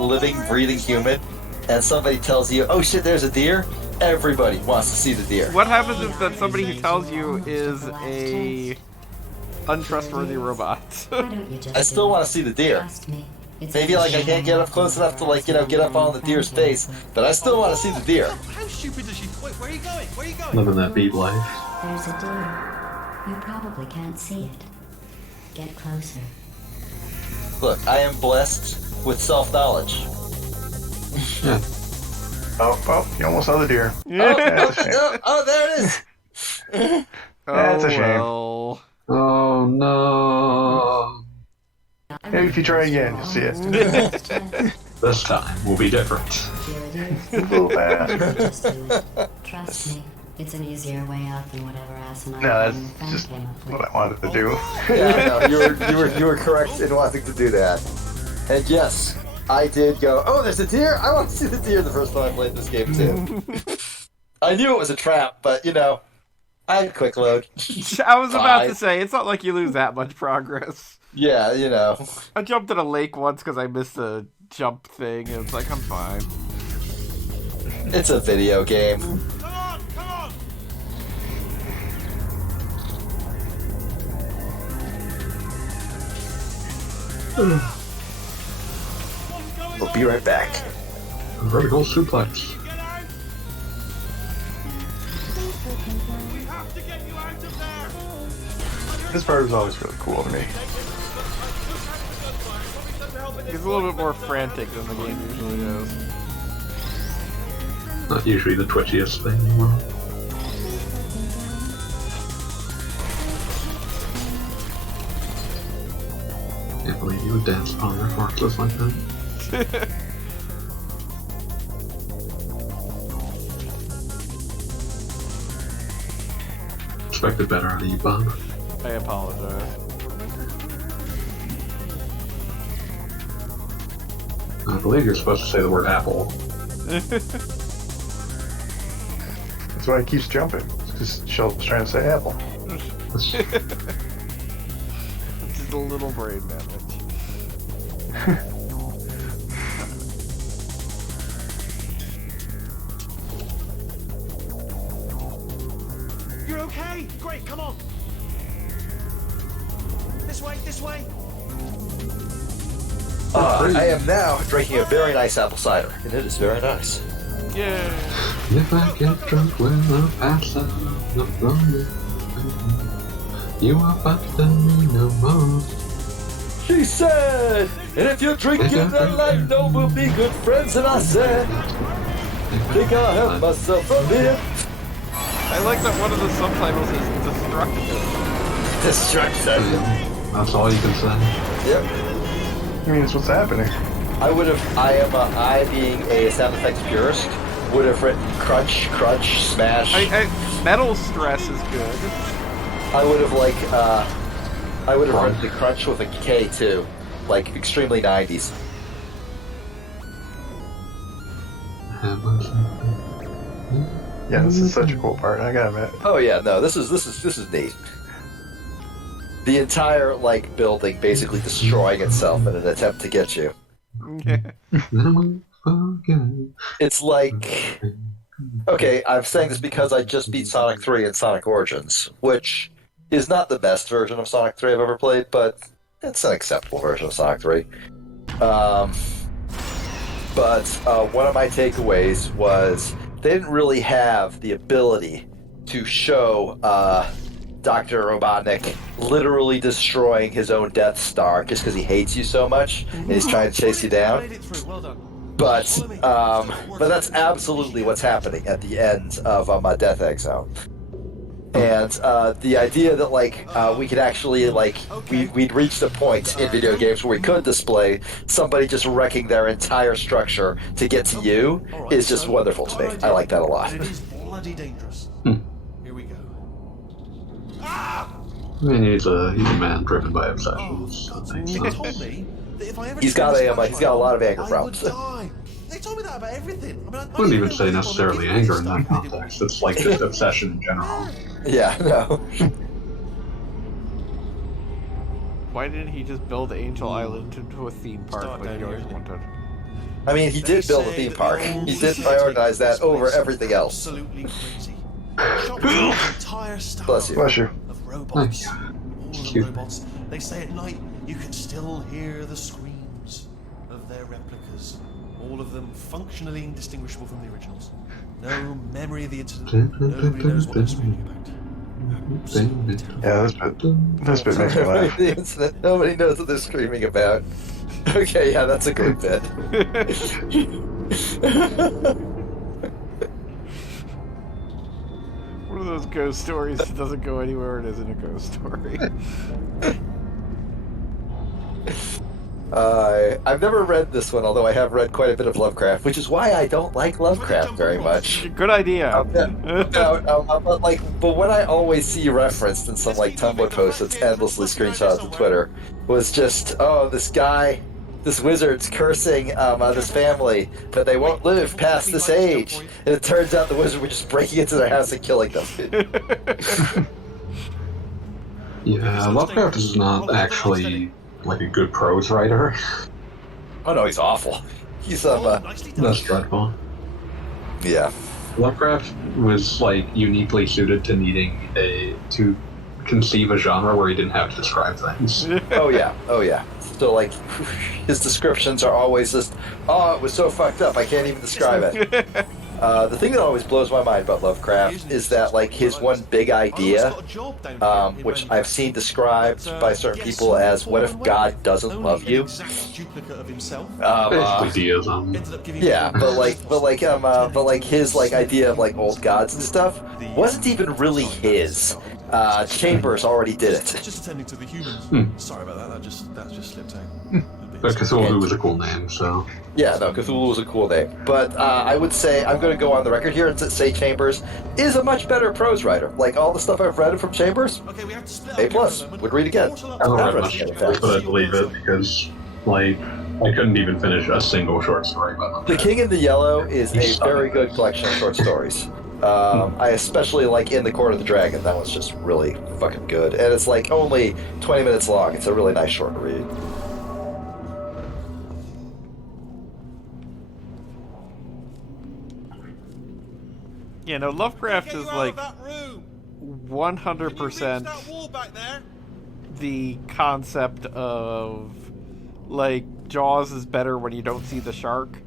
living, breathing human, and somebody tells you, "Oh shit, there's a deer," everybody wants to see the deer. What happens if that somebody who tells you is a untrustworthy robot? I still want to see the deer. Maybe I can't get up close enough to get up on the deer's face, but I still want to see the deer. How stupid is she? Wait, where are you going? Where are you going? Living that beat life. There's a deer. You probably can't see it. Get closer. Look, I am blessed with self-knowledge. Yeah. Oh, you almost saw the deer. There it is. That's a shame. Well. Oh no. Maybe if you try again, you'll see it. This time will be different. A little faster. Just do it. Trust me. It's an easier way out than whatever asinine No, that's thing just came up with. what I wanted to do. Yeah, no, you were correct in wanting to do that. And yes, I did go, "Oh, there's a deer? I want to see the deer," the first time I played this game too. I knew it was a trap, but I had quick load. I was about to say, it's not like you lose that much progress. Yeah, I jumped in a lake once because I missed a jump thing, and it's like, I'm fine. It's a video game. Come on, come on! We'll be right back. Vertical suplex. Get out! We have to get you out of there! This part was always really cool to me. It's a little bit more frantic than the game usually is. Not usually the twitchiest thing in the world. Can't believe you would dance upon their corpses like that. Expected better out of you, Bob. I apologize. I believe you're supposed to say the word apple. That's why he keeps jumping. It's because Sheldon's trying to say apple. It's just a little brain damage. You're okay? Great, come on! This way, this way! I am now drinking a very nice apple cider, and it is very nice. Yeah. If I get drunk when I pass out, not wrong. You are better me no more. She said, "And if you're drinking that light, no, we'll be good friends." And I said, "Think I'll help myself a bit." I like that one of the subtitles is destruction. Destruction. That's all you can say. Yep. I mean, it's what's happening. I being a sound effects purist, would have written crunch, crunch, smash. Metal stress is good. I would have written the crunch with a K too, like extremely 90s. Yeah, this is such a cool part. I gotta admit. Oh yeah, no, this is neat. The entire building basically destroying itself in an attempt to get you. It's like, okay, I'm saying this because I just beat Sonic 3 and Sonic Origins, which is not the best version of Sonic 3 I've ever played, but it's an acceptable version of Sonic 3. But one of my takeaways was they didn't really have the ability to show Dr. Robotnik literally destroying his own Death Star just because he hates you so much and he's trying to chase you down. But that's absolutely what's happening at the end of Death Egg Zone. And the idea that we could actually we'd reached a point in video games where we could display somebody just wrecking their entire structure to get to you is just wonderful to me. I like that a lot. It is bloody dangerous. Here we go. I mean, he's a man driven by obsessions. He told me that if I ever he's got a lot of anger problems. They told me that about everything. I wouldn't even say necessarily anger in that context. It's like just obsession in general. Yeah, no. Why didn't he just build Angel Island into a theme park like he always wanted? I mean, he did build a theme park. He did prioritize that over everything else. Absolutely crazy. Entire Bless you. Bless you. Of robots. All of the robots. They say at night you can still hear the screams of their replicas. All of them functionally indistinguishable from the originals. No memory of the incident. Nobody knows what they're screaming about. Yeah, this bit makes me laugh. The incident. Nobody knows what they're screaming about. Okay, yeah, that's a good bit. One of those ghost stories that doesn't go anywhere and isn't a ghost story. I've never read this one, although I have read quite a bit of Lovecraft, which is why I don't like Lovecraft very much. Good idea. But what I always see referenced in some Tumblr posts that's endlessly screenshots on Twitter was just, this wizard's cursing this family, but they won't live past this age. And it turns out the wizard was just breaking into their house and killing them. Yeah, Lovecraft is not actually a good prose writer. Oh no, he's awful. He's that's dreadful. Yeah. Lovecraft was uniquely suited to needing to conceive a genre where he didn't have to describe things. Oh yeah. So his descriptions are always just, it was so fucked up, I can't even describe it. The thing that always blows my mind about Lovecraft is that his one big idea, which I've seen described by certain people as, what if God doesn't love you? Deism. Yeah, but his idea of old gods and stuff wasn't even really his. Chambers already did it. Just attending to the humans. Sorry about that. That just slipped out. But Cthulhu was a cool name, so... Yeah, no, Cthulhu was a cool name. But I would say, I'm going to go on the record here and say Chambers is a much better prose writer. All the stuff I've read from Chambers, A+. Would read again. I don't read much, but I believe it because, I couldn't even finish a single short story about The King in the Yellow is a very good collection of short stories. I especially like In the Court of the Dragon. That one's just really fucking good. And it's only 20 minutes long. It's a really nice short read. Yeah, no, Lovecraft is 100% the concept of Jaws is better when you don't see the shark,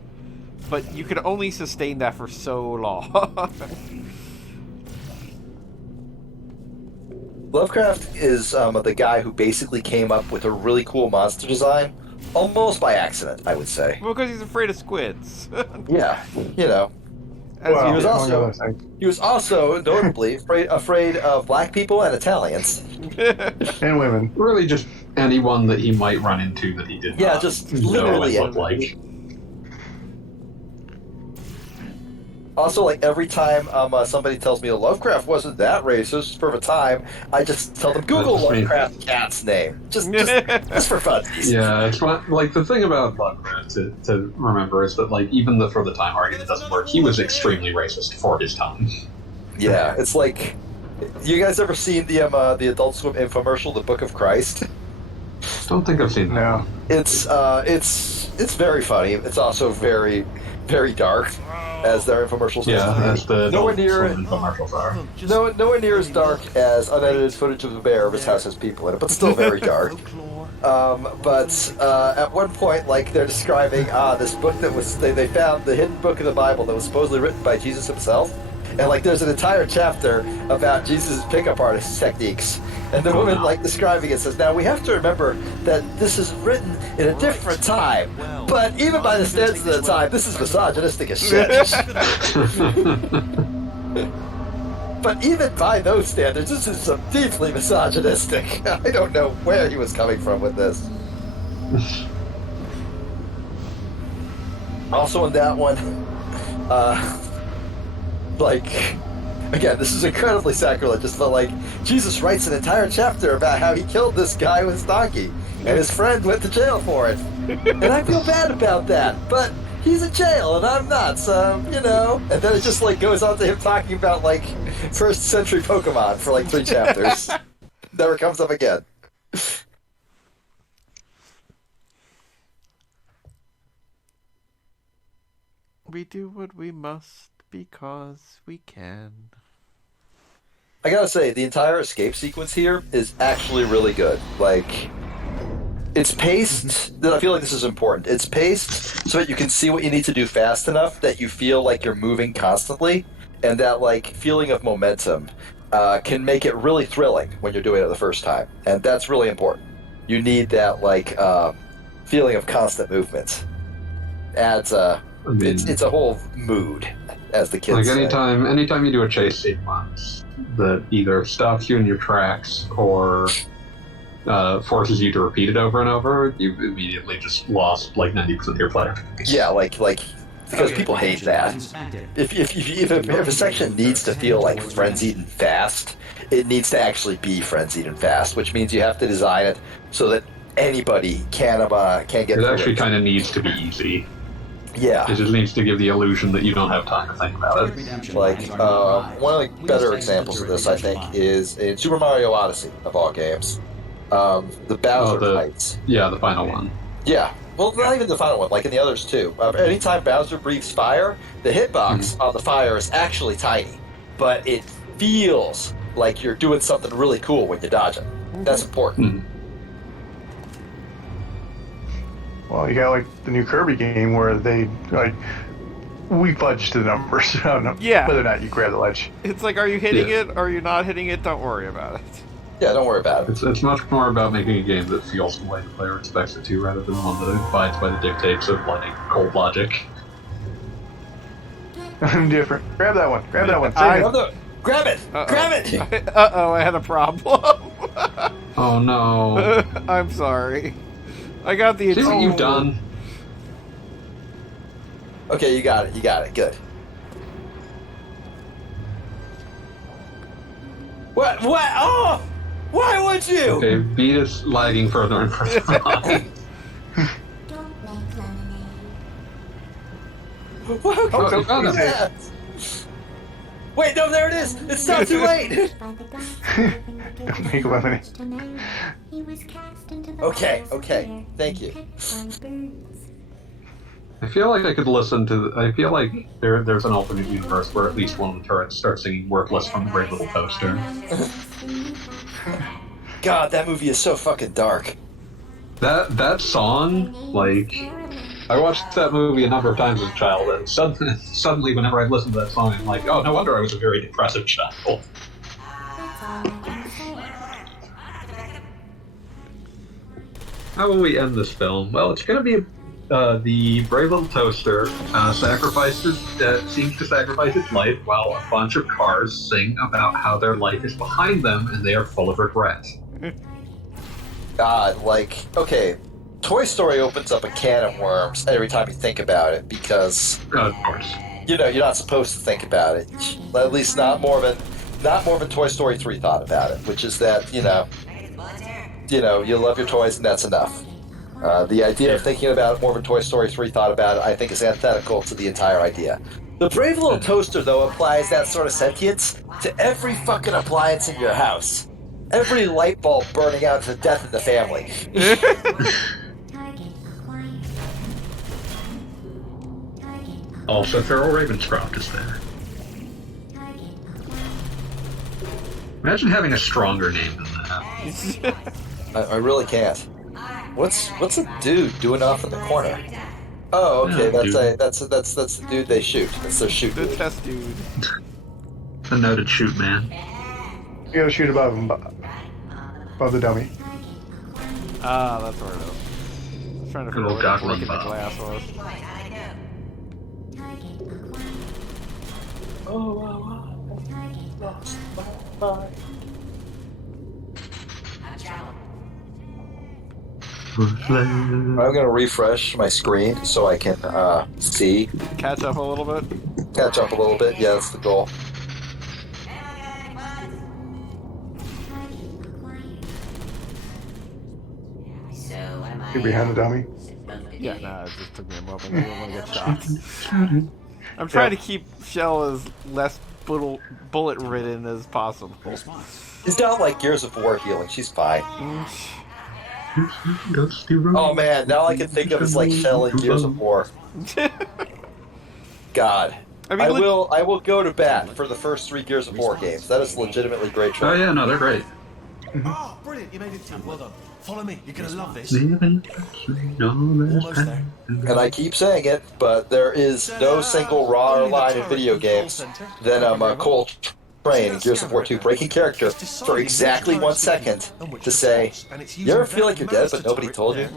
but you can only sustain that for so long. Lovecraft is the guy who basically came up with a really cool monster design, almost by accident, I would say. Well, because he's afraid of squids. Yeah, Well, he was also notably afraid of black people and Italians. And women. Really just anyone that he might run into that he did not just know literally and look like. Also, like every time somebody tells me Lovecraft wasn't that racist for the time, I just tell them Google Lovecraft cat's name, just for fun. Yeah, it's like the thing about Lovecraft to remember is that like even for the time argument doesn't work. He was extremely racist for his time. Yeah, it's like, you guys ever seen the Adult Swim infomercial, The Book of Christ? Don't think I've seen that. No. It's very funny. It's also very, very dark, as their infomercials. Yeah, as the nowhere near infomercials are. Nowhere near as dark as unedited footage of the bear. This house has people in it, but still very dark. But at one point, like they're describing this book that was they found the hidden book of the Bible that was supposedly written by Jesus himself, and like there's an entire chapter about Jesus' pickup artist techniques. And the woman, like, describing it says, now, we have to remember that this is written in a different time, but even by the standards of the time, this is misogynistic as shit. But even by those standards, this is some deeply misogynistic. I don't know where he was coming from with this. Also in that one, again, this is incredibly sacrilegious, but like, Jesus writes an entire chapter about how he killed this guy with his donkey, and his friend went to jail for it. And I feel bad about that, but he's in jail and I'm not, so, you know. And then it just like goes on to him talking about like first century Pokemon for like 3 chapters. Never comes up again. We do what we must because we can. I gotta say, the entire escape sequence here is actually really good. Like, it's paced, I feel like this is important. It's paced so that you can see what you need to do fast enough that you feel like you're moving constantly, and that, like, feeling of momentum can make it really thrilling when you're doing it the first time. And that's really important. You need that, like, feeling of constant movement. Adds it's a whole mood, as the kids say. Anytime you do a chase sequence that either stops you in your tracks or forces you to repeat it over and over, you've immediately just lost like 90% of your player base. Yeah, because people hate that. If a section needs to feel like frenzied and fast, it needs to actually be frenzied and fast, which means you have to design it so that anybody can get it. It actually kind of needs to be easy. Yeah. It just needs to give the illusion that you don't have time to think about it. Like, one of the better examples of this, I think, is in Super Mario Odyssey, of all games. The Bowser fights. Yeah, the final one. Yeah. Well, not even the final one, like in the others too. Anytime Bowser breathes fire, the hitbox on the fire is actually tiny. But it feels like you're doing something really cool when you dodge it. That's important. Well, you got like the new Kirby game where they we fudge to the numbers. I don't know whether or not you grab the ledge. It's like, are you hitting it? Are you not hitting it? Don't worry about it. Yeah, don't worry about it. It's much more about making a game that feels the way the player expects it to, rather than one that abides by the dictates of like cold logic. I'm different. Grab that one. Grab that one. Grab it! Grab it! Uh-oh, I had a problem. Oh no. I'm sorry. I got the... See what you've done? Okay, you got it. Good. What? Oh! Why would you? Okay, beat is lagging further and further on. What you found that? Wait, no, there it is! It's not too late! Don't make lemonade. Okay, thank you. I feel like I could listen to... I feel like there's an alternate universe where at least one of the turrets starts singing Worthless from the Great Little Toaster. God, that movie is so fucking dark. That song, like... I watched that movie a number of times as a child, and suddenly whenever I listen to that song, I'm like, oh, no wonder I was a very depressive child. How will we end this film? Well, it's going to be the brave little toaster seems to sacrifice its life while a bunch of cars sing about how their life is behind them and they are full of regret. God, okay, Toy Story opens up a can of worms every time you think about it because, of course, you're not supposed to think about it. At least not more than Toy Story 3 thought about it, which is that you love your toys and that's enough. The idea of thinking about more than Toy Story 3 thought about it, I think, is antithetical to the entire idea. The brave little toaster, though, applies that sort of sentience to every fucking appliance in your house. Every light bulb burning out to death in the family. Also, Feral Ravenscroft is there. Imagine having a stronger name than that. I really can't. What's a dude doing off in the corner? Oh, okay, that's the dude they shoot. That's their shoot dude. The test dude. A noted shoot man. You gotta shoot above him, above the dummy. Ah, that's where it is. I was trying to figure out where the glass was. I'm gonna refresh my screen so I can see. Catch up a little bit? Catch up a little bit, yeah, that's the goal. You're behind the dummy. Yeah, nah, it just took me a moment. I didn't want to get shot. I'm trying to keep Shell as less bullet-ridden as possible. She's got Gears of War healing. She's fine. Oh man, now I can think of as Shell in Gears of War. God. I will go to bat for the first 3 Gears of War games. That is legitimately great choice. Oh yeah, no, they're great. Oh, brilliant! You made it too. Well done. Follow me. You're gonna love this. Almost there. And I keep saying it, but there is no single raw line in video games than Cole Train in Gears of War 2 breaking character for exactly 1 second to say, "You ever feel like you're dead, but nobody told you?"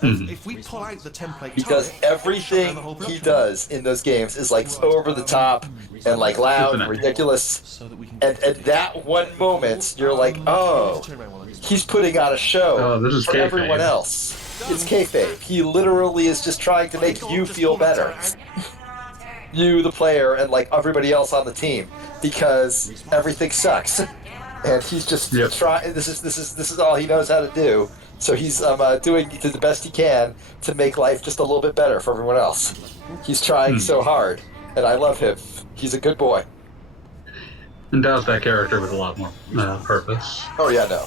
If we pull out the template, because everything he does in those games is over the top and loud and ridiculous. And at that one moment, you're oh, he's putting on a show for everyone else. It's kayfabe. He literally is just trying to make you feel better. You, the player, and everybody else on the team, because everything sucks, and he's just trying. This is all he knows how to do. So he's doing the best he can to make life just a little bit better for everyone else. He's trying so hard, and I love him. He's a good boy. Endows that character with a lot more purpose. Oh yeah, no.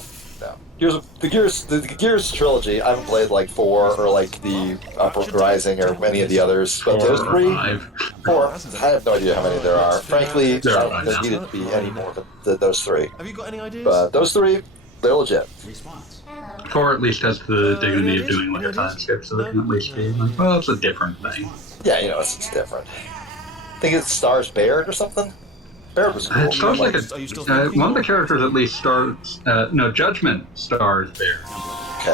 The Gears trilogy. I haven't played 4 or the Uprising or any of the others, but those 3, 4. I have no idea how many there are. Frankly, I don't think there needed to be any more than those 3. Have you got any ideas? But those 3, they're legit. 4 at least has the dignity of doing a time skip, so they can at least be well, it's a different thing. Yeah, it's different. I think it stars Baird or something. Baird was cool. It stars one of the characters at least stars. No, Judgment stars Baird. Okay.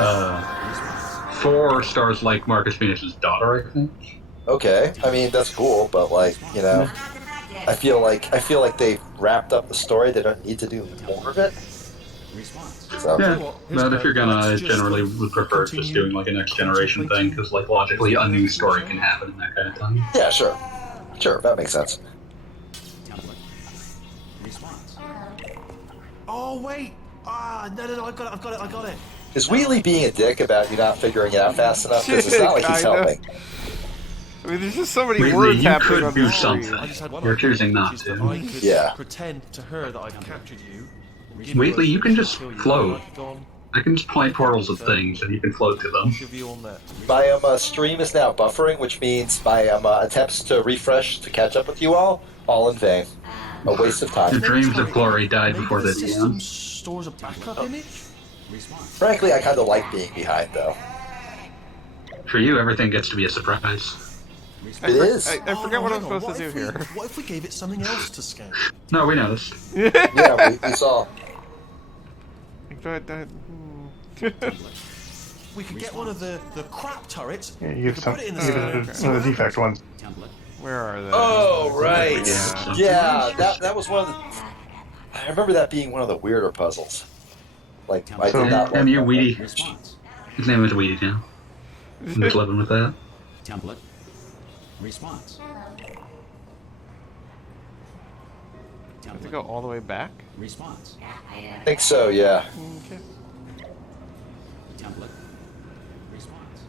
4 stars Marcus Phoenix's daughter, I think. Okay, I mean that's cool, but I feel like they wrapped up the story. They don't need to do more of it. So. Yeah, but if you're gonna, generally would prefer just doing a next generation thing, because logically a new story can happen in that kind of time. Yeah, sure, that makes sense. Oh wait! No! I got it! Is Wheatley being a dick about you not figuring it out fast enough? Because it's not like he's helping. I mean, there's just so many words happening on the screen. You're choosing not to. I could pretend to her that I've captured you. Wheatley, you can just float. I can just point portals of things, and you can float to them. My stream is now buffering, which means my attempts to refresh to catch up with you all in vain. A waste of time. The dreams of glory died before the DM. Stores a backup image? Frankly, I kind of like being behind, though. For you, everything gets to be a surprise. It is. I forget what I'm supposed to do here. What if we gave it something else to scan? No, we noticed. Yeah, we saw. we could get one of the crap turrets. Yeah, you give put it in the one of the defect ones. Where are they? Oh, right. Yeah. Yeah, that was one of the... I remember that being one of the weirder puzzles. Like, I did not like you're that. Weedy. Response. His name is Weedy now. I'm just living with that. Template. Response. Have to go all the way back? Response. I think so, yeah. Okay. Template. Response.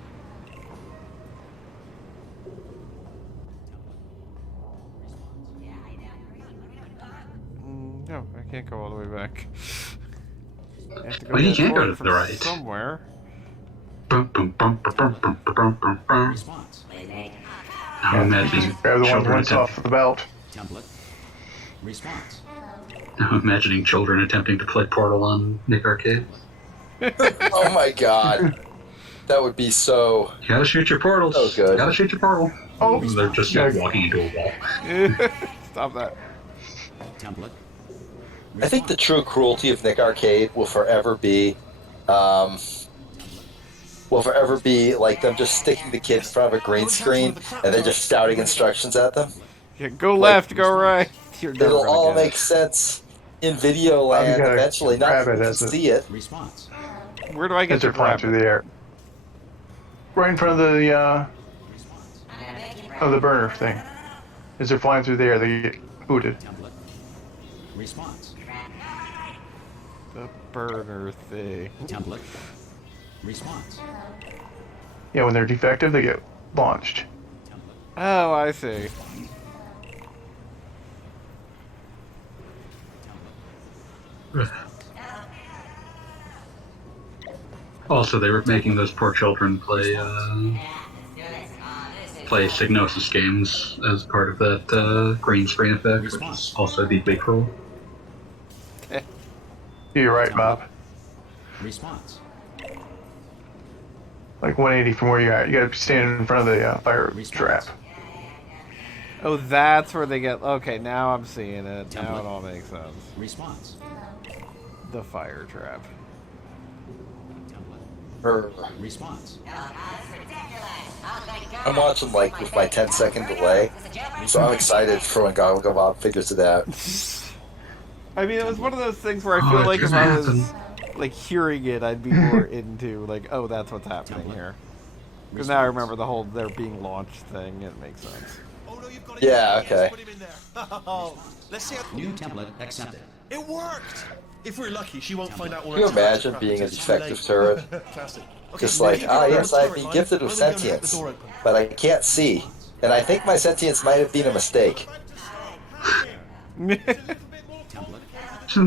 No, I can't go all the way back. I have to go Well, you can't go forward to from the right. somewhere. Response. I'm imagining Grab the one that children runs off the belt. Template. Response. I'm imagining children attempting to play Portal on Nick Arcade. Oh my god. That would be so... You gotta shoot your portals. Oh, good. You gotta shoot your portal. Oh, They're just yeah. walking into a wall. Stop that. Template. I think the true cruelty of Nick Arcade will forever be... like them just sticking the kid in front of a green screen and then just shouting instructions at them. Yeah, go left, go right. You're never It'll gonna all get make sense in video land gotta eventually. Not grab it that you as can it- see it. Response. it. Where do I get As to they're flying grab through it? the air. Right in front of the burner thing. As they're flying through the air, they get booted. Template. Response. The burner thing. Template. Response. Yeah, when they're defective, they get launched. Oh, I see. Also, they were making those poor children play Signosis games as part of that green screen effect, which is also deeply cruel. You're right, Bob. Response. Like 180 from where you're at. You gotta be standing in front of the fire trap. Oh, that's where they get... Okay, now I'm seeing it. Now it all makes sense. Response. The fire trap. Response. I'm watching like with my 10-second delay, so I'm excited for when Goggle Bob figures it out. I mean, it was one of those things where I feel like if I was like hearing it, I'd be more into like, oh, that's what's happening here. Because now I remember the whole there being launched thing. It makes sense. Oh, no, you've got it. Yeah, Yes, okay. put him in there. Oh, let's see how... New template accepted. It worked! If we're lucky, she won't find out all Can you her turrets imagine are being a crap. It's too defective late. turret? Classic. Okay, Just now like, you get around yes, the I've turret been line, gifted with and we're gonna hack the sentience, door open. but I can't see. And I think my sentience might have been a mistake. Isn't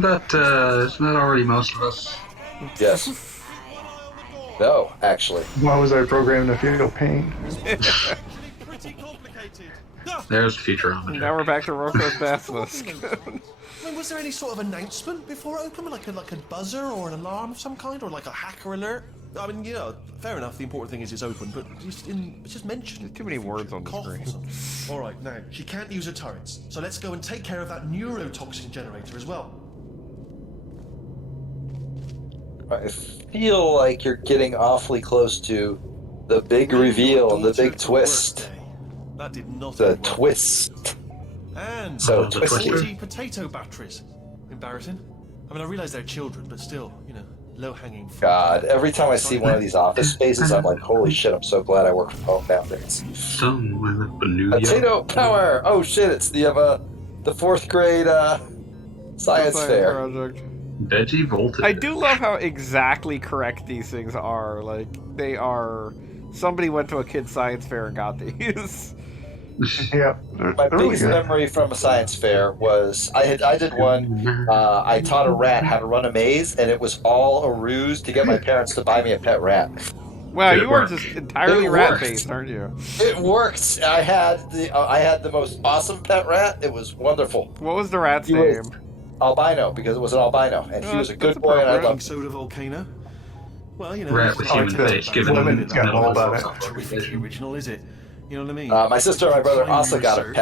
that already most of us? Yes. No, actually. Why was I programmed to feel pain? Pretty complicated. There's Futurama. Now we're back to Rocco's Basilisk. I mean, was there any sort of announcement before it opened, like a buzzer or an alarm of some kind, or like a hacker alert? I mean, you know, fair enough. The important thing is it's open, but just mention it. Too many words on the Cough or screen. something. All right, now she can't use her turrets, so let's go and take care of that neurotoxin generator as well. I feel like you're getting awfully close to the big reveal and the big twist. That did not The end well. twist. And So the twisty. 40 potato batteries. Embarrassing. I mean, I realise they're children, but still, you know, low-hanging fruit. God, every time I see one of these office spaces, I'm like, holy shit, I'm so glad I work from home nowadays. Someone with the new Potato power! Oh shit, it's the fourth grade science fair. Project. Veggie Voltage. I do love how exactly correct these things are. Like, they are... Somebody went to a kid's science fair and got these. Yeah, they're My really biggest good. memory from a science fair was I did one. I taught a rat how to run a maze, and it was all a ruse to get my parents to buy me a pet rat. Wow, It you are worked. just entirely It rat-based, worked. aren't you? It worked. I had the most awesome pet rat. It was wonderful. What was the rat's He name? was albino because it was an albino, and he Oh, was a that's good boy, and I appropriate. loved him. Soda volcano. Well, you know, Rat with I human like the face. Given woman the that's got middle all of about the it. not terrifically original, is it? You know what I mean? My sister and my brother Time also got research,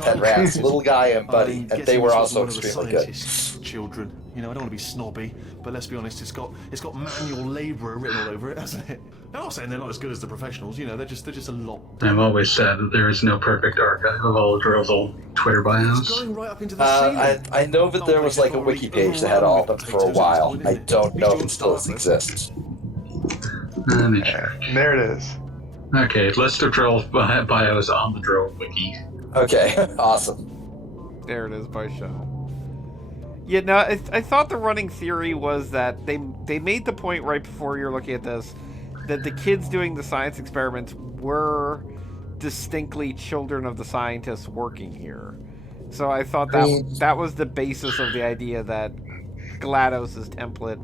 pet rats, little guy and Buddy, and guessing they were this also was one of the extremely good. scientists' children. You know, I don't want to be snobby, but let's be honest, it's got manual labourer written all over it, hasn't it? I'm not saying they're not as good as the professionals. You know, they're just a lot. I've always said that there is no perfect archive of all of Drill's old Twitter bios. Going right up into the ceiling. I know that there was like a wiki page that had all of them for a while. I don't know if it still exists. Let me check. There it is. Okay, list of Drill bios on the Drill wiki. Okay, awesome. There it is by show. Yeah, no, I thought the running theory was that they made the point right before you're looking at this that the kids doing the science experiments were distinctly children of the scientists working here. So I thought that was the basis of the idea that GLaDOS' template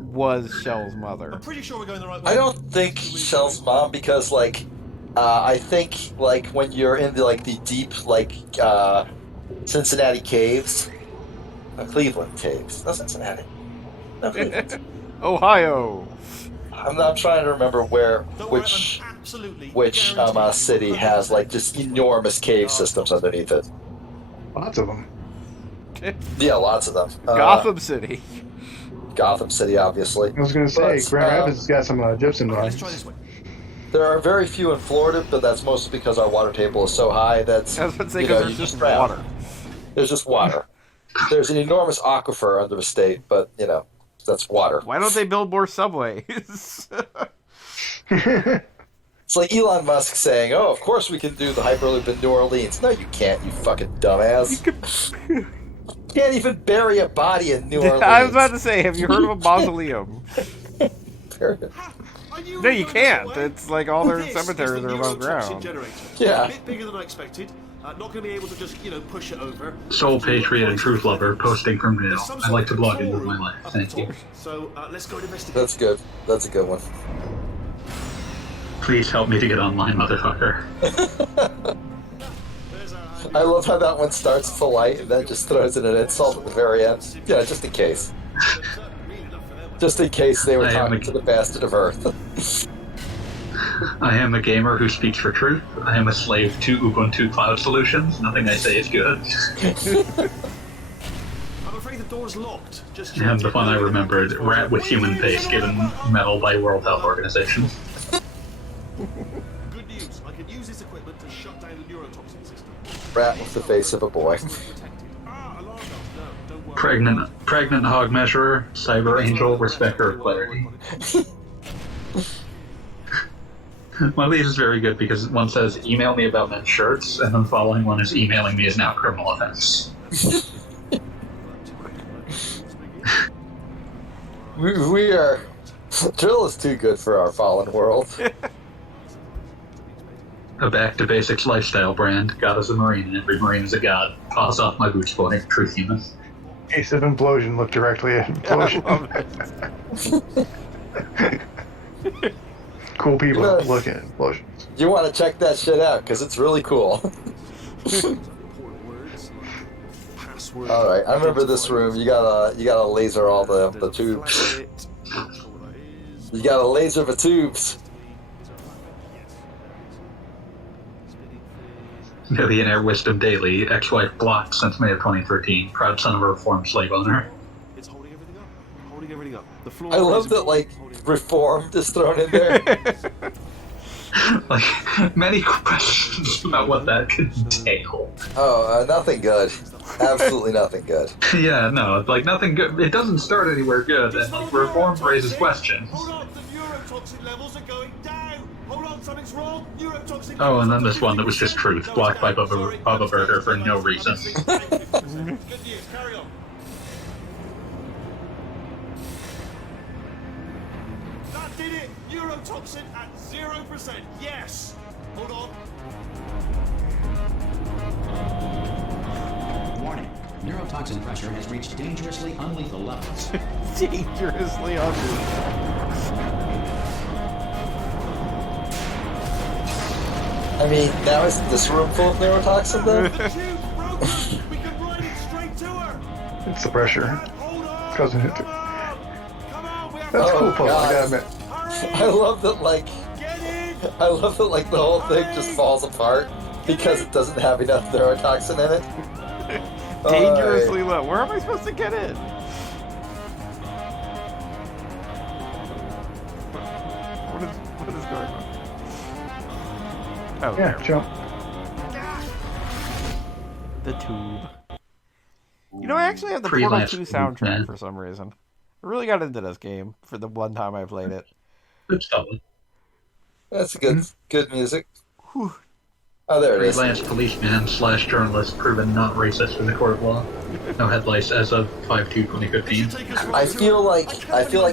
was Shell's mother. I'm pretty sure we're going the right way. I don't think Shell's mom, because I think when you're in the deep Cincinnati caves, Cleveland caves, no Cincinnati, no Cleveland, Ohio. I'm trying to remember which city has just enormous cave systems underneath it. Lots of them. Yeah, lots of them. Gotham City. Gotham City, obviously. I was going to say, Grand Rapids has got some gypsum Let's lines. try this way. There are very few in Florida, but that's mostly because our water table is so high that I was about to say because there's just water. There's just water. There's an enormous aquifer under the state, but that's water. Why don't they build more subways? It's like Elon Musk saying, "Oh, of course we can do the Hyperloop in New Orleans." No, you can't, you fucking dumbass. You can't even bury a body in New Orleans. I was about to say, have you heard of a mausoleum? No, you can't. It's like all their cemeteries are above ground. Yeah. A bit bigger than I expected. Not going to be able to just, push it over. Soul Patriot and Truth Lover posting from jail. I like to blog into my life. Thank you. So let's go investigate. That's good. That's a good one. Please help me to get online, motherfucker. I love how that one starts polite and then just throws in an insult at the very end. Yeah, just in case. Just in case they were talking to the bastard of Earth. I am a gamer who speaks for truth. I am a slave to Ubuntu Cloud Solutions. Nothing I say is good. I'm afraid the door's locked. And the one I remembered, rat with human face given medal by World Health Organization. Good news. I can use this equipment to shut down the neurotoxin system. Rat with the face of a boy. Alarm bells. No, don't worry. Pregnant hog measurer, cyber angel, respecter of clarity. One of these is very good because one says, email me about men's shirts, and then the following one is, emailing me is now a criminal offense. we are... Drill is too good for our fallen world. A back-to-basics lifestyle brand. God is a marine, and every marine is a god. Paws off my boots, boy. Truth human. Case of implosion, look directly at implosion. Cool people looking at implosions. You want to check that shit out, because it's really cool. Alright, I remember this room. You gotta laser all the tubes. You gotta laser the tubes. Millionaire Wisdom Daily, ex-wife blocked since May of 2013, proud son of a reformed slave owner. It's holding everything up. Holding everything up. The floor I love that, reformed is thrown in there. Many questions about what that could entail. Oh, nothing good. Absolutely nothing good. Yeah, no, nothing good. It doesn't start anywhere good, and reform raises questions. Hold on, the neurotoxin levels are going down. Hold on, something's wrong. Neurotoxin. Oh, and then this one that was just truth, blocked by Bubba Burger for no reason. Good news. Carry on. That did it. Neurotoxin at 0%. Yes. Hold on. Warning. Neurotoxin pressure has reached dangerously unlethal levels. Dangerously unlethal. I mean, now is this room full of neurotoxin, though? We can ride it straight to her. It's the pressure. Hold on. It's causing it to... Come on, we have That's Oh, cool, Paul. I God. gotta admit. I love that, Get in. I love that, like, the whole thing just falls apart because it doesn't have enough neurotoxin in it. Dangerously low. Where am I supposed to get in? What is going on? Oh, Yeah, there. jump. The tube. You know, I actually have the Portal Freelance 2 tube, soundtrack man. for some reason. I really got into this game for the one time I played it. Good stuff. That's good music. Whew. Oh, there it is. Freelance policeman / journalist proven not racist in the court of law. No headlights as of 5/2/2015. I feel like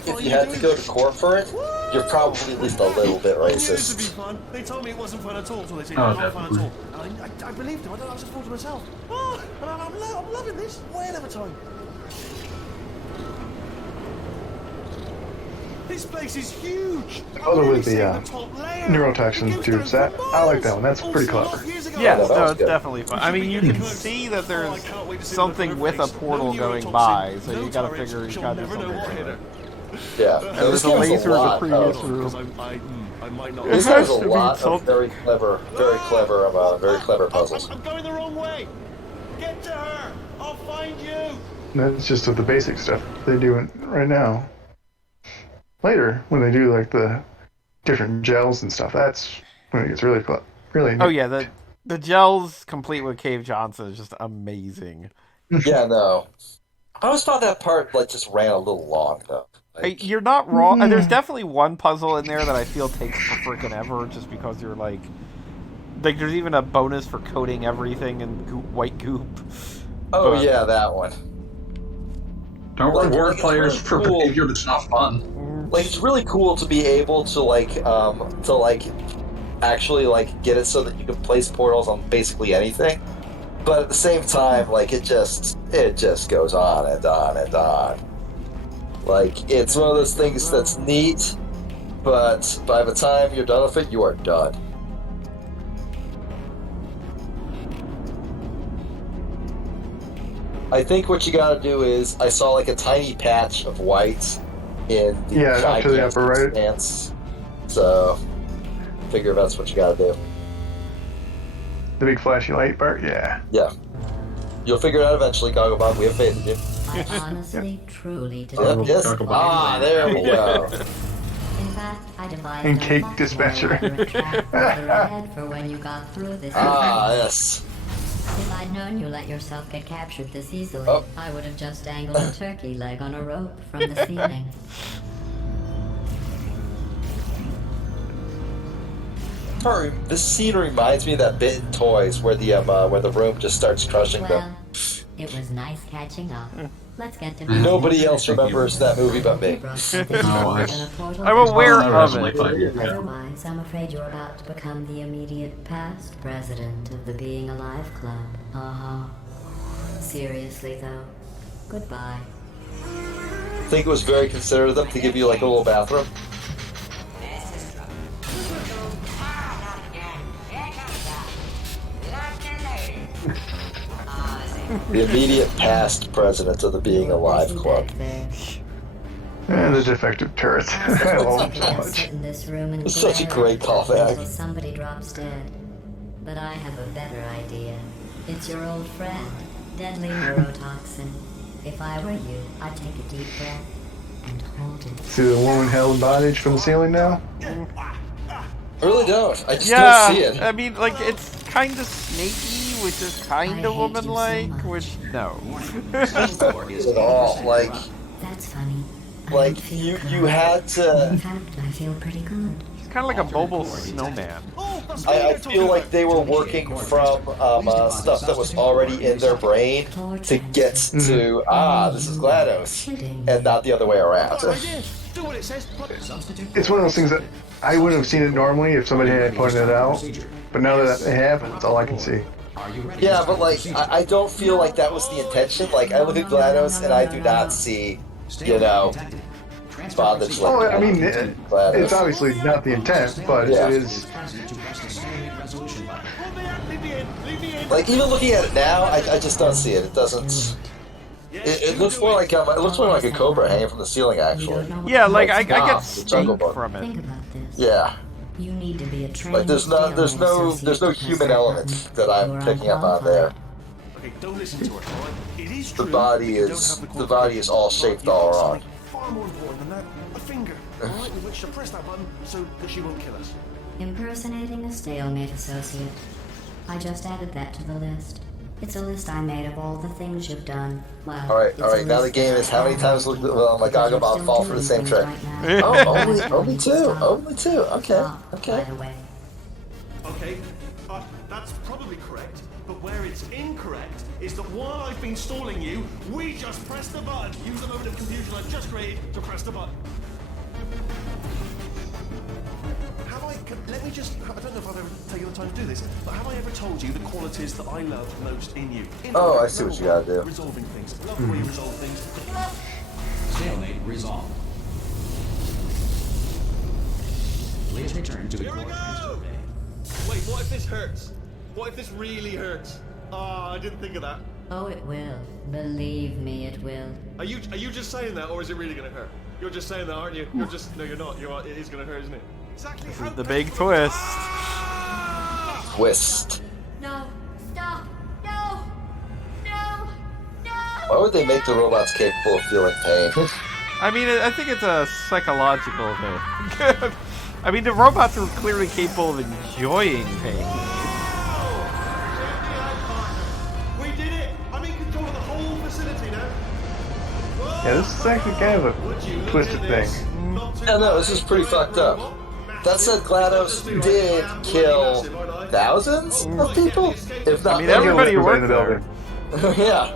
if you had to go to court for it, you're probably at least a little bit Oh, this would be racist. fun. They told me it wasn't fun at all, so they said Oh, it was not fun at definitely. all. And I believed them. I was just thought to myself, oh, and I'm loving this. Whale of a time. This place is huge. Also with the neurotoxin tubes, that I like that one. That's pretty clever. Yeah, that no, was it's good. definitely fun. I mean, you can see that there's something with a portal going by, so you gotta figure you gotta do something creative. Yeah, And this there's a game has laser in the lot previous of- room. I might not. This It has has a to be lot of something. very clever puzzles. I'm going the wrong way. Get to her. I'll find you. That's just with the basic stuff they do right now. Later, when they do like the different gels and stuff, that's when it gets really really. Oh yeah, the gels complete with Cave Johnson is just amazing. Yeah, no. I always thought that part like just ran a little long though. Hey, you're not wrong. There's definitely one puzzle in there that I feel takes freaking ever, just because you're like there's even a bonus for coating everything in white goop. Oh But- yeah, that one. Don't Like, reward it's players really for cool. behavior that's not fun. Like it's really cool to be able to actually like get it so that you can place portals on basically anything. But at the same time, like it just goes on and on and on. Like it's one of those things that's neat, but by the time you're done with it, you are done. I think what you gotta do is I saw like a tiny patch of white in the Yeah, up to the upper right. stance. So figure that's what you gotta do. The big flashy light part, yeah. Yeah. You'll figure it out eventually, Gogglebot. We have faith in you. I honestly, truly did Yep, not. yes. Gogglebot. Ah, there we go. In fact, I devised And a cake much dispatcher. more elaborate trap further ahead for when you got through this. Ah, yes. If I'd known you let yourself get captured this easily, Oh. I would have just dangled a turkey leg on a rope from the ceiling. Sorry, this scene reminds me of that bit in Toys where the room just starts crushing them. Well, it was nice catching up. Let's get to Nobody else remembers that movie but me. I'm aware of Like it. 5 years ago. Otherwise, I'm afraid you're about to become the immediate past president of the Being Alive Club. Uh-huh. Seriously, though, goodbye. I think it was very considerate of them to give you like a little bathroom. The immediate past president of the Being Alive Club. And the defective turret. I love them so much. Sit in this room and It's such a glare great callback. until somebody drops dead. But I have a better idea. It's your old friend, deadly neurotoxin. If I were you, I'd take a deep breath and hold it. See the woman held bondage from the ceiling now? I really don't. I just Yeah, don't see it. I mean, like, it's kind of snaky, which is kind I of hate you so woman-like, much. which, no. At all. That's funny. I Like don't feel you good. had In to. fact, I feel pretty good. It's kind of like a mobile snowman. Oh, that's I feel like they were working from stuff that was already in their brain to get to this is GLaDOS, Kidding. and not the other way around. Do what it says. It's one of those things that I wouldn't have seen it normally if somebody had pointed it out. But now that they have, it's all I can see. Yeah, but like I don't feel like that was the intention. Like I look at GLaDOS and I do not see, bondage. Oh, Like I mean, GLaDOS. it's obviously not the intent, but Yeah. it is. Like even looking at it now, I just don't see it. It doesn't. It looks more like a cobra hanging from the ceiling, You actually. don't know what Yeah, like, I Nah, get the jungle steak book. from Think it. about this. Yeah. You need to be a trained Like there's no human element that I'm picking up on there. Okay, don't listen to her. All right? It is The true. body is all shaped all wrong. Far more important than that, a finger. All right, with which to press that button so that she won't kill us. Impersonating a stalemate associate. I just added that to the list. It's a list I made of all the things you've done. Well, all right. Now the game is how many times will my Gagabot fall for the same trick? Right only two. Only two. Okay. By the way. Okay, that's probably correct. But where it's incorrect is that while I've been stalling you, we just press the button. Use the moment of confusion I've just created to press the button. Let me just, I don't know if I've ever taken the time to do this, but have I ever told you the qualities that I love most in you? I see what you gotta do. Resolving things. I love the way you resolve things. Stalemate resolved. Please return to the core transfer bay. Wait, what if this hurts? What if this really hurts? I didn't think of that. Oh, it will. Believe me, it will. Are you just saying that, or is it really gonna hurt? You're just saying that, aren't you? No, you're not. It is gonna hurt, isn't it? Exactly. This is the big twist. Twist. No, stop, no, no, no. Why would they make the robots capable of feeling pain? I mean, I think it's a psychological thing. I mean, the robots are clearly capable of enjoying pain. We did it! I'm in control of the whole facility now. Yeah, this is actually kind of a twisted thing. Yeah, no, this is pretty fucked up. That said, GLaDOS did kill thousands of people, if not. I mean, everybody worked there. Yeah.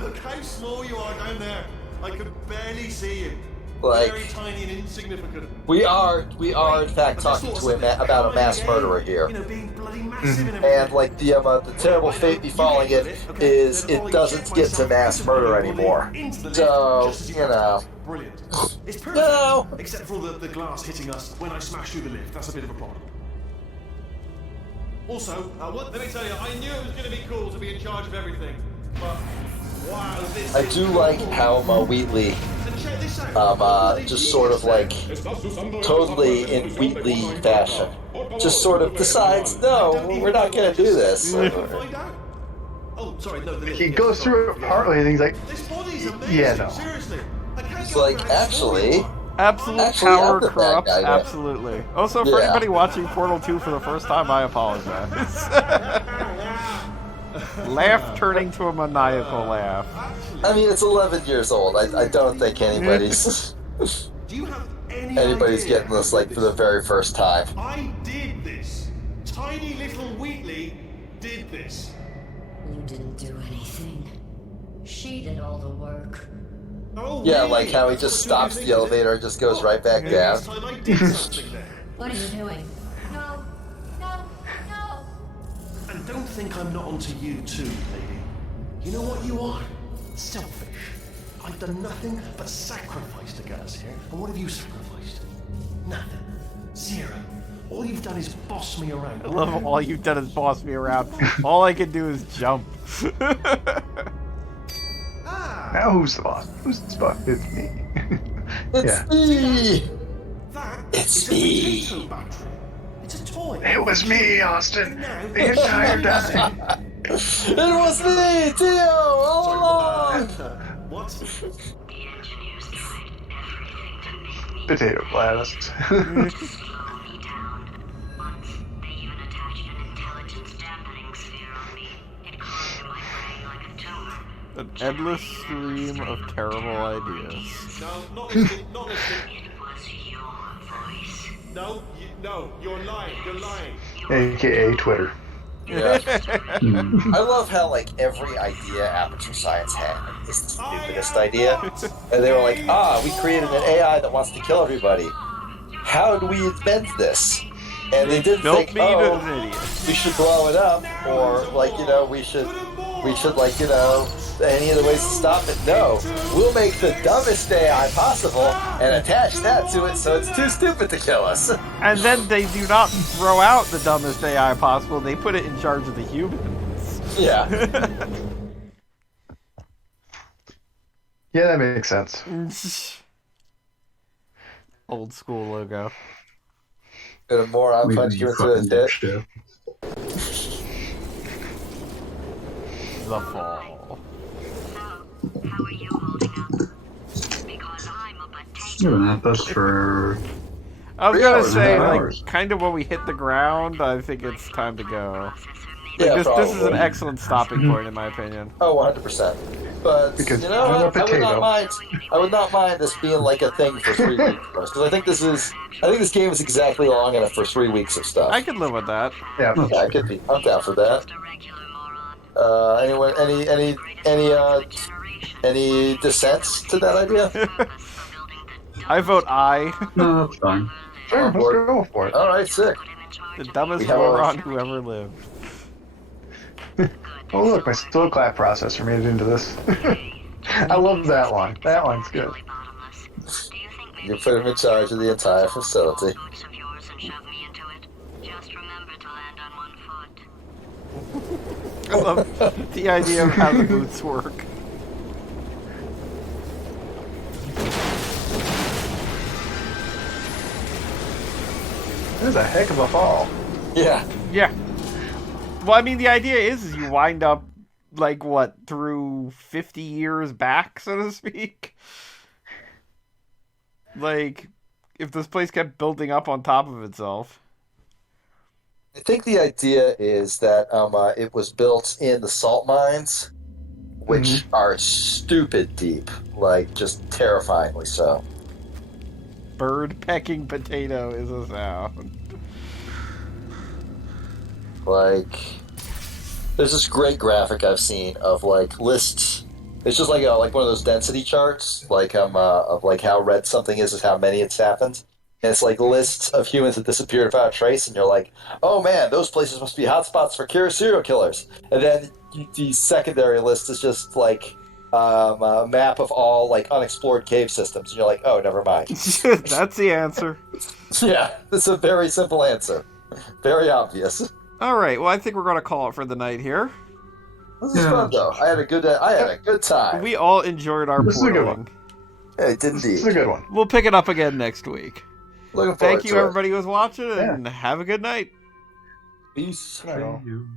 Look how small you are down there. I could barely see you. Like, very tiny and insignificant. We are in fact talking to about a mass murderer here. You know, being bloody massive and like the terrible fate befalling it is it doesn't get to mass murder anymore. So, you know. Brilliant. It's perfect. No. Except for the glass hitting us when I smashed through the lift. That's a bit of a problem. Also, let me tell you, I knew it was going to be cool to be in charge of everything. But, wow, this I do like how Wheatley just sort of like totally in Wheatley fashion just sort of decides, no, we're not going to do this. Oh, sorry, no, he goes through it partly and he's like, yeah, no. It's like, actually, power corrupts, absolutely. Also, for anybody watching Portal 2 for the first time, I apologize. Laugh turning to a maniacal laugh. I mean, it's 11 years old. I don't think anybody's getting this like for the very first time. I did this. Tiny little Wheatley did this. You didn't do anything. She did all the work. Oh, yeah, really? like how he just stops the elevator and just goes right back down. What are you doing? No, no, no. And don't think I'm not onto you too, lady. You know what you are? Selfish. I've done nothing but sacrifice to get us here. And what have you sacrificed? Nothing. Zero. All you've done is boss me around. I love all you've done is boss me around. All I can do is jump. Now who's the boss? Who's the boss? It's me. It's me! It's me! It's a toy. It was me, Austin. The entire time. It was me, Tio, all along! What? The engineers tried everything to make me Potato blast. slow me down. Once, they even attached an intelligence dampening sphere on me. It carved my brain like a tumor. An endless stream of terrible ideas. No, not listening, not listening. It was your voice. No, you're lying, you're lying. AKA Twitter. Yeah. I love how like every idea Aperture Science had is the stupidest idea. And they were like, we created an AI that wants to kill everybody. How do we invent this? And they didn't think, we should blow it up, or like, we should like, any of the ways to stop it. No, we'll make the dumbest AI possible and attach that to it so it's too stupid to kill us. And then they do not throw out the dumbest AI possible, they put it in charge of the humans. Yeah. Yeah, that makes sense. Old school logo. Gonna moron punch you into a fucking pit. dipshit. The Fall. How are you holding up? Because I'm a We've potato. been at this for... I was 3 gonna hours, say, 3 like, hours. kind of when we hit the ground, I think it's time to go. Like, Yeah, this is an probably. excellent stopping point, in my opinion. Oh, 100%. But Because you know I'm a what? potato. I would not mind this being like a thing for 3 weeks for us, because I think this game is exactly long enough for 3 weeks of stuff. I could live with that. Yeah. Yeah, I could be. I'm down for that. Anyone? Any dissents to that idea? I vote aye. No, that's fine. Sure, let's go for it. All right, sick. The dumbest We have moron who ever lived. Oh, look, my slow clap processor made it into this. I love that line. That line's good. You put him in charge of the entire facility. I love the idea of how the boots work. This is a heck of a fall. Yeah. Yeah. Well, I mean, the idea is you wind up, like, what, through 50 years back, so to speak? Like, if this place kept building up on top of itself. I think the idea is that it was built in the salt mines, which are stupid deep, like just terrifyingly so. Bird pecking potato is a sound. Like, there's this great graphic I've seen of like lists. It's just like one of those density charts, like of like how red something is how many it's happened. And it's like lists of humans that disappeared without a trace, and you're like, oh man, those places must be hotspots for serial killers. And then the secondary list is just like a map of all like unexplored cave systems, and you're like, oh, never mind. That's the answer. Yeah, it's a very simple answer, very obvious. All right, well, I think we're going to call it for the night here. This is fun though. I had a good time. We all enjoyed our This is a good portaling. Yeah, it did indeed. This is a good one. We'll pick it up again next week. Looking forward Thank you, to it. everybody who was watching, and have a good night. Peace. Right on. You.